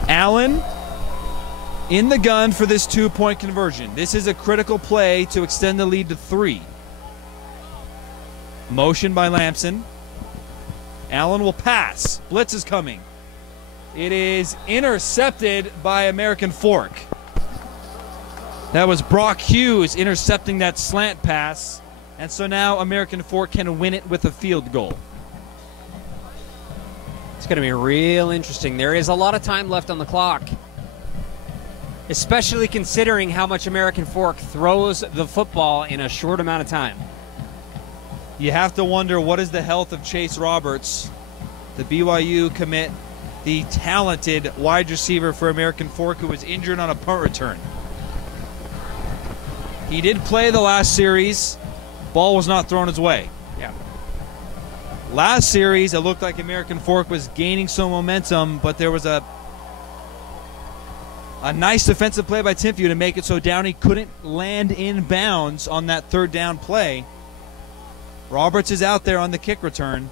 Allen in the gun for this 2-point conversion. This is a critical play to extend the lead to 3. Motion by Lamson. Allen will pass. Blitz is coming. It is intercepted by American Fork. That was Brock Hughes intercepting that slant pass. And so now American Fork can win it with a field goal. It's going to be real interesting. There is a lot of time left on the clock, especially considering how much American Fork throws the football in a short amount of time. You have to wonder, what is the health of Chase Roberts, the BYU commit, the talented wide receiver for American Fork, who was injured on a punt return. He did play the last series. Ball was not thrown his way. Yeah. Last series, it looked like American Fork was gaining some momentum, but there was a nice defensive play by Timpview to make it so Downey couldn't land in bounds on that 3rd down play. Roberts is out there on the kick return.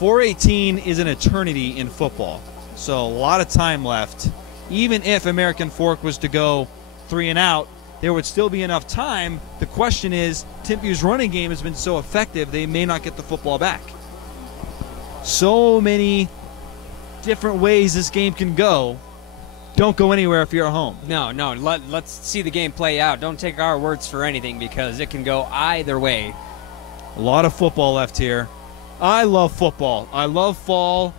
4:18 is an eternity in football, so a lot of time left. Even if American Fork was to go 3 and out, there would still be enough time. The question is, Timpview's running game has been so effective, they may not get the football back. So many different ways this game can go. Don't go anywhere if you're at home. No. Let's see the game play out. Don't take our words for anything, because it can go either way. A lot of football left here. I love football. I love fall.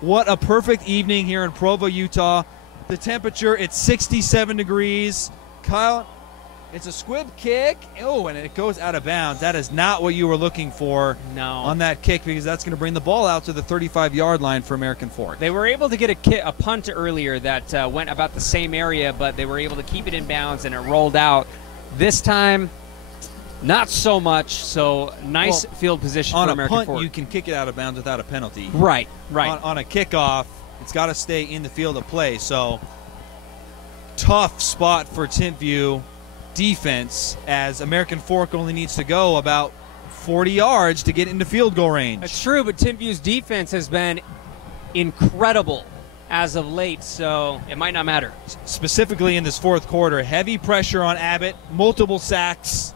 What a perfect evening here in Provo, Utah. The temperature, it's 67 degrees. Kyle, it's a squib kick. Oh, and it goes out of bounds. That is not what you were looking for on that kick, because that's going to bring the ball out to the 35-yard line for American Fork. They were able to get a punt earlier that went about the same area, but they were able to keep it in bounds, and it rolled out. This time, not so much. So nice field position for American Fork. On a punt, you can kick it out of bounds without a penalty. Right. On a kickoff, it's got to stay in the field of play. So tough spot for Timpview defense, as American Fork only needs to go about 40 yards to get into field goal range. That's true, but Timpview's defense has been incredible as of late, so it might not matter. Specifically in this fourth quarter, heavy pressure on Abbott, multiple sacks.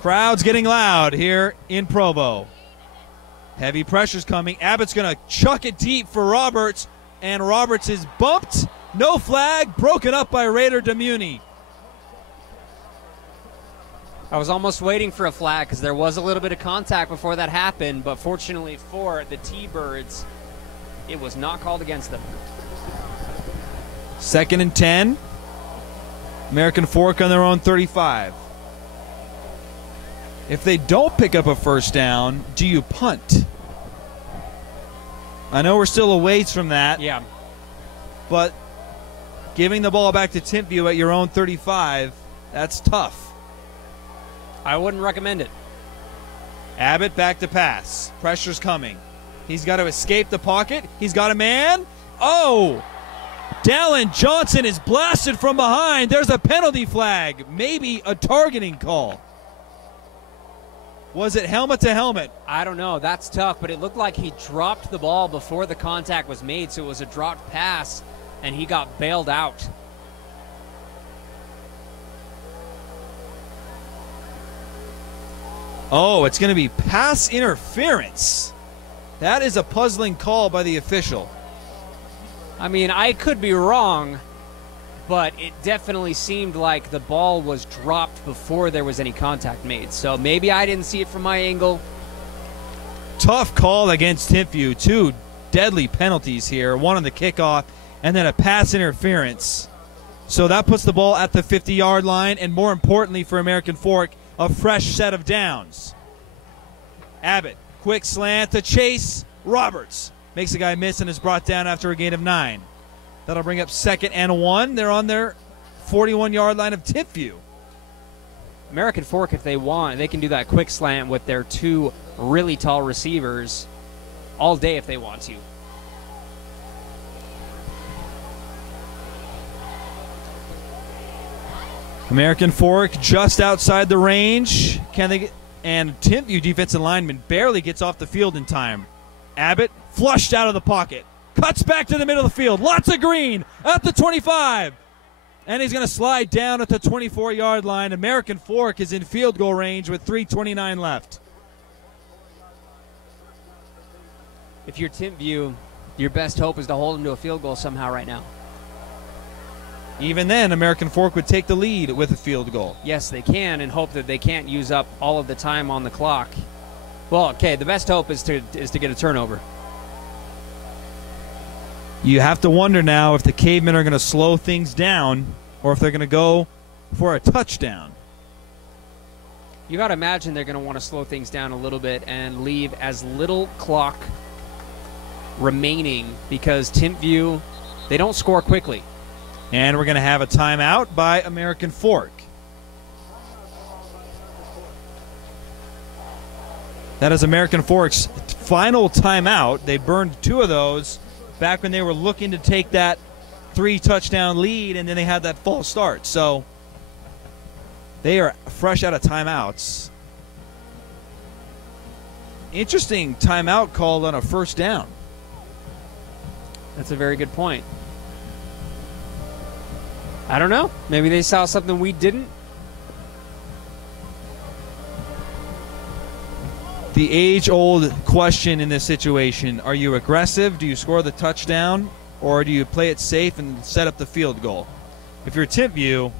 Crowd's getting loud here in Provo. Heavy pressure's coming. Abbott's going to chuck it deep for Roberts, and Roberts is bumped. No flag, broken up by Raider Demuni. I was almost waiting for a flag because there was a little bit of contact before that happened, but fortunately for the T-Birds, it was not called against them. 2nd and 10. American Fork on their own 35. If they don't pick up a first down, do you punt? I know we're still a ways from that. Yeah. But giving the ball back to Timpview at your own 35, that's tough. I wouldn't recommend it. Abbott back to pass. Pressure's coming. He's got to escape the pocket. He's got a man. Oh! Dallin Johnson is blasted from behind. There's a penalty flag. Maybe a targeting call. Was it helmet to helmet? I don't know. That's tough, but it looked like he dropped the ball before the contact was made, so it was a dropped pass, and he got bailed out. Oh, it's going to be pass interference. That is a puzzling call by the official. I mean, I could be wrong, but it definitely seemed like the ball was dropped before there was any contact made. So maybe I didn't see it from my angle. Tough call against Timpview. 2 deadly penalties here. One on the kickoff and then a pass interference. So that puts the ball at the 50-yard line, and more importantly for American Fork, a fresh set of downs. Abbott, quick slant to Chase. Roberts makes a guy miss and is brought down after a gain of 9. That'll bring up 2nd and 1. They're on their 41-yard line of Timpview. American Fork, if they want, they can do that quick slant with their 2 really tall receivers all day if they want to. American Fork just outside the range. Can they get, and Timpview defensive lineman barely gets off the field in time. Abbott flushed out of the pocket. Cuts back to the middle of the field. Lots of green at the 25. And he's going to slide down at the 24-yard line. American Fork is in field goal range with 3:29 left. If you're Timpview, your best hope is to hold them to a field goal somehow right now. Even then, American Fork would take the lead with a field goal. Yes, they can, and hope that they can't use up all of the time on the clock. Well, okay, the best hope is to get a turnover. You have to wonder now if the Cavemen are going to slow things down or if they're going to go for a touchdown. You got to imagine they're going to want to slow things down a little bit and leave as little clock remaining because Timpview, they don't score quickly. And we're going to have a timeout by American Fork. That is American Fork's final timeout. They burned 2 of those back when they were looking to take that 3-touchdown lead, and then they had that false start. So they are fresh out of timeouts. Interesting timeout called on a first down. That's a very good point. I don't know. Maybe they saw something we didn't. The age-old question in this situation, are you aggressive? Do you score the touchdown? Or do you play it safe and set up the field goal? If you're Timpview,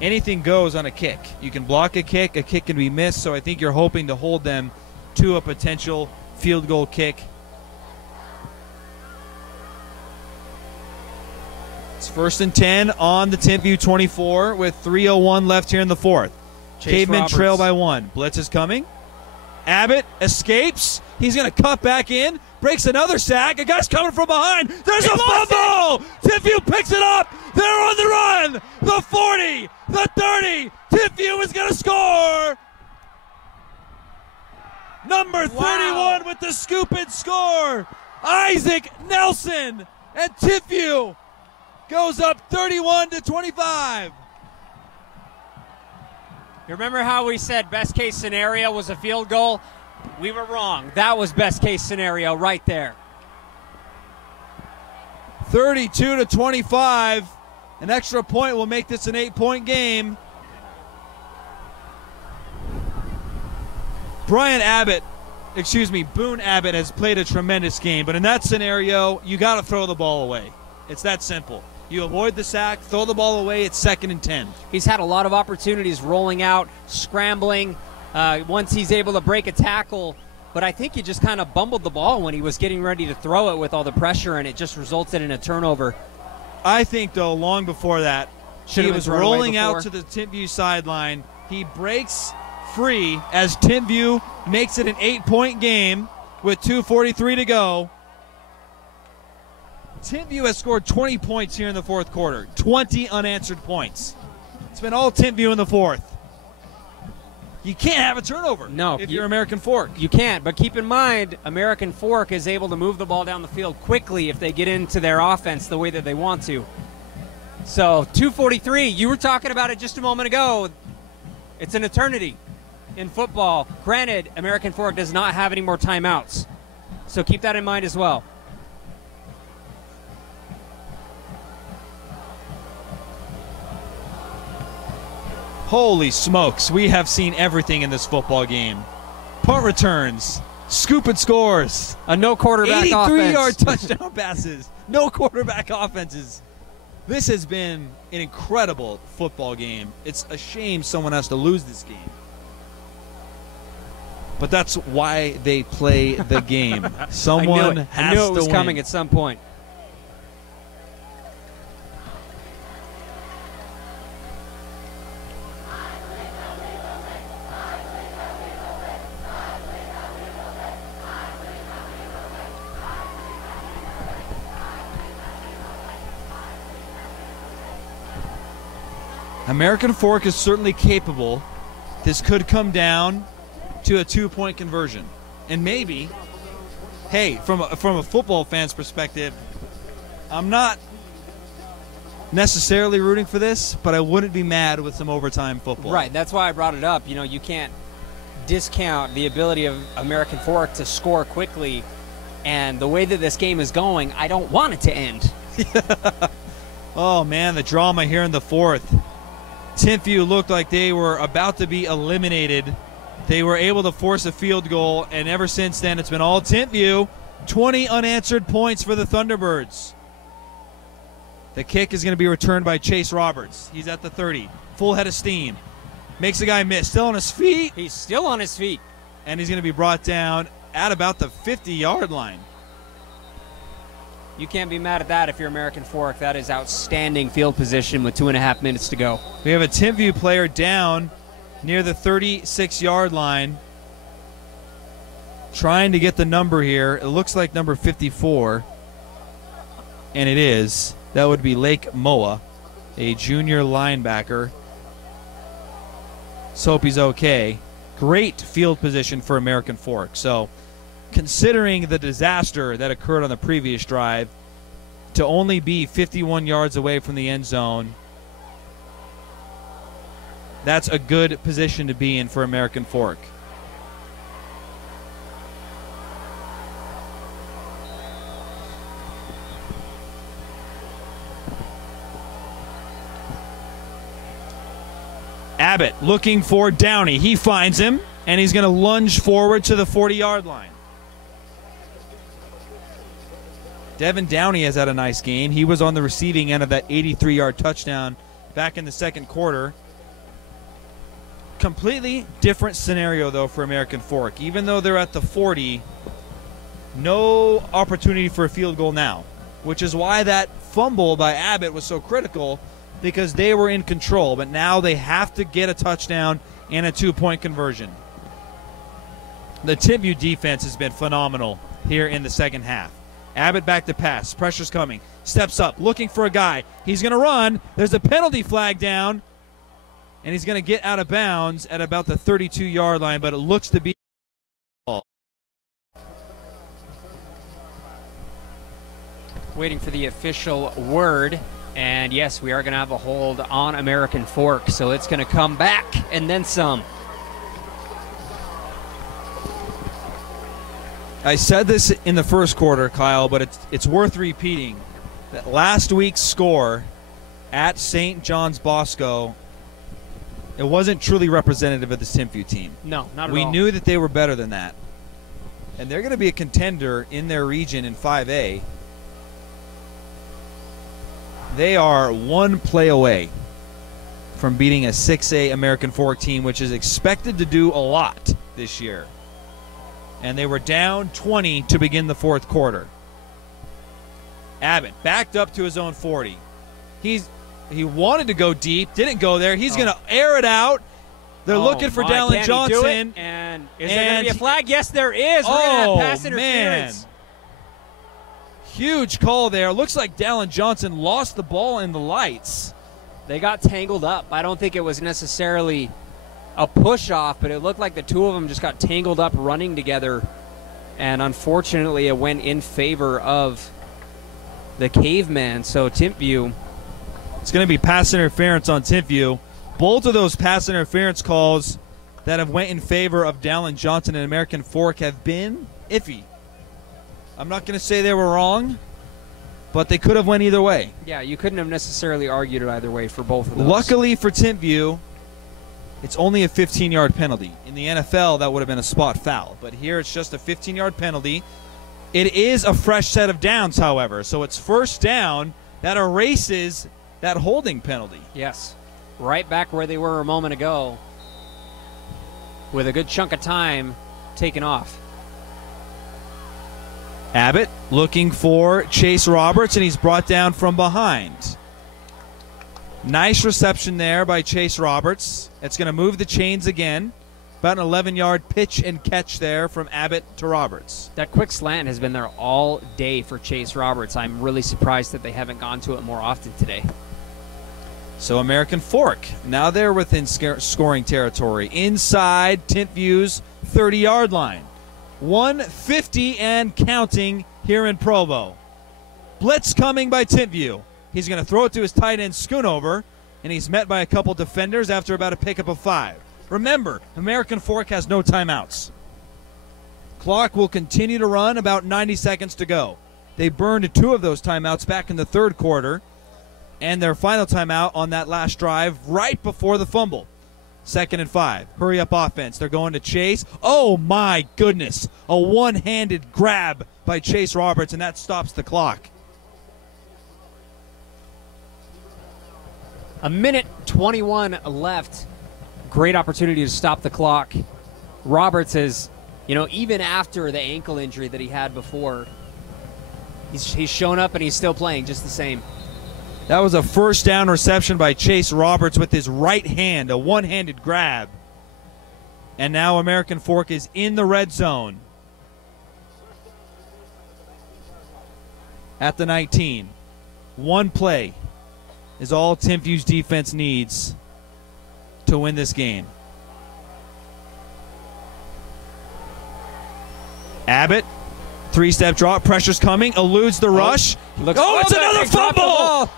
anything goes on a kick. You can block a kick can be missed, so I think you're hoping to hold them to a potential field goal kick. It's 1st and 10 on the Timpview 24 with 3:01 left here in the 4th. Cavemen Roberts trail by 1. Blitz is coming. Abbott escapes. He's going to cut back in. Breaks another sack. A guy's coming from behind. There's a fumble. Timpview picks it up. They're on the run. The 40. The 30. Timpview is going to score. Number 31 with the scoop and score. Isaac Nelson. And Timpview goes up 31-25. You remember how we said best case scenario was a field goal? We were wrong. That was best case scenario right there. 32-25. An extra point will make this an 8-point game. Boone Abbott has played a tremendous game, but in that scenario, you got to throw the ball away. It's that simple. You avoid the sack, throw the ball away, it's 2nd and 10. He's had a lot of opportunities rolling out, scrambling, once he's able to break a tackle, but I think he just kind of bumbled the ball when he was getting ready to throw it with all the pressure, and it just resulted in a turnover. I think, though, long before that, he was rolling out to the Timpview sideline. He breaks free as Timpview makes it an 8-point game with 2:43 to go. Timpview has scored 20 points here in the fourth quarter, 20 unanswered points. It's been all Timpview in the fourth. You can't have a turnover if you're American Fork. You can't, but keep in mind, American Fork is able to move the ball down the field quickly if they get into their offense the way that they want to. So 2:43, you were talking about it just a moment ago. It's an eternity in football. Granted, American Fork does not have any more timeouts, so keep that in mind as well. Holy smokes, we have seen everything in this football game. Punt returns, scoop and scores. A no quarterback offense. 83-yard touchdown passes. No quarterback offenses. This has been an incredible football game. It's a shame someone has to lose this game. But that's why they play the game. Someone has to win. I knew it was coming at some point. American Fork is certainly capable. This could come down to a 2-point conversion. And maybe, hey, from a football fan's perspective, I'm not necessarily rooting for this, but I wouldn't be mad with some overtime football. Right, that's why I brought it up. You know, you can't discount the ability of American Fork to score quickly. And the way that this game is going, I don't want it to end. Oh, man, the drama here in the fourth. Timpview looked like they were about to be eliminated. They were able to force a field goal, and ever since then it's been all Timpview. 20 unanswered points for the Thunderbirds. The kick is going to be returned by Chase Roberts. He's at the 30. Full head of steam. Makes the guy miss. Still on his feet. He's still on his feet. And he's going to be brought down at about the 50-yard line. You can't be mad at that if you're American Fork. That is outstanding field position with 2.5 minutes to go. We have a Timpview player down near the 36-yard line, trying to get the number here. It looks like number 54, and it is. That would be Lake Moa, a junior linebacker. Let's hope he's okay. Great field position for American Fork. So, considering the disaster that occurred on the previous drive, to only be 51 yards away from the end zone, that's a good position to be in for American Fork. Abbott looking for Downey. He finds him, and he's going to lunge forward to the 40-yard line. Devin Downey has had a nice game. He was on the receiving end of that 83-yard touchdown back in the second quarter. Completely different scenario, though, for American Fork. Even though they're at the 40, no opportunity for a field goal now, which is why that fumble by Abbott was so critical, because they were in control. But now they have to get a touchdown and a 2-point conversion. The Timpview defense has been phenomenal here in the second half. Abbott back to pass. Pressure's coming. Steps up, looking for a guy. He's going to run. There's a penalty flag down, and he's going to get out of bounds at about the 32-yard line, but it looks to be waiting for the official word. And yes, we are going to have a hold on American Fork, so it's going to come back and then some. I said this in the first quarter, Kyle, but it's worth repeating. that last week's score at St. John's Bosco, it wasn't truly representative of this Timpview team. No, not at all. We knew that they were better than that. And they're going to be a contender in their region in 5A. They are one play away from beating a 6A American Fork team, which is expected to do a lot this year. And they were down 20 to begin the fourth quarter. Abbott backed up to his own 40. He wanted to go deep, didn't go there. He's going to air it out. They're looking for Dallin Johnson. And is there going to be a flag? Yes, there is. We're going to have pass interference. Man. Huge call there. Looks like Dallin Johnson lost the ball in the lights. They got tangled up. I don't think it was necessarily a push-off, but it looked like the two of them just got tangled up running together. And unfortunately, it went in favor of the Caveman. So Timpview. It's going to be pass interference on Timpview. Both of those pass interference calls that have went in favor of Dallin Johnson and American Fork have been iffy. I'm not going to say they were wrong, but they could have went either way. Yeah, you couldn't have necessarily argued it either way for both of those. Luckily for Timpview, it's only a 15-yard penalty. In the NFL, that would have been a spot foul, but here it's just a 15-yard penalty. It is a fresh set of downs, however, so it's first down. That erases that holding penalty. Yes. Right back where they were a moment ago with a good chunk of time taken off. Abbott looking for Chase Roberts, and he's brought down from behind. Nice reception there by Chase Roberts. It's going to move the chains again. About an 11-yard pitch and catch there from Abbott to Roberts. That quick slant has been there all day for Chase Roberts. I'm really surprised that they haven't gone to it more often today. So American Fork, now they're within scoring territory. Inside Timpview's 30-yard line. 150 and counting here in Provo. Blitz coming by Timpview. He's going to throw it to his tight end Schoonover, and he's met by a couple defenders after about a pickup of 5. Remember, American Fork has no timeouts. Clock will continue to run, about 90 seconds to go. They burned 2 of those timeouts back in the third quarter, and their final timeout on that last drive right before the fumble. 2nd and 5. Hurry up offense. They're going to Chase. Oh, my goodness. A one-handed grab by Chase Roberts, and that stops the clock. A minute 21 left. Great opportunity to stop the clock. Roberts is, even after the ankle injury that he had before, he's shown up and he's still playing just the same. That was a first down reception by Chase Roberts with his right hand, a one-handed grab. And now American Fork is in the red zone. At the 19. One play is all Timpview's defense needs to win this game. Abbott, 3-step drop, pressure's coming, eludes the rush. It's another fumble!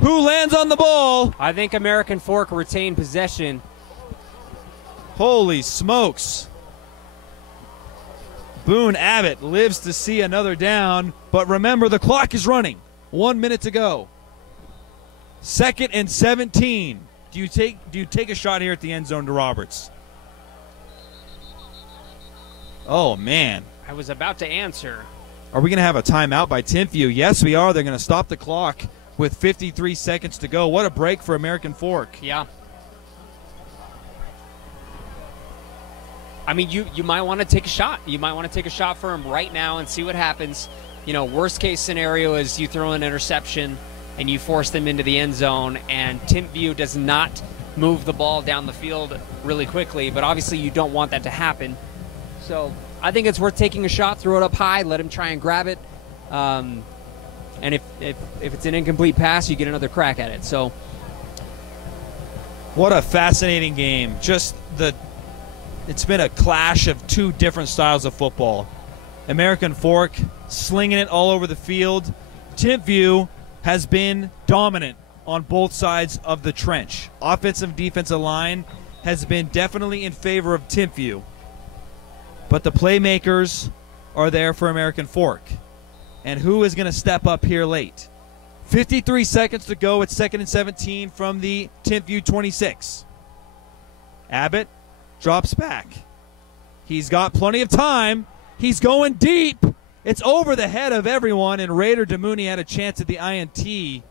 Who lands on the ball? I think American Fork retained possession. Holy smokes. Boone Abbott lives to see another down, but remember the clock is running. 1 minute to go. 2nd and 17. Do you take a shot here at the end zone to Roberts? Oh, man. I was about to answer. Are we going to have a timeout by Timpview? Yes, we are. They're going to stop the clock with 53 seconds to go. What a break for American Fork. Yeah. I mean, you might want to take a shot. You might want to take a shot for him right now and see what happens. Worst case scenario is you throw an interception and you force them into the end zone, and Timpview does not move the ball down the field really quickly, but obviously you don't want that to happen. So I think it's worth taking a shot, throw it up high, let him try and grab it. And if it's an incomplete pass, you get another crack at it. So, what a fascinating game. It's been a clash of 2 different styles of football. American Fork slinging it all over the field. Timpview has been dominant on both sides of the trench. Offensive, defensive line has been definitely in favor of Timpview. But the playmakers are there for American Fork. And who is going to step up here late? 53 seconds to go. It's 2nd and 17 from the Timpview 26. Abbott drops back. He's got plenty of time. He's going deep. It's over the head of everyone, and Raider DeMooney had a chance at the INT,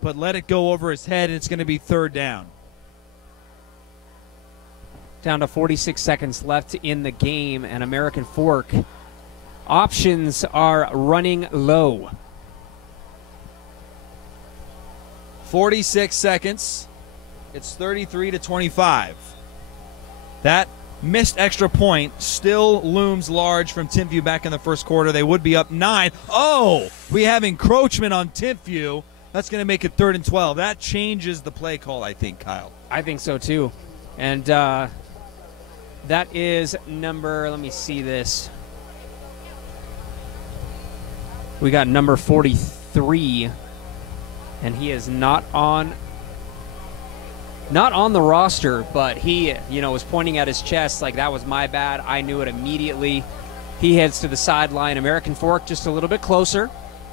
but let it go over his head, and it's going to be 3rd down. Down to 46 seconds left in the game, and American Fork options are running low. 46 seconds. It's 33-25. That missed extra point still looms large from Timpview back in the first quarter. They would be up 9. Oh, we have encroachment on Timpview. That's going to make it 3rd and 12. That changes the play call, I think, Kyle. I think so, too. And that is number, let me see this. We got number 43, and he is not on the roster, but he, was pointing at his chest like that was my bad. I knew it immediately. He heads to the sideline. American Fork just a little bit closer.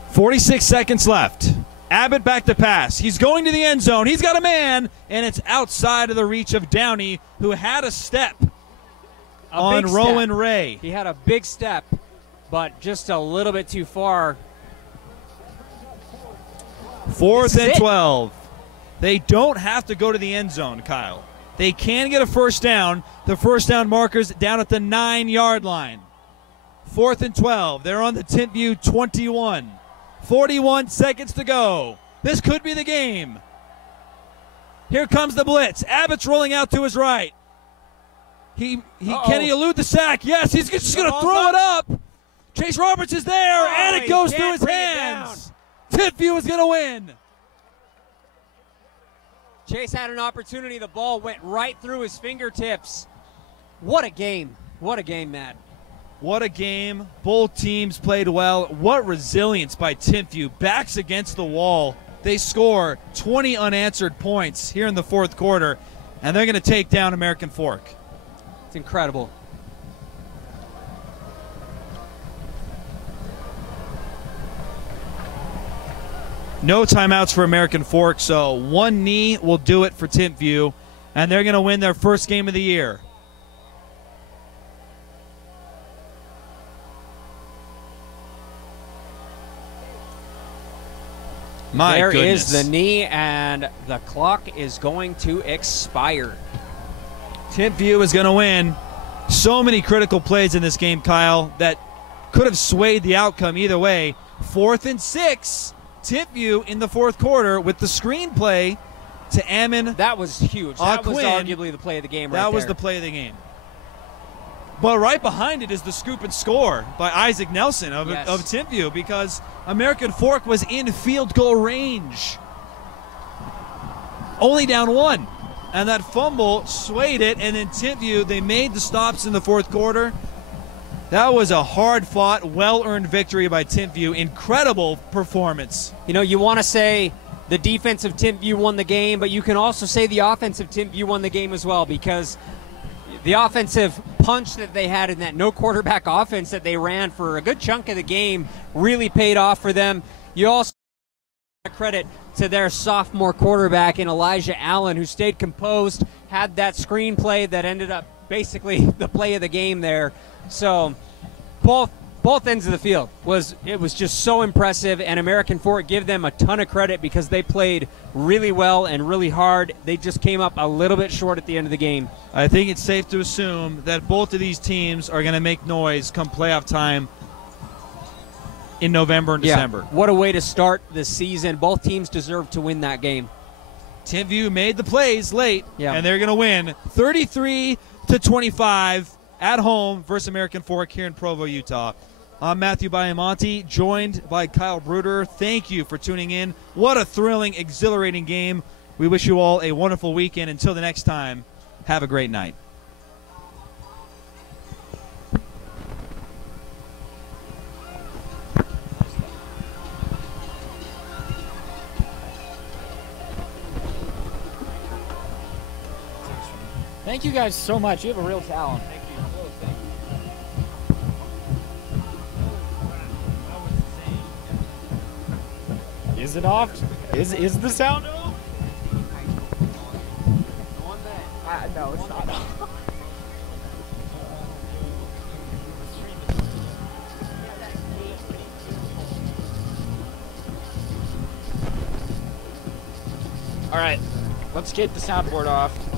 46 seconds left. Abbott back to pass. He's going to the end zone. He's got a man, and it's outside of the reach of Downey, who had a step on Rowan Ray. He had a big step, but just a little bit too far. 4th and 12. They don't have to go to the end zone, Kyle. They can get a first down. The first down marker's down at the 9-yard line. 4th and 12. They're on the Timpview 21. 41 seconds to go. This could be the game. Here comes the blitz. Abbott's rolling out to his right. Can he elude the sack? Yes, he's just going to throw it up. Chase Roberts is there, and it goes through his hands. Timpview is going to win. Chase had an opportunity. The ball went right through his fingertips. What a game. What a game, Matt. What a game. Both teams played well. What resilience by Timpview. Backs against the wall. They score 20 unanswered points here in the 4th quarter, and they're going to take down American Fork. It's incredible. No timeouts for American Fork, so one knee will do it for Timpview, and they're going to win their first game of the year. My there goodness. is the knee, and the clock is going to expire. Timpview is going to win. So many critical plays in this game, Kyle, that could have swayed the outcome either way. 4th and 6. Timpview in the 4th quarter with the screenplay to Ammon. That was huge. That was arguably the play of the game right there. That was the play of the game. But right behind it is the scoop and score by Isaac Nelson of Timpview, because American Fork was in field goal range. Only down 1. And that fumble swayed it, and then Timpview, they made the stops in the 4th quarter. That was a hard-fought, well-earned victory by Timpview. Incredible performance. You want to say the defensive Timpview won the game, but you can also say the offensive Timpview won the game as well, because the offensive punch that they had in that no-quarterback offense that they ran for a good chunk of the game really paid off for them. You also credit to their sophomore quarterback in Elijah Allen, who stayed composed, had that screenplay that ended up basically the play of the game there. So both ends of the field was just so impressive, and American Fork, give them a ton of credit because they played really well and really hard. They just came up a little bit short at the end of the game. I think it's safe to assume that both of these teams are going to make noise come playoff time in November and December. What a way to start the season. Both teams deserve to win that game. Timpview made the plays late, and they're going to win 33-25 at home versus American Fork here in Provo, Utah. I'm Matthew Biamonte, joined by Kyle Bruder. Thank you for tuning in. What a thrilling, exhilarating game. We wish you all a wonderful weekend. Until the next time, have a great night. Thank you guys so much. You have a real talent. Is it off? Is the sound off? No, it's not off. All right, let's get the soundboard off.